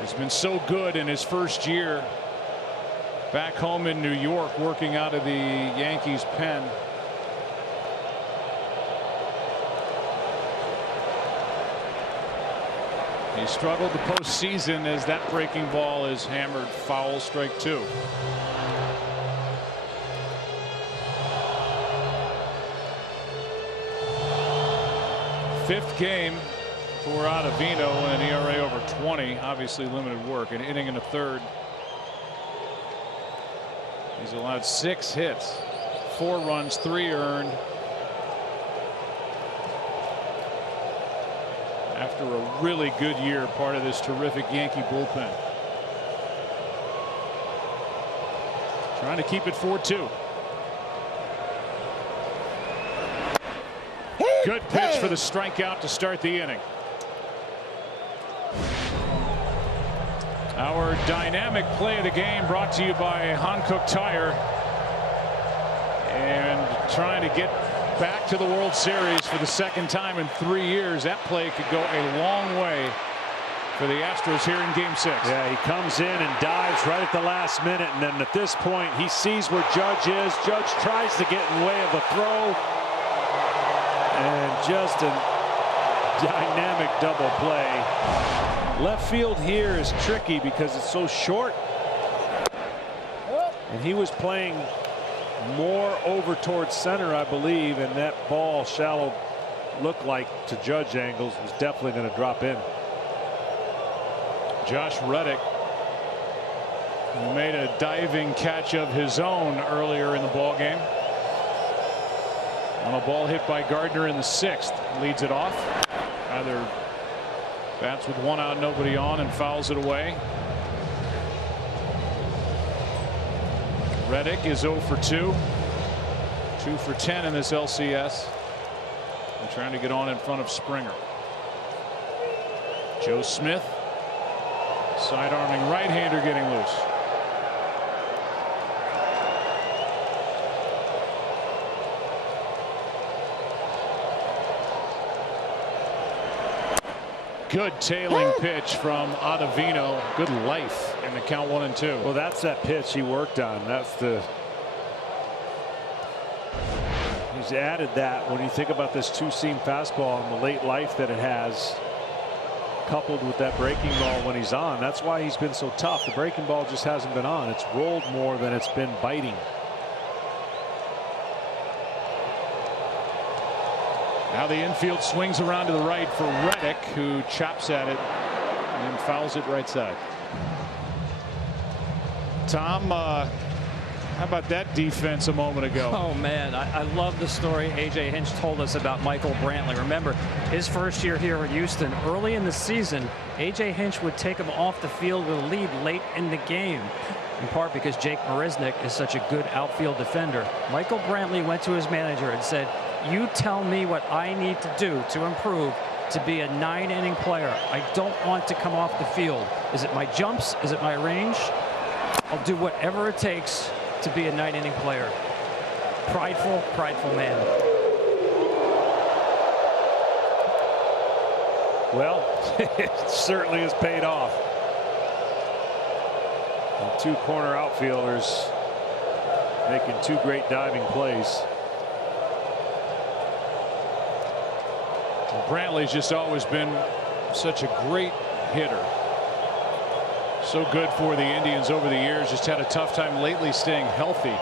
He's been so good in his first year back home in New York, working out of the Yankees pen. He struggled the postseason as that breaking ball is hammered foul, strike 2. Fifth game for Ottavino and an ERA over 20. Obviously limited work. An inning and a third. He's allowed 6 hits, 4 runs, 3 earned. After a really good year, part of this terrific Yankee bullpen. Trying to keep it 4-2. Good pitch for the strikeout to start the inning. Our dynamic play of the game brought to you by Hankook Tire. And trying to get back to the World Series for the second time in 3 years. That play could go a long way for the Astros here in Game 6. Yeah, he comes in and dives right at the last minute, and then at this point he sees where Judge is. Judge tries to get in the way of a throw, and just a dynamic double play. Left field here is tricky because it's so short, and he was playing more over towards center, I believe, and that ball, shallow look like to Judge angles, was definitely going to drop in. Josh Reddick, who made a diving catch of his own earlier in the ball game on a ball hit by Gardner in the 6th, leads it off. Either bats with 1 out, nobody on, and fouls it away. Reddick is 0 for 2. 2 for 10 in this LCS. And trying to get on in front of Springer. Joe Smith, side-arming right-hander, getting loose. Good tailing pitch from Ottavino. Good life in the count 1-2. Well, that's that pitch he worked on. That's the. He's added that when you think about this 2-seam fastball and the late life that it has, coupled with that breaking ball when he's on. That's why he's been so tough. The breaking ball just hasn't been on. It's rolled more than it's been biting. Now the infield swings around to the right for Reddick, who chops at it and fouls it right side. Tom, how about that defense a moment ago? Oh, man, I love the story A.J. Hinch told us about Michael Brantley. Remember, his first year here at Houston, early in the season, A.J. Hinch would take him off the field with a lead late in the game, in part because Jake Marisnick is such a good outfield defender. Michael Brantley went to his manager and said, "You tell me what I need to do to improve to be a 9-inning player. I don't want to come off the field. Is it my jumps? Is it my range? I'll do whatever it takes to be a 9-inning player." Prideful, prideful man. Well, it certainly has paid off. And 2 corner outfielders making 2 great diving plays. Brantley's just always been such a great hitter. So good for the Indians over the years. Just had a tough time lately staying healthy.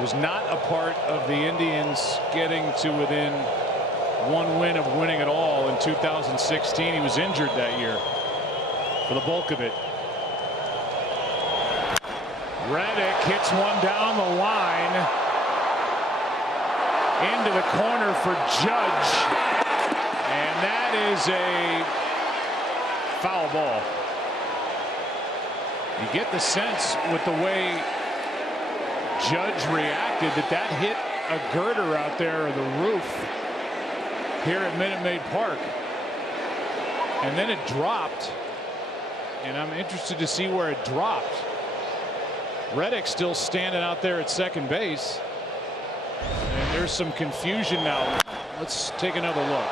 Was not a part of the Indians getting to within one win of winning it all in 2016. He was injured that year for the bulk of it. Reddick hits one down the line into the corner for Judge, and that is a foul ball. You get the sense with the way Judge reacted that hit a girder out there, or the roof here at Minute Maid Park, and then it dropped, and I'm interested to see where it dropped. Reddick still standing out there at second base, and there's some confusion now. Let's take another look.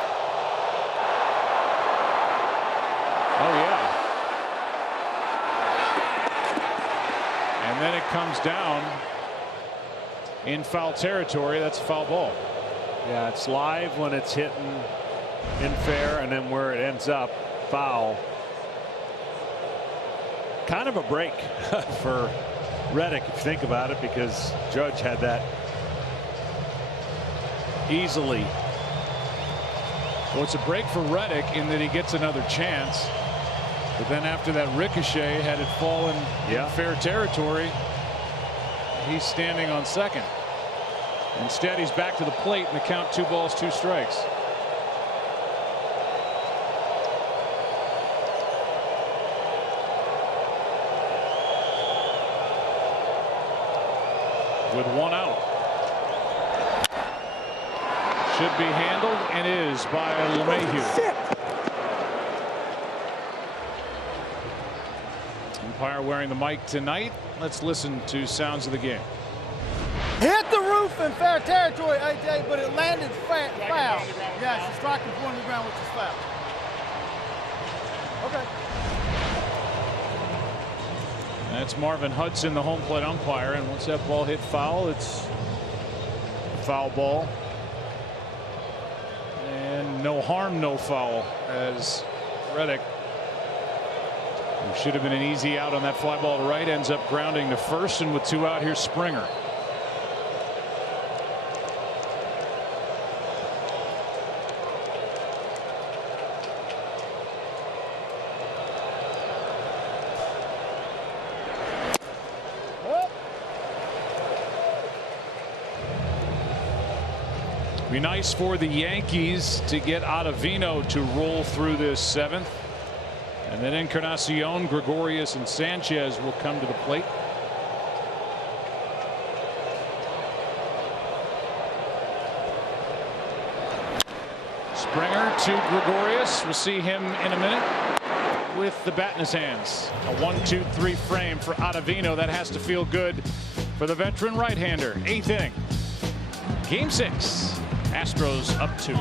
Oh yeah, and then it comes down in foul territory. That's a foul ball. Yeah, it's live when it's hitting in fair, and then where it ends up, foul. Kind of a break for Reddick, if you think about it, because Judge had that easily. Well, it's a break for Reddick in that he gets another chance, but then after that ricochet, had it fallen in fair territory, he's standing on second. Instead, he's back to the plate and the count 2 balls 2 strikes. With 1 out. Should be handled, and is by LeMahieu. Umpire wearing the mic tonight. Let's listen to sounds of the game. Hit the roof in fair territory, AJ, but it landed foul. Yes, it's striking point of the ground, which is foul. Okay. That's Marvin Hudson, the home plate umpire, and once that ball hit foul, it's a foul ball. And no harm, no foul, as Reddick, who should have been an easy out on that fly ball to right, ends up grounding to first, and with 2 out, here's Springer. Be nice for the Yankees to get Ottavino to roll through this 7th, and then Encarnacion, Gregorius, and Sanchez will come to the plate. Springer to Gregorius. We'll see him in a minute with the bat in his hands. A 1-2-3 frame for Ottavino. That has to feel good for the veteran right-hander. 8th inning. Game 6. Astros up 2.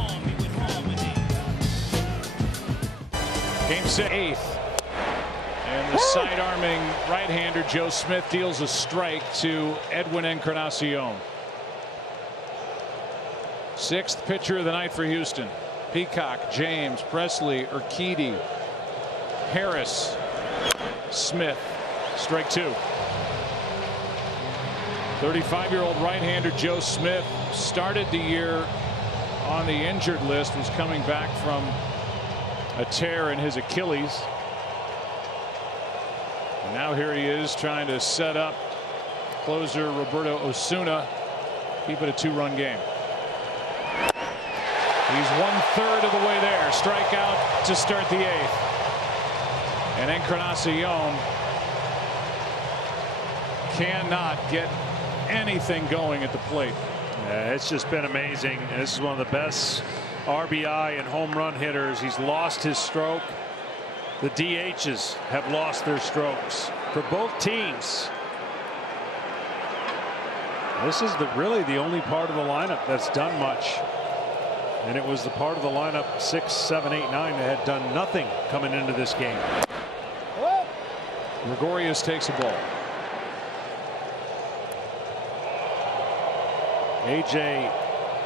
Game 6, 8th. And the side-arming right-hander Joe Smith deals a strike to Edwin Encarnacion. 6th pitcher of the night for Houston. Peacock, James, Presley, Urquidy, Harris, Smith. Strike 2. 35-year-old right-hander Joe Smith started the year on the injured list, was coming back from a tear in his Achilles. And now here he is trying to set up closer Roberto Osuna, keep it a 2-run game. He's 1/3 of the way there. Strikeout to start the 8th. And Encarnacion cannot get anything going at the plate. Yeah, it's just been amazing. This is one of the best RBI and home run hitters. He's lost his stroke. The DHs have lost their strokes for both teams. This is really the only part of the lineup that's done much. And it was the part of the lineup 6, 7, 8, 9 that had done nothing coming into this game. Gregorius takes a ball. AJ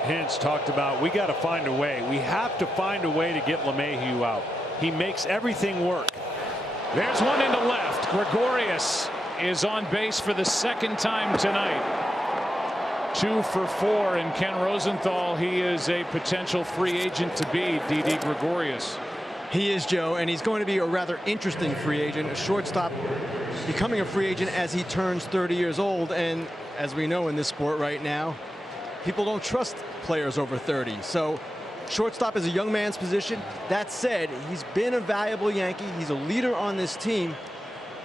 Hinch talked about, we got to find a way. We have to find a way to get LeMahieu out. He makes everything work. There's one into left. Gregorius is on base for the 2nd time tonight. 2 for 4, and Ken Rosenthal, he is a potential free agent to be. Didi Gregorius. He is, Joe, and he's going to be a rather interesting free agent, a shortstop becoming a free agent as he turns 30 years old. And as we know in this sport right now, people don't trust players over 30. So shortstop is a young man's position. That said, he's been a valuable Yankee. He's a leader on this team.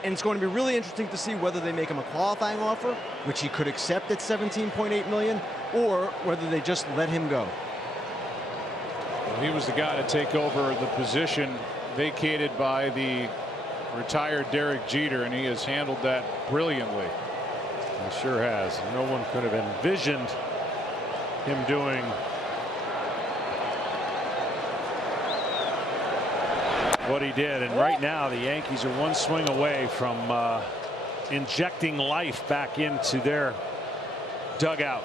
And it's going to be really interesting to see whether they make him a qualifying offer, which he could accept at $17.8 million, or whether they just let him go. Well, he was the guy to take over the position vacated by the retired Derek Jeter, and he has handled that brilliantly. He sure has. No one could have envisioned him doing what he did. And right now the Yankees are one swing away from injecting life back into their dugout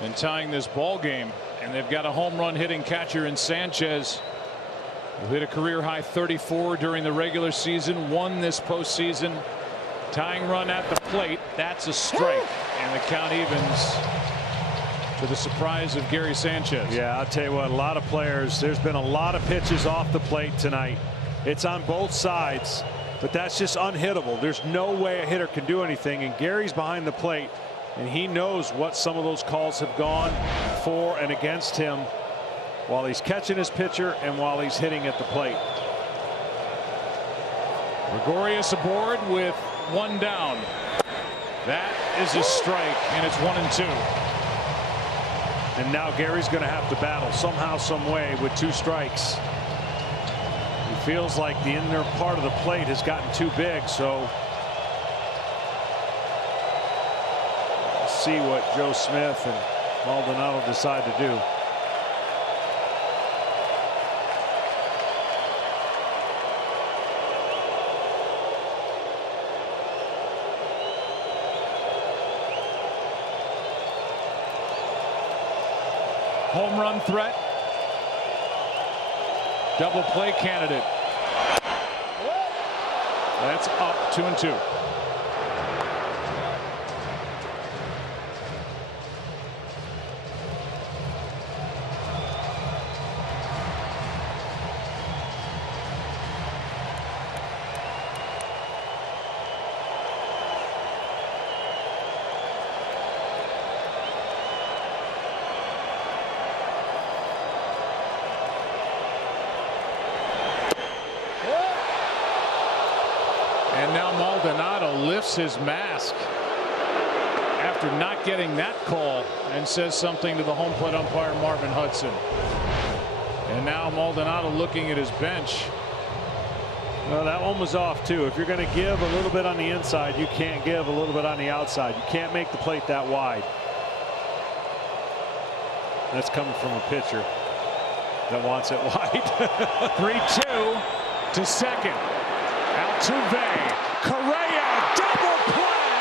and tying this ball game. And they've got a home run hitting catcher in Sanchez, who hit a career high 34 during the regular season, won this postseason. Tying run at the plate. That's a strike, and the count evens to the surprise of Gary Sanchez. Yeah, I'll tell you what, a lot of players, there's been a lot of pitches off the plate tonight. It's on both sides, but that's just unhittable. There's no way a hitter can do anything, and Gary's behind the plate, and he knows what some of those calls have gone for and against him while he's catching his pitcher and while he's hitting at the plate. Gregorius aboard with 1 down. That is a strike, and it's 1-2. And now Gary's going to have to battle somehow, some way with 2 strikes. He feels like the inner part of the plate has gotten too big, so we'll see what Joe Smith and Maldonado decide to do. Home run threat. Double play candidate. That's up 2-2. And now Maldonado lifts his mask after not getting that call and says something to the home plate umpire Marvin Hudson. And now Maldonado looking at his bench. Well, that one was off too. If you're going to give a little bit on the inside, you can't give a little bit on the outside. You can't make the plate that wide. That's coming from a pitcher that wants it wide. 3-2 to second. Altuve, Correa, double play.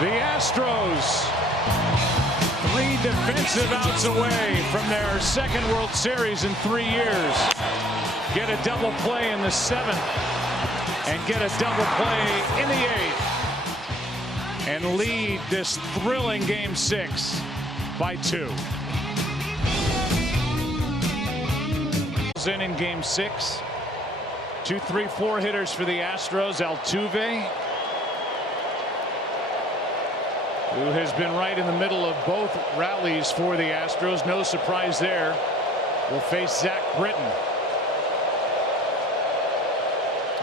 The Astros, 3 defensive outs away from their second World Series in 3 years. Get a double play in the 7th and get a double play in the 8th. And lead this thrilling Game 6 by 2. In Game 6, 2, 3, 4 hitters for the Astros. Altuve, who has been right in the middle of both rallies for the Astros. No surprise there. Will face Zach Britton.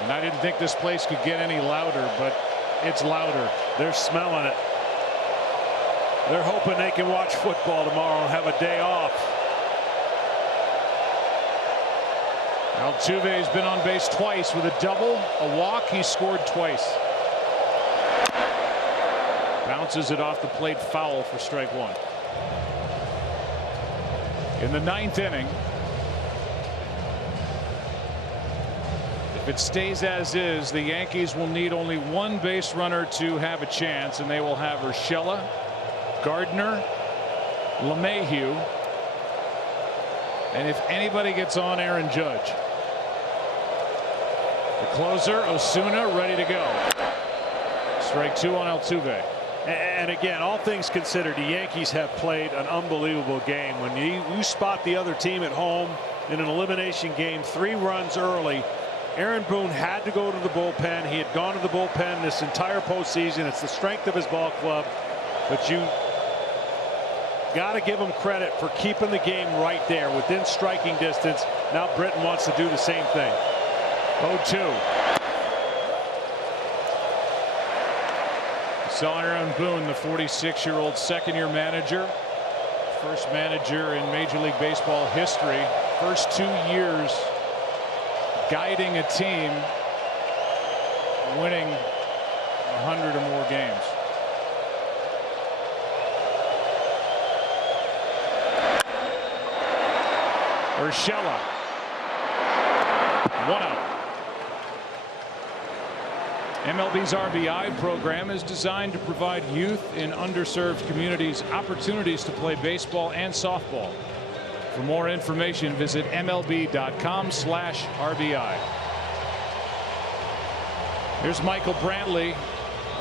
And I didn't think this place could get any louder, but it's louder. They're smelling it. They're hoping they can watch football tomorrow and have a day off. Altuve's been on base twice with a double, a walk. He scored twice. Bounces it off the plate, foul for strike 1. In the 9th inning, if it stays as is, the Yankees will need only 1 base runner to have a chance, and they will have Urshela, Gardner, LeMahieu, And if anybody gets on Aaron Judge, the closer, Osuna, ready to go. Strike 2 on Altuve. And again, all things considered, the Yankees have played an unbelievable game. When you spot the other team at home in an elimination game, 3 runs early, Aaron Boone had to go to the bullpen. He had gone to the bullpen this entire postseason. It's the strength of his ball club, but you got to give him credit for keeping the game right there within striking distance. Now Britton wants to do the same thing. 0-2. Saw Aaron Boone, the 46-year-old second-year manager, first manager in Major League Baseball history, first 2 years guiding a team winning 100 or more games. Urshela, 1 out. MLB's RBI program is designed to provide youth in underserved communities opportunities to play baseball and softball. For more information, visit MLB.com/RBI. Here's Michael Brantley,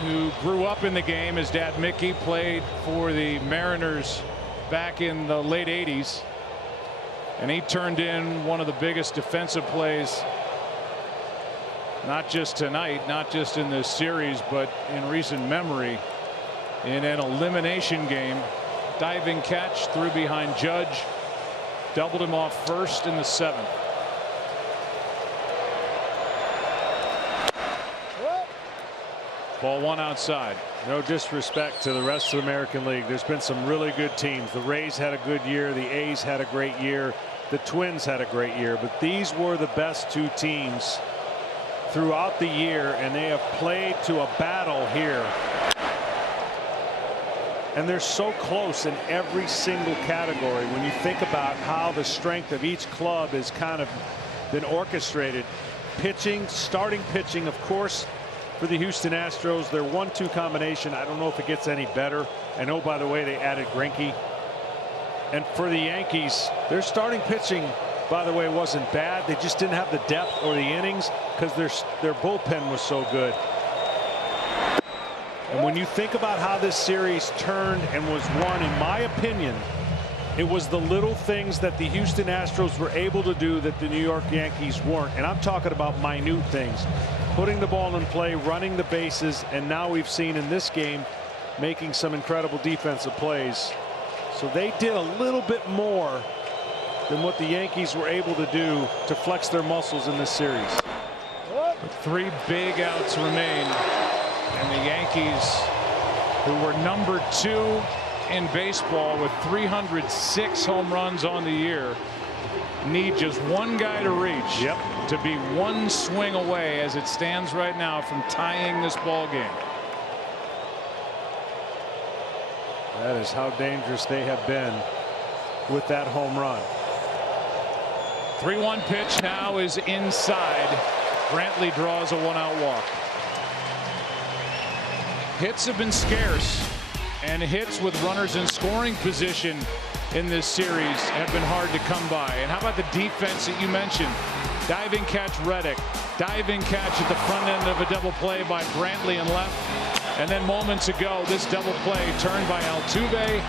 who grew up in the game. His dad Mickey played for the Mariners back in the late 80s. And he turned in one of the biggest defensive plays, not just tonight, not just in this series, but in recent memory, in an elimination game. Diving catch through behind Judge, doubled him off first in the 7th. Ball 1 outside. No disrespect to the rest of the American League. There's been some really good teams. The Rays had a good year. The A's had a great year. The Twins had a great year. But these were the best 2 teams throughout the year, and they have played to a battle here. And they're so close in every single category when you think about how the strength of each club has kind of been orchestrated. Pitching, starting pitching, of course, for the Houston Astros, their 1-2 combination, I don't know if it gets any better. And oh, by the way, they added Greinke. And for the Yankees, their starting pitching, by the way, wasn't bad. They just didn't have the depth or the innings because their bullpen was so good. And when you think about how this series turned and was won, in my opinion, it was the little things that the Houston Astros were able to do that the New York Yankees weren't. And I'm talking about minute things. Putting the ball in play, running the bases, and now we've seen in this game making some incredible defensive plays. So they did a little bit more than what the Yankees were able to do to flex their muscles in this series. 3 big outs remain, and the Yankees, who were number 2 in baseball with 306 home runs on the year, need just one guy to reach. Yep. To be one swing away as it stands right now from tying this ball game. That is how dangerous they have been with that home run. 3-1 pitch now is inside. Brantley draws a 1-out walk. Hits have been scarce, and hits with runners in scoring position in this series have been hard to come by. And how about the defense that you mentioned? Diving catch Reddick, diving catch at the front end of a double play by Brantley and left. And then moments ago, this double play turned by Altuve,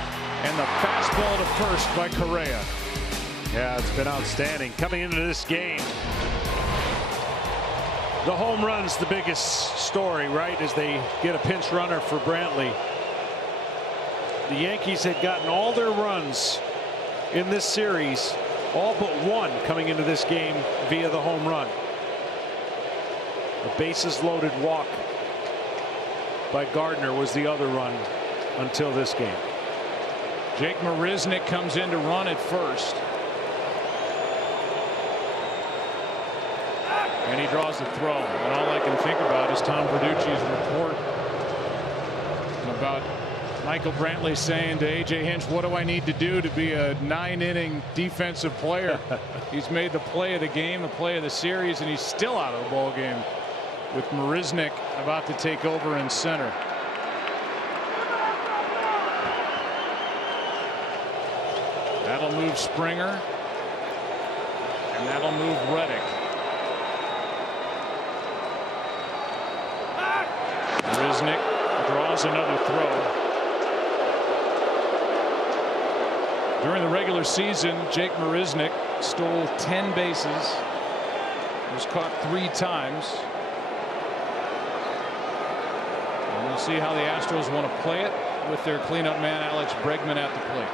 and the fastball to first by Correa. Yeah, it's been outstanding coming into this game. The home run's the biggest story, right, as they get a pinch runner for Brantley. The Yankees had gotten all their runs in this series, all but one coming into this game via the home run. A bases loaded walk by Gardner was the other run until this game. Jake Marisnick comes in to run at first. And he draws the throw. And all I can think about is Tom Verducci's report about Michael Brantley saying to A.J. Hinch, what do I need to do to be a 9-inning defensive player? He's made the play of the game, the play of the series, and he's still out of the ball game with Marisnick about to take over in center. That'll move Springer. And that'll move Reddick. Marisnick draws another throw. During the regular season, Jake Marisnick stole 10 bases. Was caught 3 times. And we'll see how the Astros want to play it with their cleanup man Alex Bregman at the plate.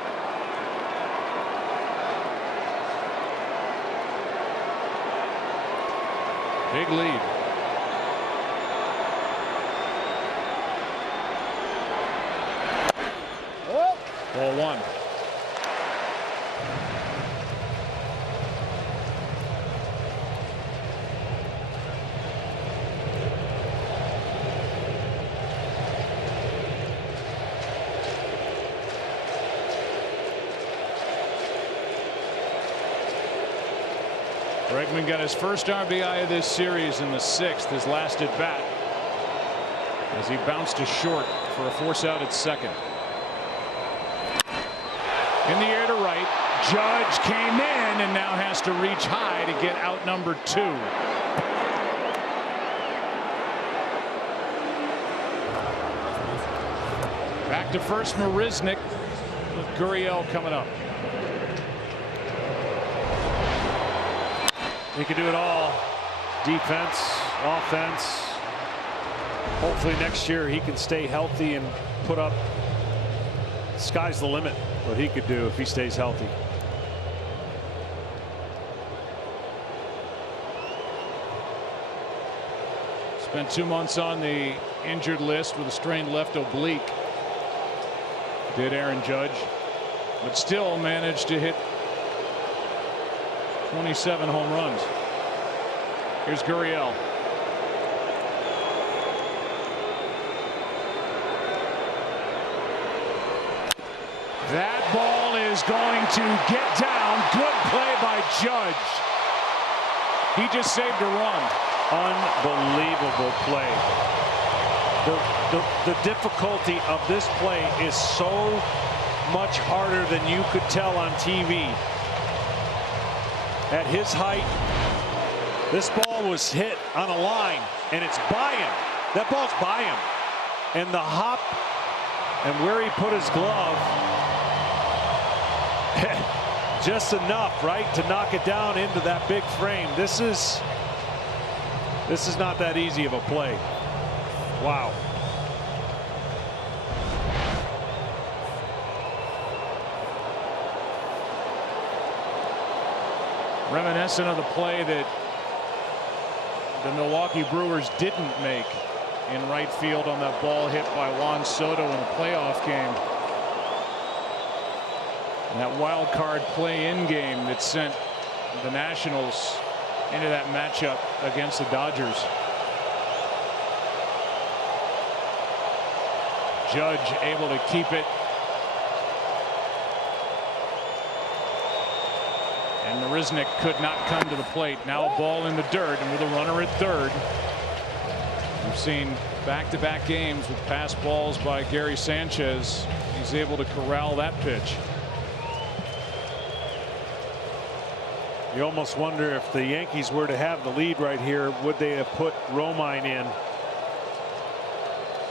Big lead. Ball 1. Bregman got his first RBI of this series in the 6th, his last at bat, as he bounced to short for a force out at second. In the air to right, Judge came in and now has to reach high to get out number 2. Back to first, Marisnick, with Gurriel coming up. He can do it all. Defense, offense. Hopefully next year he can stay healthy and put up. Sky's the limit what he could do if he stays healthy. Spent 2 months on the injured list with a strained left oblique. Did Aaron Judge, but still managed to hit 27 home runs. Here's Gurriel. That ball is going to get down. Good play by Judge. He just saved a run. Unbelievable play. The difficulty of this play is so much harder than you could tell on TV. At his height, this ball was hit on a line, and it's by him. That ball's by him. And the hop and where he put his glove, just enough, right, to knock it down into that big frame. This is not that easy of a play. Wow. Reminiscent of the play that the Milwaukee Brewers didn't make in right field on that ball hit by Juan Soto in a playoff game. And that wild card play-in game that sent the Nationals into that matchup against the Dodgers. Judge able to keep it. And Marisnick could not come to the plate. Now a ball in the dirt, and with a runner at third. We've seen back-to-back games with pass balls by Gary Sanchez. He's able to corral that pitch. You almost wonder if the Yankees were to have the lead right here, would they have put Romine in?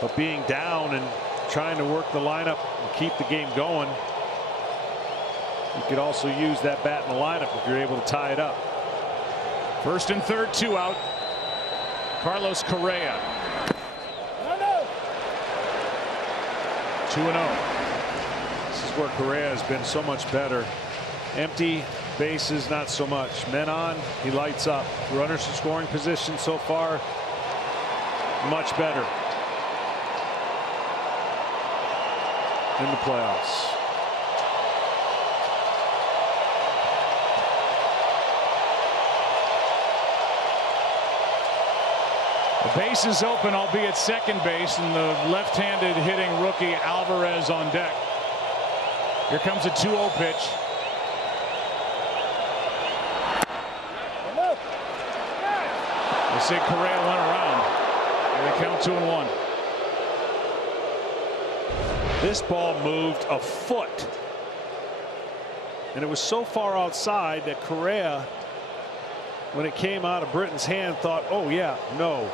But being down and trying to work the lineup and keep the game going, you could also use that bat in the lineup if you're able to tie it up. First and third, 2 out. Carlos Correa. 2-0. This is where Correa has been so much better. Empty bases, not so much. Men on, he lights up. Runners in scoring position so far, much better in the playoffs. The base is open, albeit second base, and the left-handed hitting rookie Alvarez on deck. Here comes a 2-0 pitch. They say Correa went around, and they count 2-1. This ball moved a foot, and it was so far outside that Correa when it came out of Britton's hand, thought, oh yeah, no.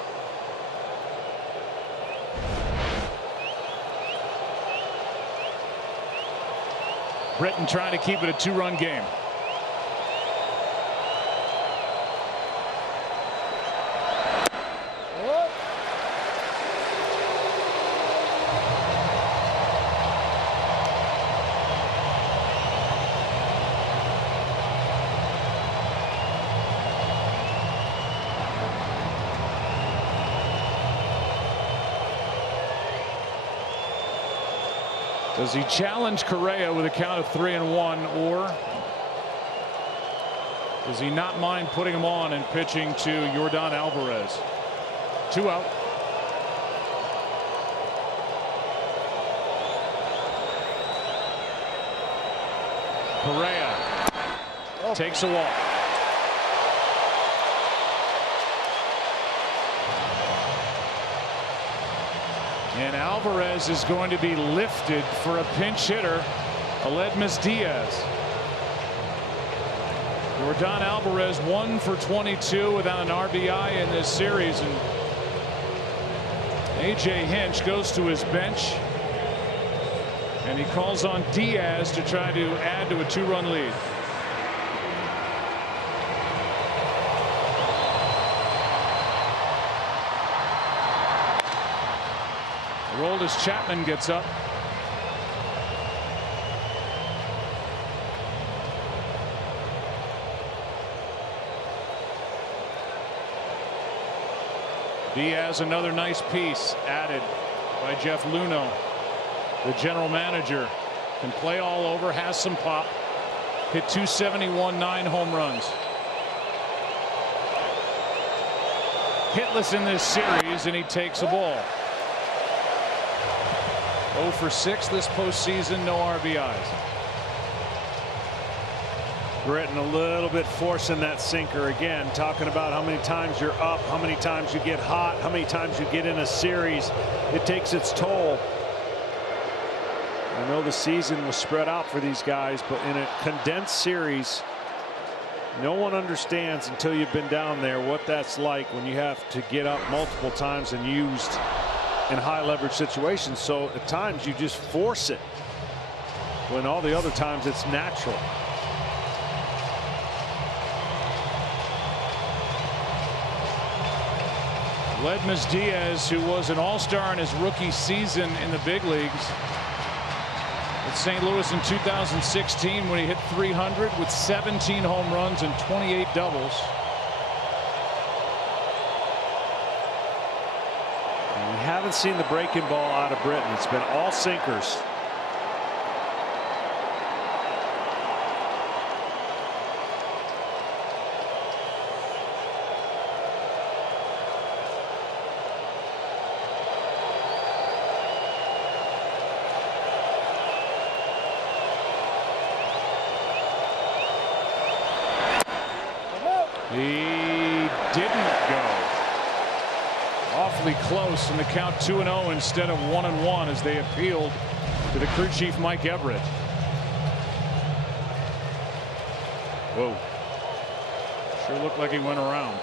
Britton trying to keep it a 2-run game. Does he challenge Correa with a count of 3-1, or does he not mind putting him on and pitching to Yordan Alvarez? 2 out. Correa takes a walk. And Alvarez is going to be lifted for a pinch hitter, Aledmys Diaz. Yordan Alvarez 1 for 22 without an RBI in this series, and A.J. Hinch goes to his bench, and he calls on Diaz to try to add to a 2-run lead. Aroldis Chapman gets up. Diaz, another nice piece added by Jeff Luhnow, the general manager. Can play all over, has some pop. Hit .271, 9 home runs. Hitless in this series, and he takes a ball. 0 for 6 this postseason, no RBIs. Britton a little bit forcing that sinker again, talking about how many times you're up, how many times you get hot, how many times you get in a series. It takes its toll. I know the season was spread out for these guys, but in a condensed series, no one understands until you've been down there what that's like when you have to get up multiple times and used in high leverage situations. So at times you just force it, when all the other times it's natural. Aledmys Diaz, who was an all-star in his rookie season in the big leagues with St. Louis in 2016, when he hit 300 with 17 home runs and 28 doubles. We haven't seen the breaking ball out of Britton. It's been all sinkers. He didn't go. Awfully close, and the count 2-0 instead of 1-1 as they appealed to the crew chief Mike Everett. Whoa. Sure looked like he went around.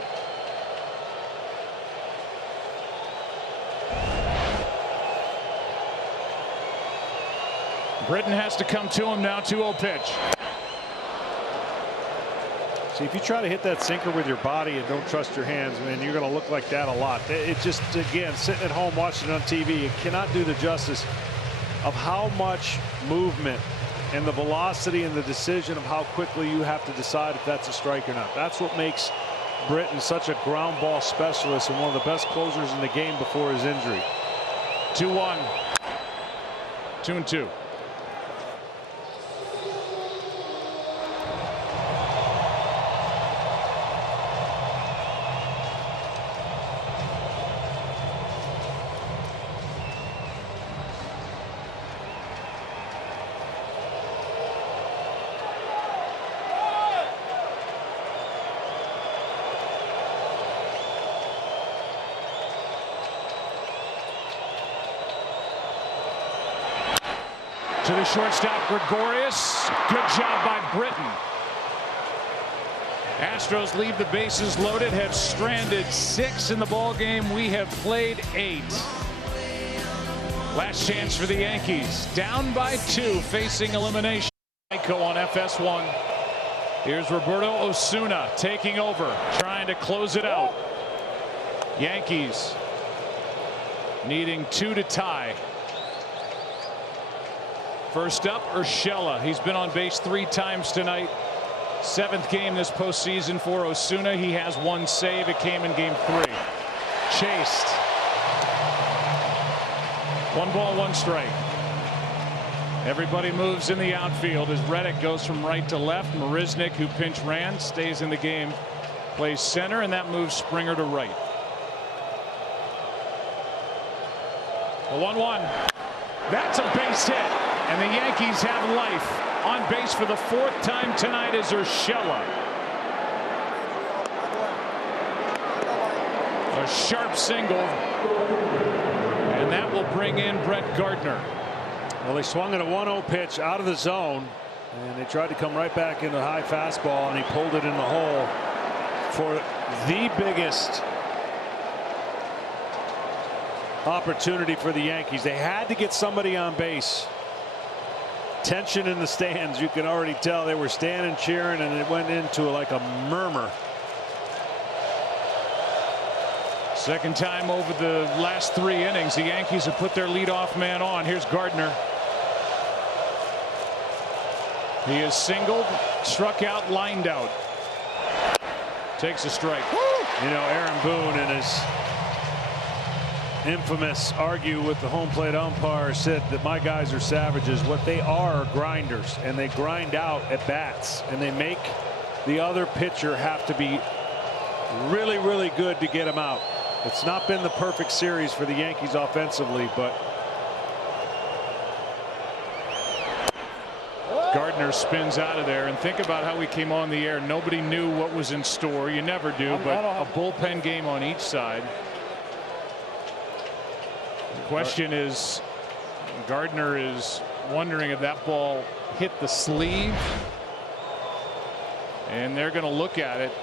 Britton has to come to him now. 2-0 pitch. See, if you try to hit that sinker with your body and don't trust your hands, man, you're going to look like that a lot. It just, again, sitting at home watching it on TV, it cannot do the justice of how much movement and the velocity and the decision of how quickly you have to decide if that's a strike or not. That's what makes Britton such a ground ball specialist and one of the best closers in the game before his injury. 2-1. 2-2. To the shortstop, Gregorius. Good job by Britton. Astros leave the bases loaded, have stranded 6 in the ball game. We have played 8. Last chance for the Yankees. Down by 2, facing elimination. Michael on FS1. Here's Roberto Osuna taking over, trying to close it out. Yankees needing 2 to tie. First up, Urshela. He's been on base 3 times tonight. 7th game this postseason for Osuna. He has 1 save. It came in game 3. Chased. 1 ball, 1 strike. Everybody moves in the outfield as Reddick goes from right to left. Marisnik, who pinch ran, stays in the game, plays center, and that moves Springer to right. The 1-1. That's a base hit, and the Yankees have life. On base for the 4th time tonight is Urshela. A sharp single, and that will bring in Brett Gardner. Well, they swung at a 1-0 pitch out of the zone, and they tried to come right back into the high fastball, and he pulled it in the hole for the biggest opportunity for the Yankees. They had to get somebody on base. Tension in the stands. You can already tell they were standing cheering, and it went into like a murmur. Second time over the last 3 innings the Yankees have put their leadoff man on. Here's Gardner. He is singled, struck out, lined out. Takes a strike. You know, Aaron Boone in his infamous argue with the home plate umpire said that my guys are savages. What they are grinders, and they grind out at bats, and they make the other pitcher have to be really, really good to get him out. It's not been the perfect series for the Yankees offensively, but Gardner spins out of there, and think about how we came on the air. Nobody knew what was in store. You never do, but a bullpen game on each side. The question is, Gardner is wondering if that ball hit the sleeve, and they're going to look at it.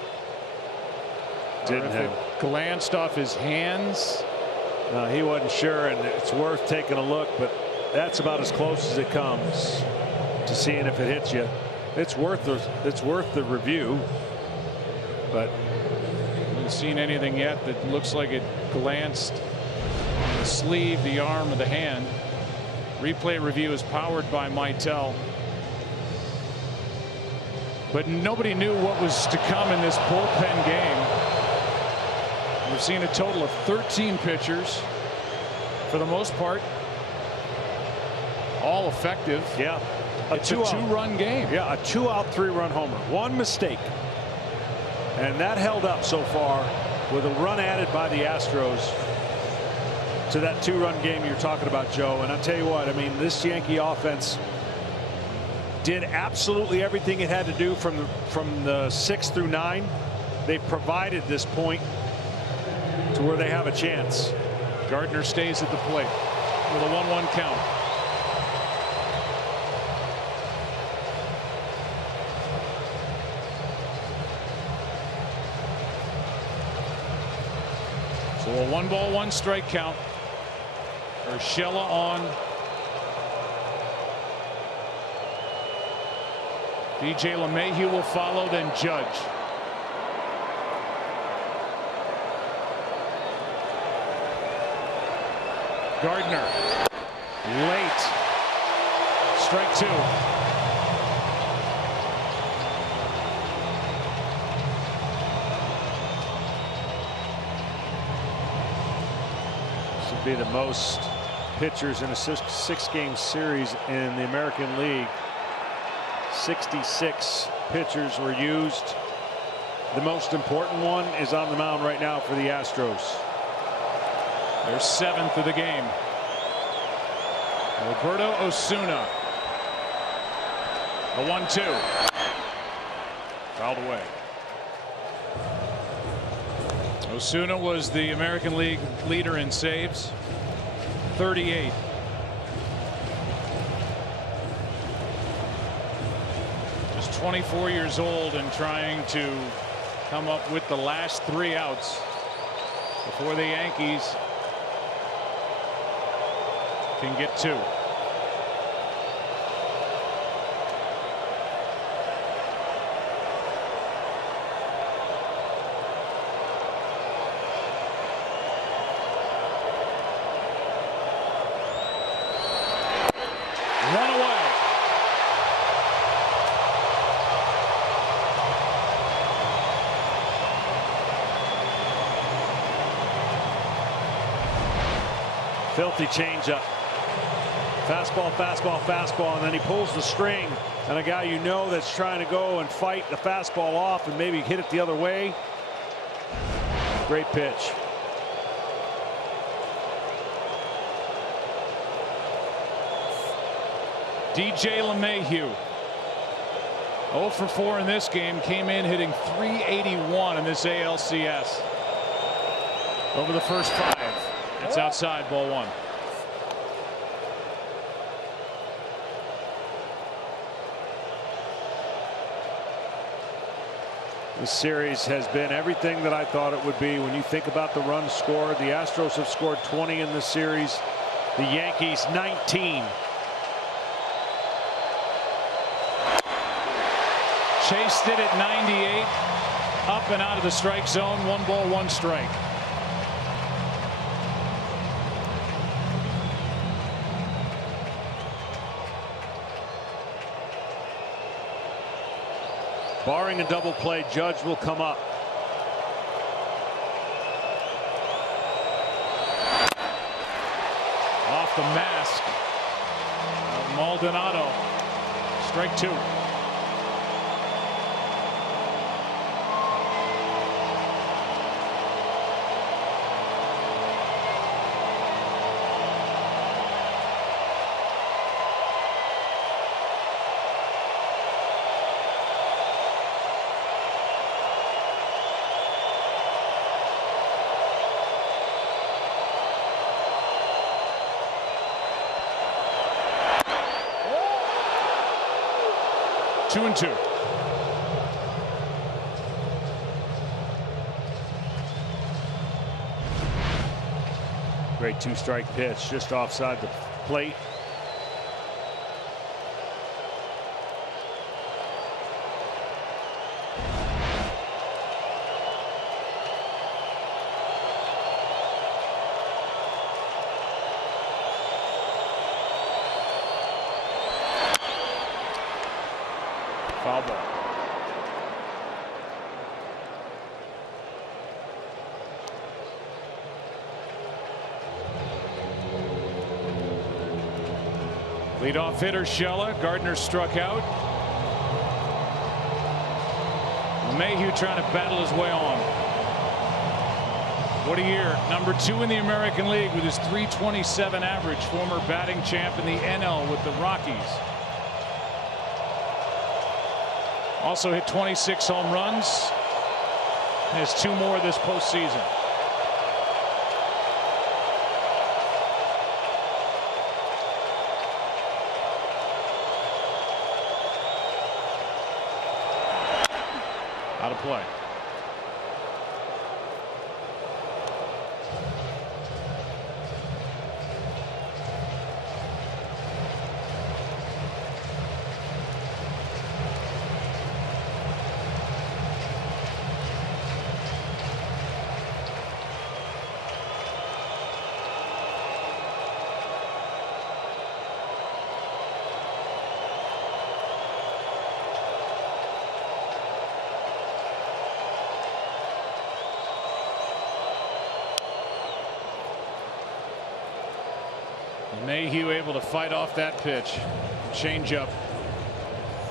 Didn't it glanced off his hands. He wasn't sure, and it's worth taking a look, but that's about as close as it comes to seeing if it hits you. It's worth the review, but haven't seen anything yet that looks like it glanced the sleeve, the arm, or the hand. Replay review is powered by Mitel. But nobody knew what was to come in this bullpen game. We've seen a total of 13 pitchers, for the most part, all effective. Yeah, it's a 2-run game. Yeah, a 2-out, 3-run homer. 1 mistake, and that held up so far with a run added by the Astros to that 2-run game you're talking about, Joe. And I'll tell you what, I mean, this Yankee offense did absolutely everything it had to do from the 6 through 9. They provided this point to where they have a chance. Gardner stays at the plate with a 1-1 count. So a 1 ball, 1 strike count. Urshela on. DJ LeMahieu will follow, then Judge. Gardner late. Strike 2. This would be the most pitchers in a 6-game series in the American League. 66 pitchers were used. The most important one is on the mound right now for the Astros. Their 7th of the game. Roberto Osuna. A 1-2. Fouled away. Osuna was the American League leader in saves. 38. Just 24 years old and trying to come up with the last 3 outs before the Yankees can get 2. Run away. Filthy changeup. Fastball, fastball, fastball, and then he pulls the string. And a guy you know that's trying to go and fight the fastball off and maybe hit it the other way. Great pitch. DJ LeMahieu, 0 for 4 in this game, came in hitting .381 in this ALCS. Over the first 5. It's outside, ball 1. This series has been everything that I thought it would be. When you think about the runs scored, the Astros have scored 20 in this series. The Yankees 19. Chased it at 98, up and out of the strike zone. 1 ball, 1 strike. Barring a double play, Judge will come up. Off the mask. Maldonado. Strike 2. Two and 2. Great 2-strike pitch just offside the plate. Foul ball. Leadoff hitter Shella. Gardner struck out. LeMahieu trying to battle his way on. What a year. Number 2 in the American League with his .327 average. Former batting champ in the NL with the Rockies. Also hit 26 home runs. Has 2 more this postseason. Out of play. Mayhew able to fight off that pitch. Changeup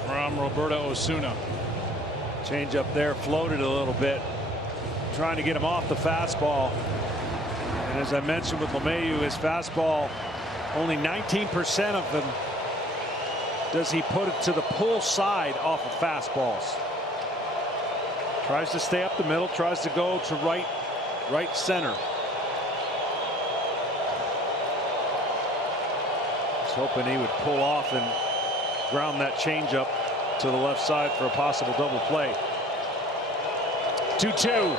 from Roberto Osuna. Changeup there floated a little bit, trying to get him off the fastball. And as I mentioned with LeMahieu, his fastball, only 19% of them does he put it to the pull side off of fastballs. Tries to stay up the middle, tries to go to right center. Hoping he would pull off and ground that changeup to the left side for a possible double play. 2-2.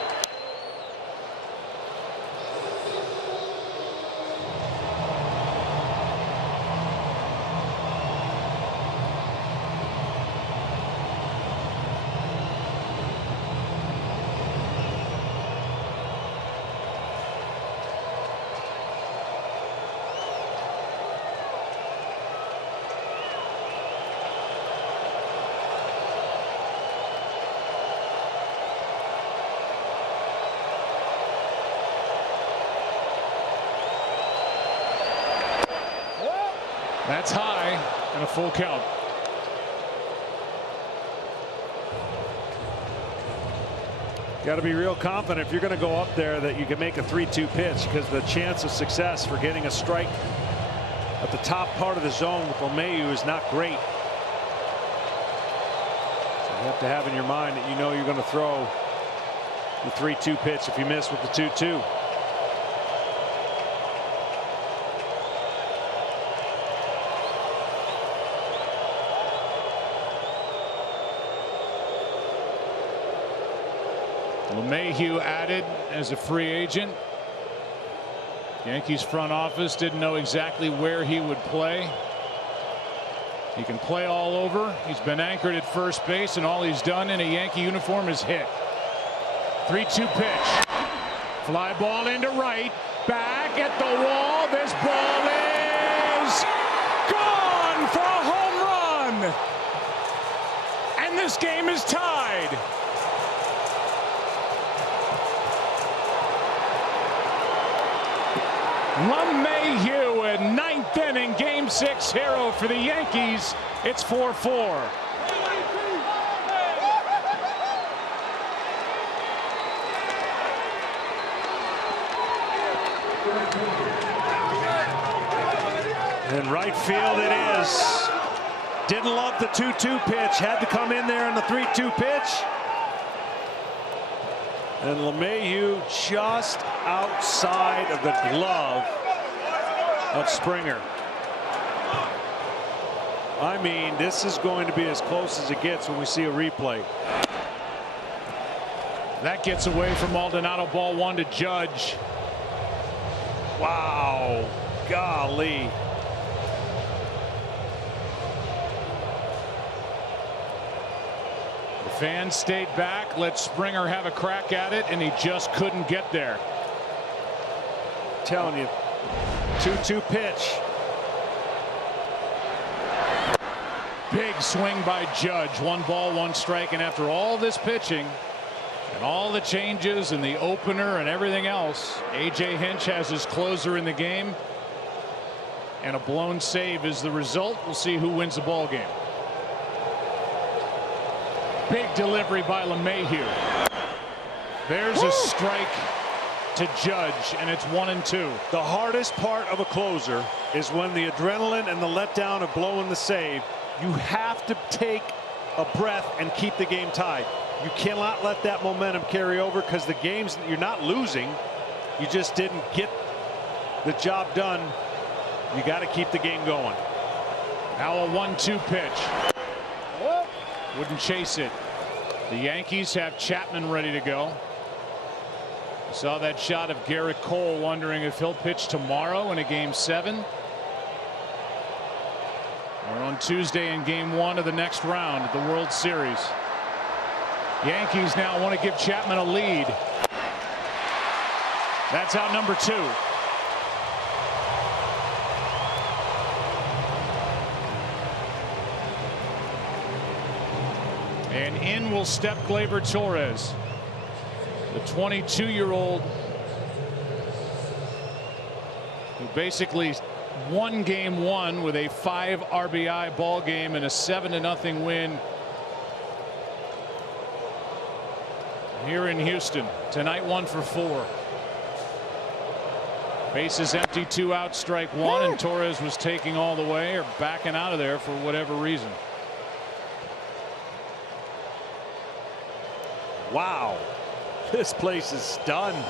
That's high and a full count. Got to be real confident if you're going to go up there that you can make a 3-2 pitch, because the chance of success for getting a strike at the top part of the zone with LeMahieu is not great. So you have to have in your mind that you know you're going to throw the 3-2 pitch if you miss with the 2-2. LeMahieu added as a free agent. Yankees front office didn't know exactly where he would play. He can play all over. He's been anchored at first base, and all he's done in a Yankee uniform is hit. 3-2 pitch. Fly ball into right. Back at the wall. This ball is gone for a home run. And this game is tied. LeMahieu, a ninth inning Game 6 hero for the Yankees. It's 4-4. In right field it is. Didn't love the 2-2 pitch. Had to come in there on the 3-2 pitch. And LeMahieu just outside of the glove of Springer. I mean, this is going to be as close as it gets when we see a replay. That gets away from Maldonado. Ball 1 to Judge. Wow. Golly. The fans stayed back, let Springer have a crack at it, and he just couldn't get there. Telling you, 2-2 pitch. Big swing by Judge. 1 ball, 1 strike, and after all this pitching and all the changes and the opener and everything else, A.J. Hinch has his closer in the game, and a blown save is the result. We'll see who wins the ball game. Big delivery by LeMahieu. There's a strike to Judge, and it's 1-2. The hardest part of a closer is when the adrenaline and the letdown of blowing the save. You have to take a breath and keep the game tied. You cannot let that momentum carry over, because the games, you're not losing, you just didn't get the job done. You got to keep the game going. Now a 1-2 pitch. Wouldn't chase it. The Yankees have Chapman ready to go. Saw that shot of Garrett Cole, wondering if he'll pitch tomorrow in a Game 7. We're on Tuesday in Game 1 of the next round of the World Series. Yankees now want to give Chapman a lead. That's out number 2. And in will step Gleyber Torres, the 22-year-old who basically won Game 1 with a 5 RBI ball game and a 7-0 win here in Houston. Tonight 1 for 4. Bases empty, 2 out, strike 1, and Torres was taking all the way or backing out of there for whatever reason. Wow, this place is stunned.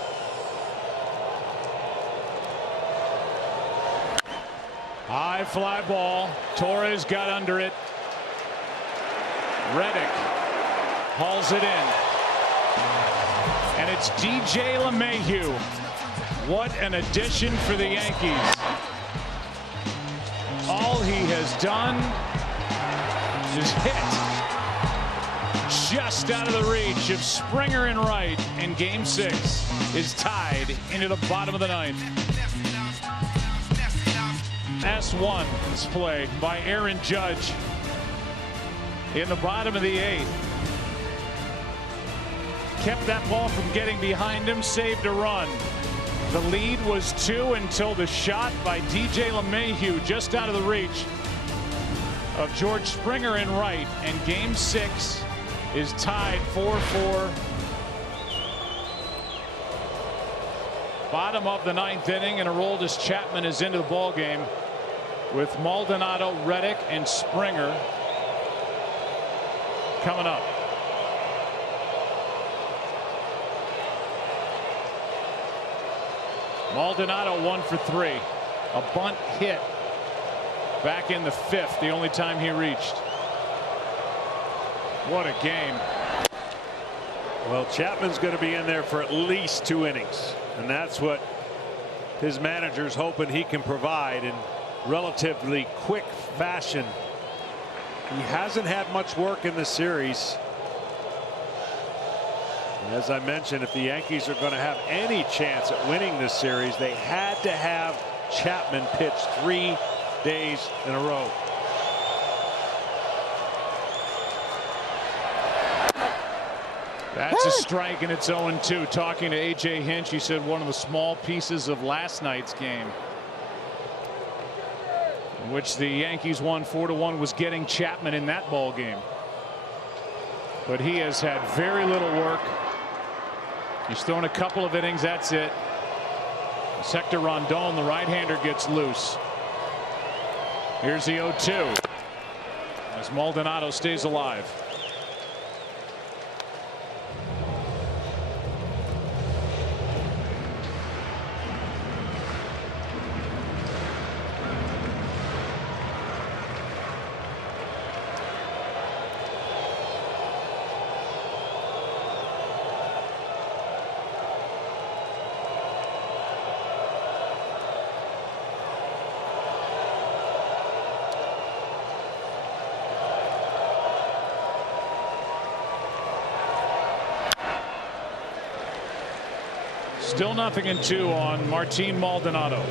High fly ball. Torres got under it. Reddick hauls it in. And it's DJ LeMahieu. What an addition for the Yankees. All he has done is hit just out of the reach of Springer and Wright, and Game 6 is tied into the bottom of the 9th. S1 play by Aaron Judge in the bottom of the 8th. Kept that ball from getting behind him, saved a run. The lead was 2 until the shot by DJ LeMahieu just out of the reach of George Springer and Wright, and Game 6 is tied 4-4. Bottom of the 9th inning, and Aroldis Chapman is into the ball game with Maldonado, Reddick, and Springer coming up. Maldonado 1 for 3. A bunt hit back in the 5th, the only time he reached. What a game. Well, Chapman's going to be in there for at least 2 innings, and that's what his manager's hoping he can provide in relatively quick fashion. He hasn't had much work in this series. As I mentioned, if the Yankees are going to have any chance at winning this series, they had to have Chapman pitch 3 days in a row. That's a strike, and it's 0-2. Talking to A.J. Hinch, he said one of the small pieces of last night's game, in which the Yankees won 4-1, was getting Chapman in that ball game. But he has had very little work. He's thrown a couple of innings. That's it. Hector Rondon, the right-hander, gets loose. Here's the 0-2 as Maldonado stays alive. Still 0-2 on Martin Maldonado.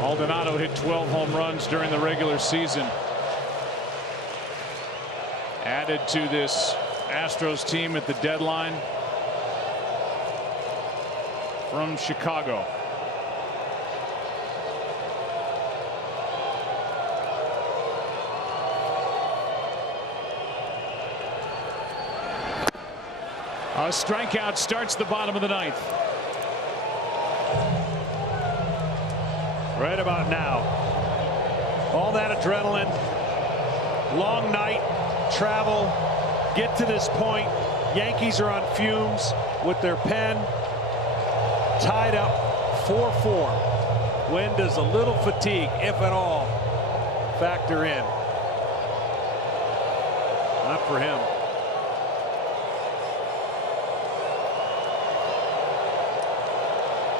Maldonado hit 12 home runs during the regular season. Added to this Astros team at the deadline from Chicago. A strikeout starts the bottom of the 9th. Right about now. All that adrenaline, long night, travel, get to this point. Yankees are on fumes with their pen tied up 4-4. When does a little fatigue, if at all, factor in? Not for him.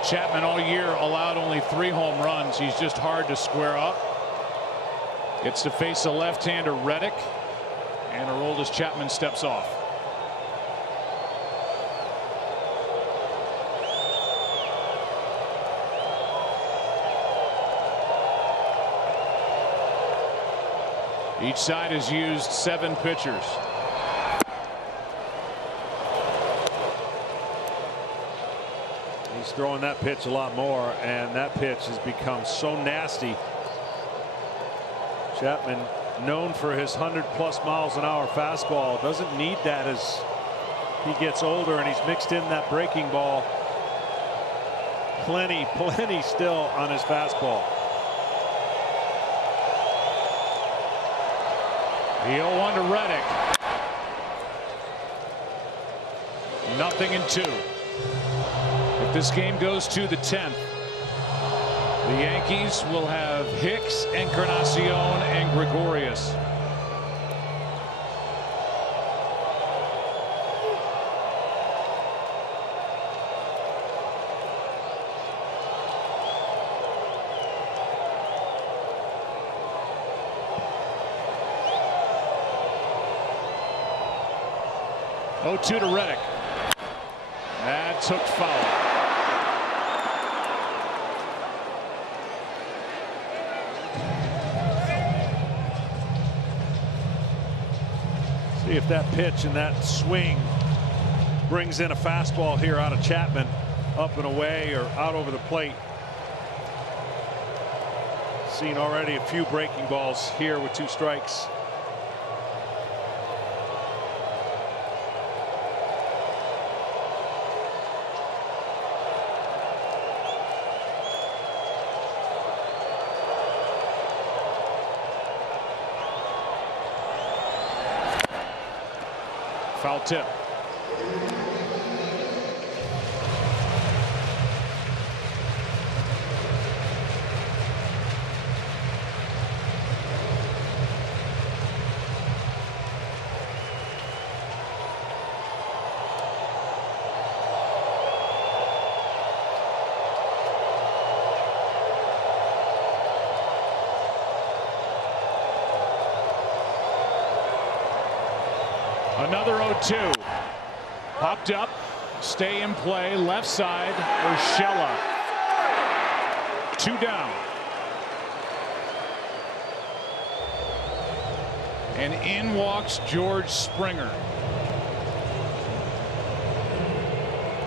Chapman all year allowed only 3 home runs. He's just hard to square up. Gets to face a left-hander, Reddick, and Aroldis Chapman steps off. Each side has used 7 pitchers. He's throwing that pitch a lot more, and that pitch has become so nasty. Chapman, known for his 100+ miles an hour fastball, doesn't need that as he gets older, and he's mixed in that breaking ball. Plenty still on his fastball. The 0-1 to Reddick. 0-2. If this game goes to the 10th, the Yankees will have Hicks, Encarnacion, and Gregorius. 0-2 to Reddick. That took foul. See if that pitch and that swing brings in a fastball here out of Chapman, up and away or out over the plate. Seen already a few breaking balls here with 2 strikes. Foul tip. Another 0-2. Popped up. Stay in play. Left side. Urshela. 2 down. And in walks George Springer.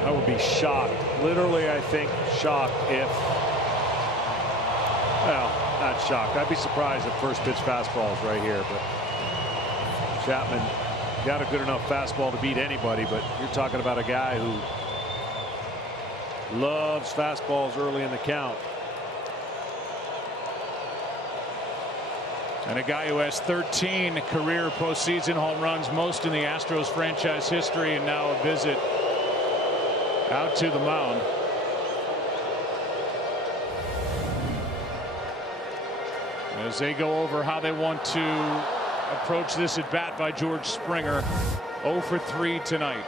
I would be shocked. Literally, I think shocked if. Well, not shocked. I'd be surprised if first pitch fastball is right here. But Chapman got a good enough fastball to beat anybody, but you're talking about a guy who loves fastballs early in the count. And a guy who has 13 career postseason home runs, most in the Astros franchise history, and now a visit out to the mound. As they go over how they want to approach this at bat by George Springer. 0 for 3 tonight.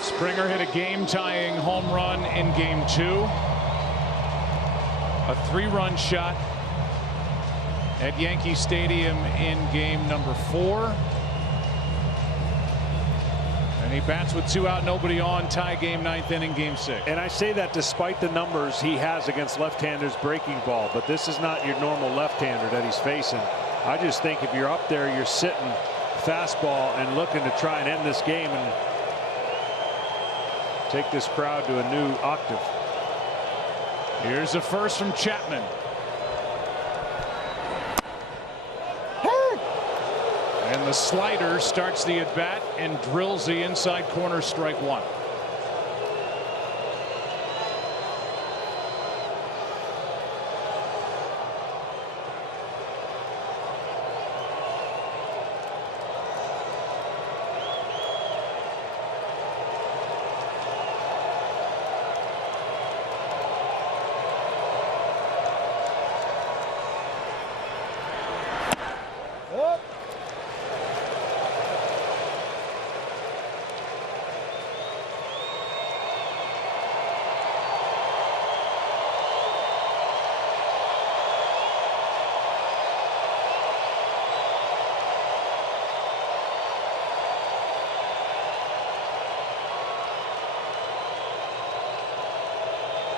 Springer hit a game-tying home run in Game 2. A 3-run shot at Yankee Stadium in Game number 4. And he bats with 2 out, nobody on, tie game, 9th inning, Game 6. And I say that despite the numbers he has against left-handers breaking ball, but this is not your normal left-hander that he's facing. I just think if you're up there, you're sitting fastball and looking to try and end this game and take this crowd to a new octave. Here's a first from Chapman. And the slider starts the at bat and drills the inside corner, strike 1.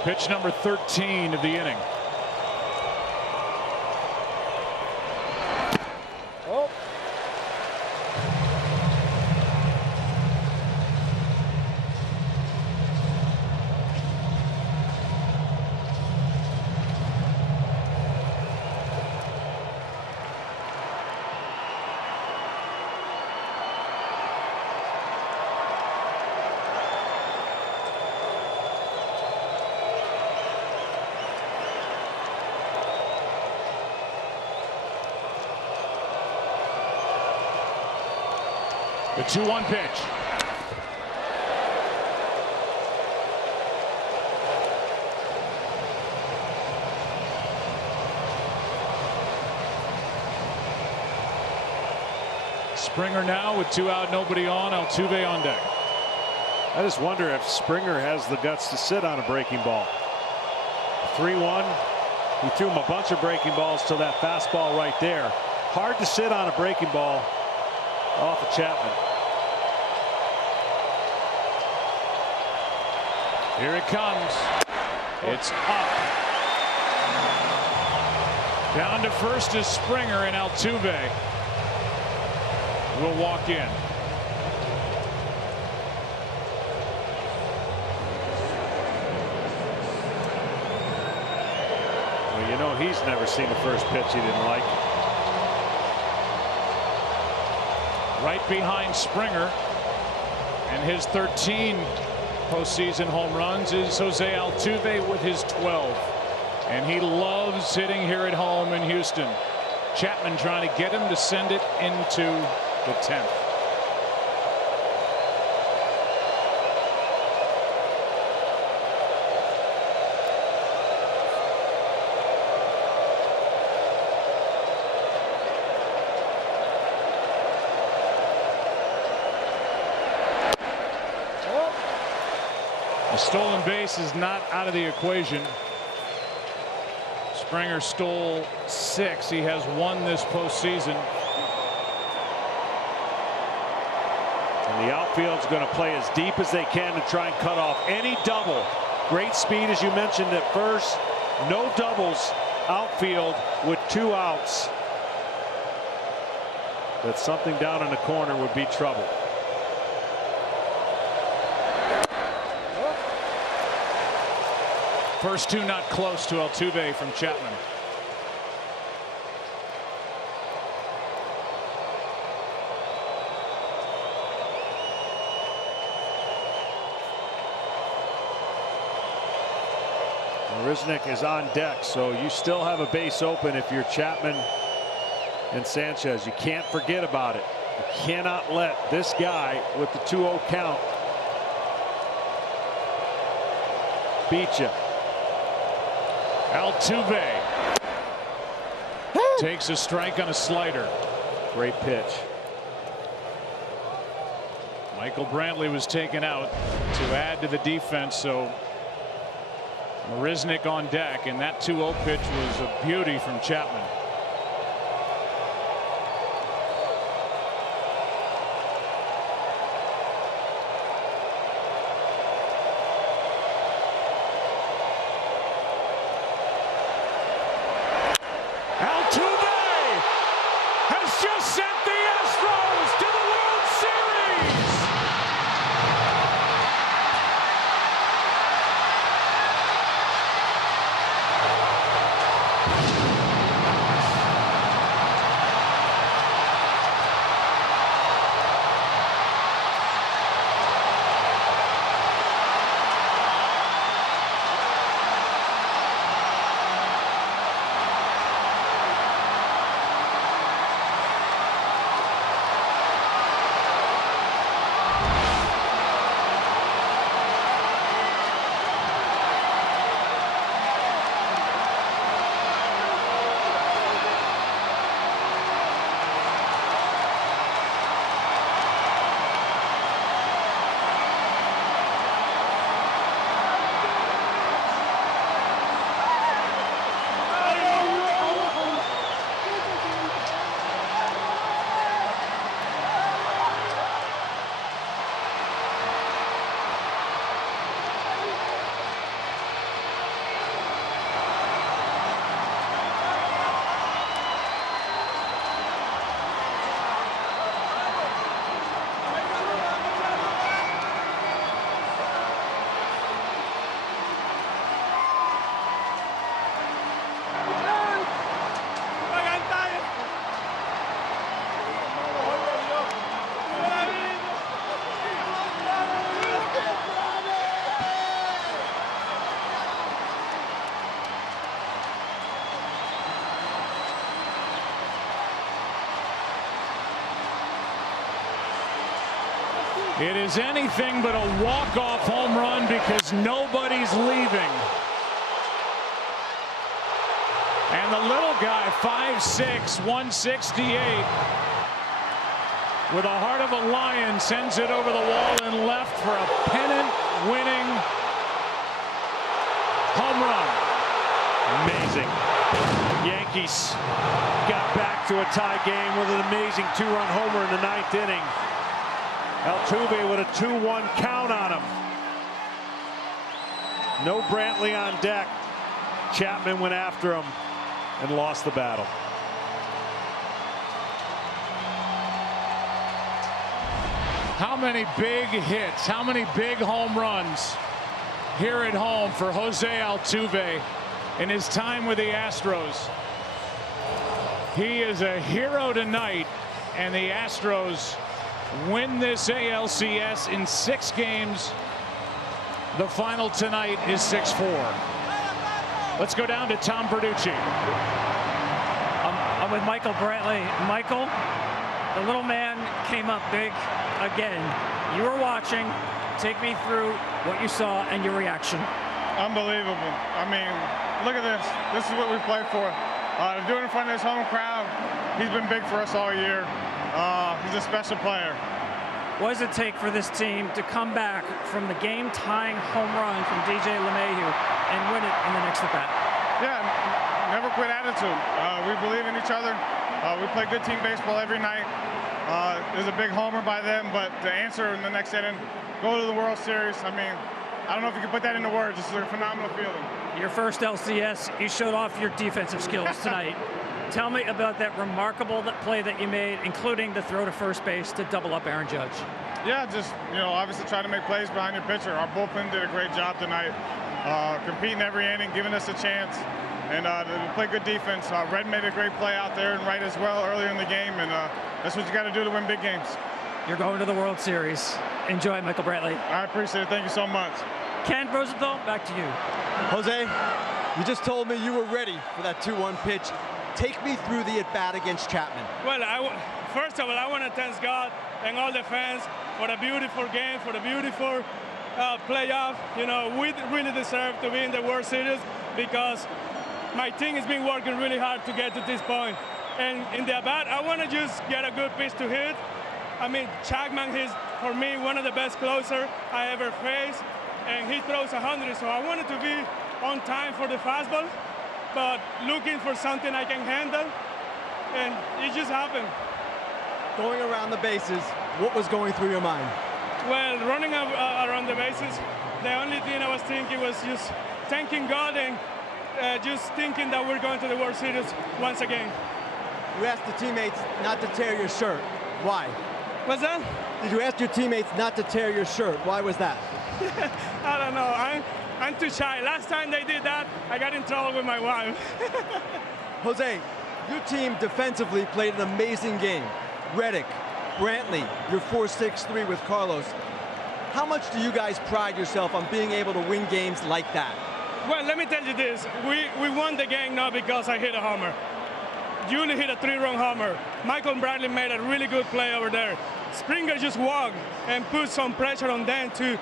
Pitch number 13 of the inning. Oh. The 2-1 pitch. Springer now with 2 out, nobody on. Altuve on deck. I just wonder if Springer has the guts to sit on a breaking ball. 3-1. He threw him a bunch of breaking balls to that fastball right there. Hard to sit on a breaking ball off of Chapman. Here it comes. It's up. Down to first is Springer, and Altuve will walk in. Well, you know he's never seen the first pitch he didn't like. Right behind Springer, and his 13 postseason home runs is Jose Altuve with his 12. And he loves hitting here at home in Houston. Chapman trying to get him to send it into the 10th. The stolen base is not out of the equation. Springer stole 6. He has 1 this postseason. And the outfield's going to play as deep as they can to try and cut off any double. Great speed, as you mentioned at first. No doubles outfield with 2 outs. That something down in the corner would be trouble. First 2 not close to Altuve from Chapman. Riznik is on deck, so you still have a base open if you're Chapman and Sanchez. You can't forget about it. You cannot let this guy with the 2-0 count beat you. Altuve takes a strike on a slider. Great pitch. Michael Brantley was taken out to add to the defense, so Riznik on deck, and that 2-0 pitch was a beauty from Chapman. Altuve has just sent the Astros to the World Series. It is anything but a walk-off home run because nobody's leaving. And the little guy, 5'6", 168, with a heart of a lion, sends it over the wall and left for a pennant-winning home run. Amazing. Yankees got back to a tie game with an amazing 2-run homer in the 9th inning. Altuve with a 2-1 count on him. No Brantley on deck. Chapman went after him and lost the battle. How many big hits, how many big home runs here at home for Jose Altuve in his time with the Astros. He is a hero tonight, and the Astros win this ALCS in 6 games. The final tonight is 6-4. Let's go down to Tom Verducci. I'm with Michael Brantley. Michael, the little man came up big again. You were watching. Take me through what you saw and your reaction. Unbelievable. I mean, look at this. This is what we play for. To do it in front of this home crowd, he's been big for us all year. He's a special player. What does it take for this team to come back from the game-tying home run from DJ LeMahieu and win it in the next at-bat? Yeah, never quit attitude. We believe in each other. We play good team baseball every night. There's a big homer by them, but the answer in the next inning, go to the World Series. I mean, I don't know if you can put that into words. This is a phenomenal feeling. Your first LCS, you showed off your defensive skills tonight. Tell me about that remarkable play that you made, including the throw to first base to double up Aaron Judge. Yeah, just, obviously try to make plays behind your pitcher. Our bullpen did a great job tonight, competing every inning, giving us a chance, and to play good defense. Red made a great play out there and right as well earlier in the game, and that's what you got to do to win big games. You're going to the World Series. Enjoy, Michael Brantley. I appreciate it. Thank you so much. Ken Rosenthal, back to you. Jose, you just told me you were ready for that 2-1 pitch. Take me through the at-bat against Chapman. Well, first of all, I want to thank God and all the fans for a beautiful game, for the beautiful playoff. We really deserve to be in the World Series because my team has been working really hard to get to this point. And in the at-bat, I want to just get a good pitch to hit. I mean, Chapman is, for me, one of the best closers I ever faced, and he throws 100, so I wanted to be on time for the fastball, but looking for something I can handle, and it just happened. Going around the bases, what was going through your mind? Well, running around the bases, the only thing I was thinking was just thanking God and just thinking that we're going to the World Series once again. You asked the teammates not to tear your shirt. Why? What's that? Did you ask your teammates not to tear your shirt? Why was that? I don't know. I'm too shy. Last time they did that, I got in trouble with my wife. Jose, your team defensively played an amazing game. Reddick, Brantley, your 4-6-3 with Carlos. How much do you guys pride yourself on being able to win games like that? Well, let me tell you this. We won the game not because I hit a homer. Julie hit a 3-run homer. Michael Brantley made a really good play over there. Springer just walked and put some pressure on them to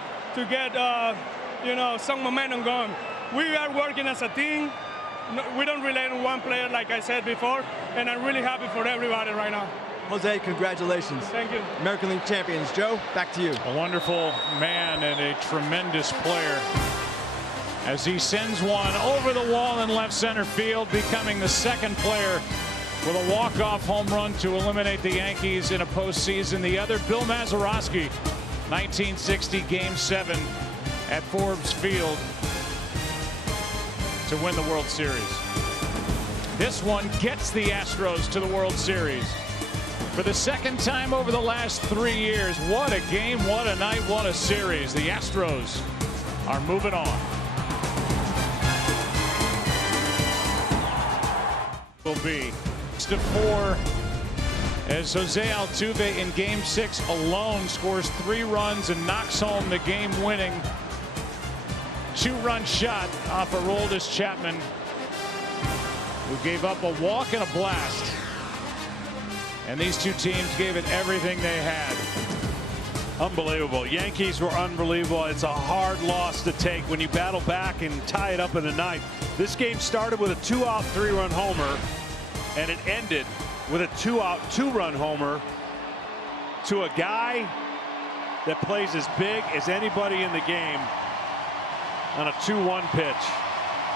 get some momentum going. We are working as a team. We don't rely on one player, like I said before, and I'm really happy for everybody right now. Jose, congratulations. Thank you. American League champions. Joe, back to you. A wonderful man and a tremendous player as he sends one over the wall in left center field, becoming the second player with a walk-off home run to eliminate the Yankees in a postseason. The other, Bill Mazeroski, 1960 Game 7 at Forbes Field to win the World Series. This one gets the Astros to the World Series for the second time over the last 3 years. What a game, what a night, what a series. The Astros are moving on. Will be 6-4 as Jose Altuve in Game 6 alone scores 3 runs and knocks home the game-winning 2-run shot off Aroldis Chapman, who gave up a walk and a blast. And these two teams gave it everything they had. Unbelievable. Yankees were unbelievable. It's a hard loss to take when you battle back and tie it up in the ninth. This game started with a 2-out, 3-run homer, and it ended with a 2-out, 2-run homer to a guy that plays as big as anybody in the game on a 2-1 pitch.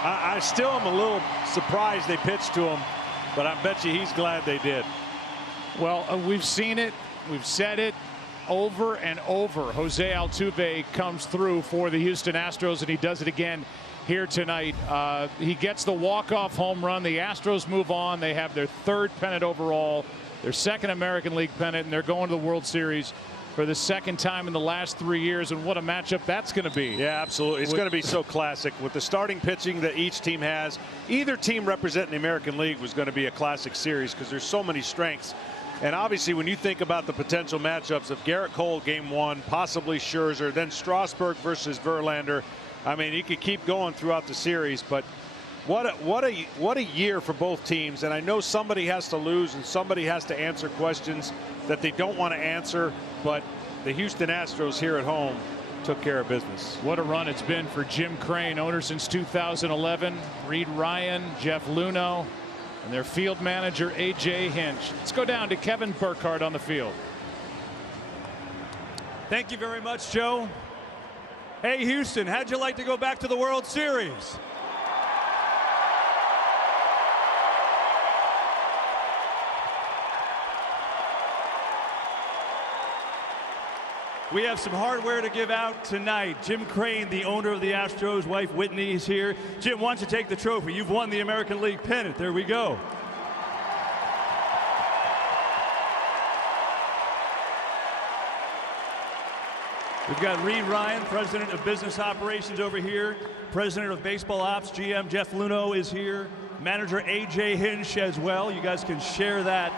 I still am a little surprised they pitched to him but I bet you he's glad they did. Well, we've seen it. We've said it over and over. Jose Altuve comes through for the Houston Astros, and he does it again here tonight. He gets the walk-off home run. The Astros move on. They have their 3rd pennant overall, their 2nd American League pennant, and they're going to the World Series for the 2nd time in the last 3 years. And what a matchup that's going to be. Yeah, absolutely. It's going to be so classic with the starting pitching that each team has. Either team representing the American League was going to be a classic series because there's so many strengths. And obviously, when you think about the potential matchups of Garrett Cole game 1, possibly Scherzer, then Strasburg versus Verlander, I mean, you could keep going throughout the series. But what a year for both teams. And I know somebody has to lose and somebody has to answer questions that they don't want to answer. But the Houston Astros here at home took care of business. What a run it's been for Jim Crane, owner since 2011. Reed Ryan, Jeff Luhnow, and their field manager, A.J. Hinch. Let's go down to Kevin Burkhardt on the field. Thank you very much, Joe. Hey, Houston, how'd you like to go back to the World Series? We have some hardware to give out tonight. Jim Crane, the owner of the Astros, wife Whitney is here. Jim, why don't you take the trophy? You've won the American League pennant. There we go. We've got Reed Ryan, President of Business Operations over here. President of Baseball Ops, GM Jeff Luhnow is here. Manager A.J. Hinch as well. You guys can share that.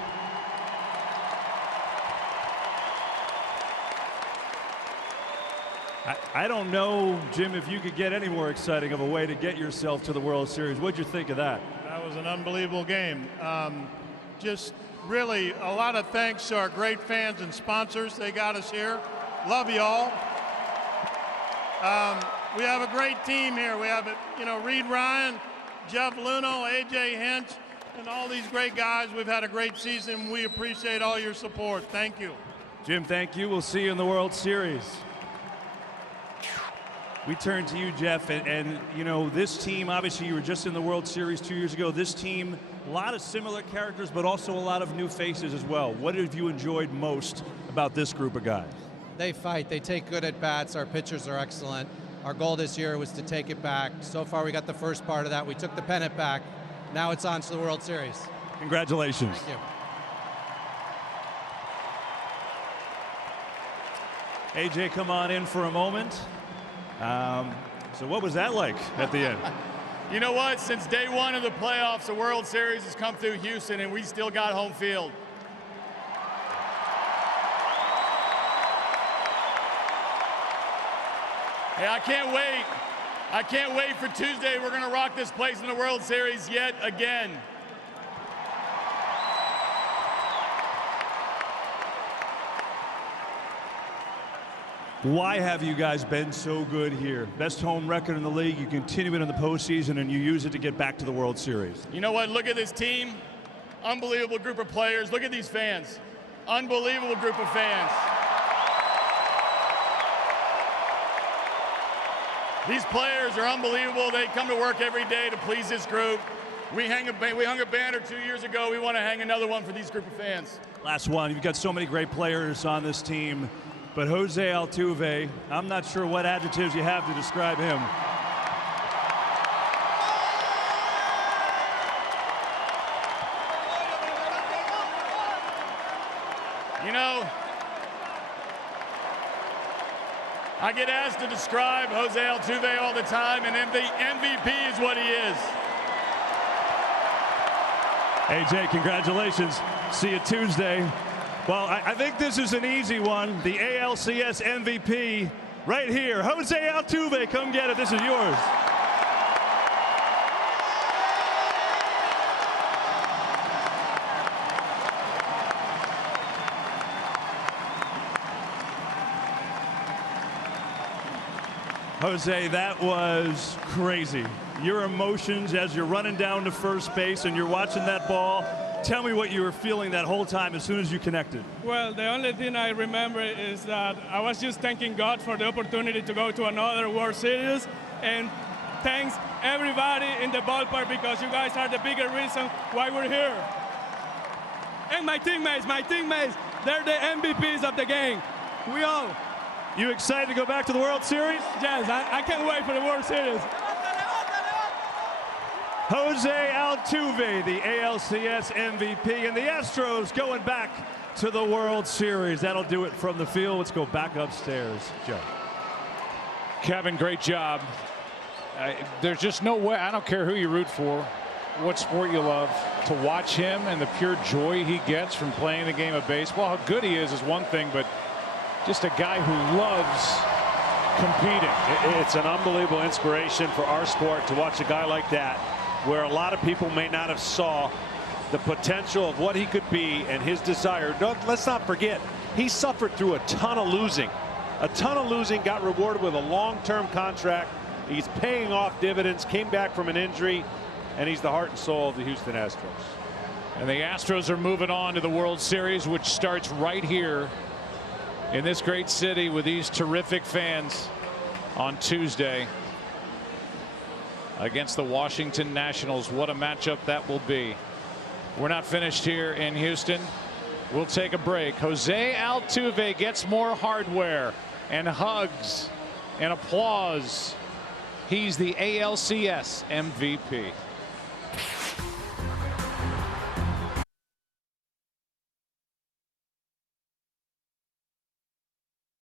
I don't know, Jim, if you could get any more exciting of a way to get yourself to the World Series. What'd you think of that? That was an unbelievable game. Just really a lot of thanks to our great fans and sponsors. They got us here. Love you all. We have a great team here. We have, Reed Ryan, Jeff Luhnow, A.J. Hinch, and all these great guys. We've had a great season. We appreciate all your support. Thank you. Jim, thank you. We'll see you in the World Series. We turn to you, Jeff, and this team, obviously you were just in the World Series 2 years ago. This team, a lot of similar characters, but also a lot of new faces as well. What have you enjoyed most about this group of guys? They fight. They take good at bats. Our pitchers are excellent. Our goal this year was to take it back. So far, we got the first part of that. We took the pennant back. Now it's on to the World Series. Congratulations. Thank you. AJ, come on in for a moment. So what was that like at the end? You know what? Since day one of the playoffs, the World Series has come through Houston, and we still got home field. Hey, I can't wait. I can't wait for Tuesday. We're going to rock this place in the World Series yet again. Why have you guys been so good here? Best home record in the league. You continue it in the postseason, and you use it to get back to the World Series. You know what? Look at this team. Unbelievable group of players. Look at these fans. Unbelievable group of fans. These players are unbelievable. They come to work every day to please this group. We hung a banner 2 years ago. We want to hang another one for these group of fans. Last one. You've got so many great players on this team. But Jose Altuve, I'm not sure what adjectives you have to describe him. You know, I get asked to describe Jose Altuve all the time, and MVP is what he is. AJ, congratulations. See you Tuesday. Well, I think this is an easy one. The ALCS MVP right here. Jose Altuve, come get it. This is yours. Jose, that was crazy. Your emotions as you're running down to first base and you're watching that ball. Tell me what you were feeling that whole time as soon as you connected. Well, the only thing I remember is that I was just thanking God for the opportunity to go to another World Series. And thanks everybody in the ballpark because you guys are the bigger reason why we're here. And my teammates, they're the MVPs of the game. We all. You excited to go back to the World Series? Yes, I can't wait for the World Series. Jose Altuve, the ALCS MVP, and the Astros going back to the World Series. That'll do it from the field. Let's go back upstairs. Joe. Kevin, great job. There's just no way, I don't care who you root for, what sport you love, to watch him and the pure joy he gets from playing the game of baseball. How good he is one thing, but just a guy who loves competing. It's an unbelievable inspiration for our sport to watch a guy like that, where a lot of people may not have saw the potential of what he could be and his desire. Let's not forget, he suffered through a ton of losing. Got rewarded with a long-term contract. He's paying off dividends, came back from an injury, and he's the heart and soul of the Houston Astros. And the Astros are moving on to the World Series, which starts right here in this great city with these terrific fans on Tuesday against the Washington Nationals. What a matchup that will be. We're not finished here in Houston. We'll take a break. Jose Altuve gets more hardware and hugs and applause. He's the ALCS MVP.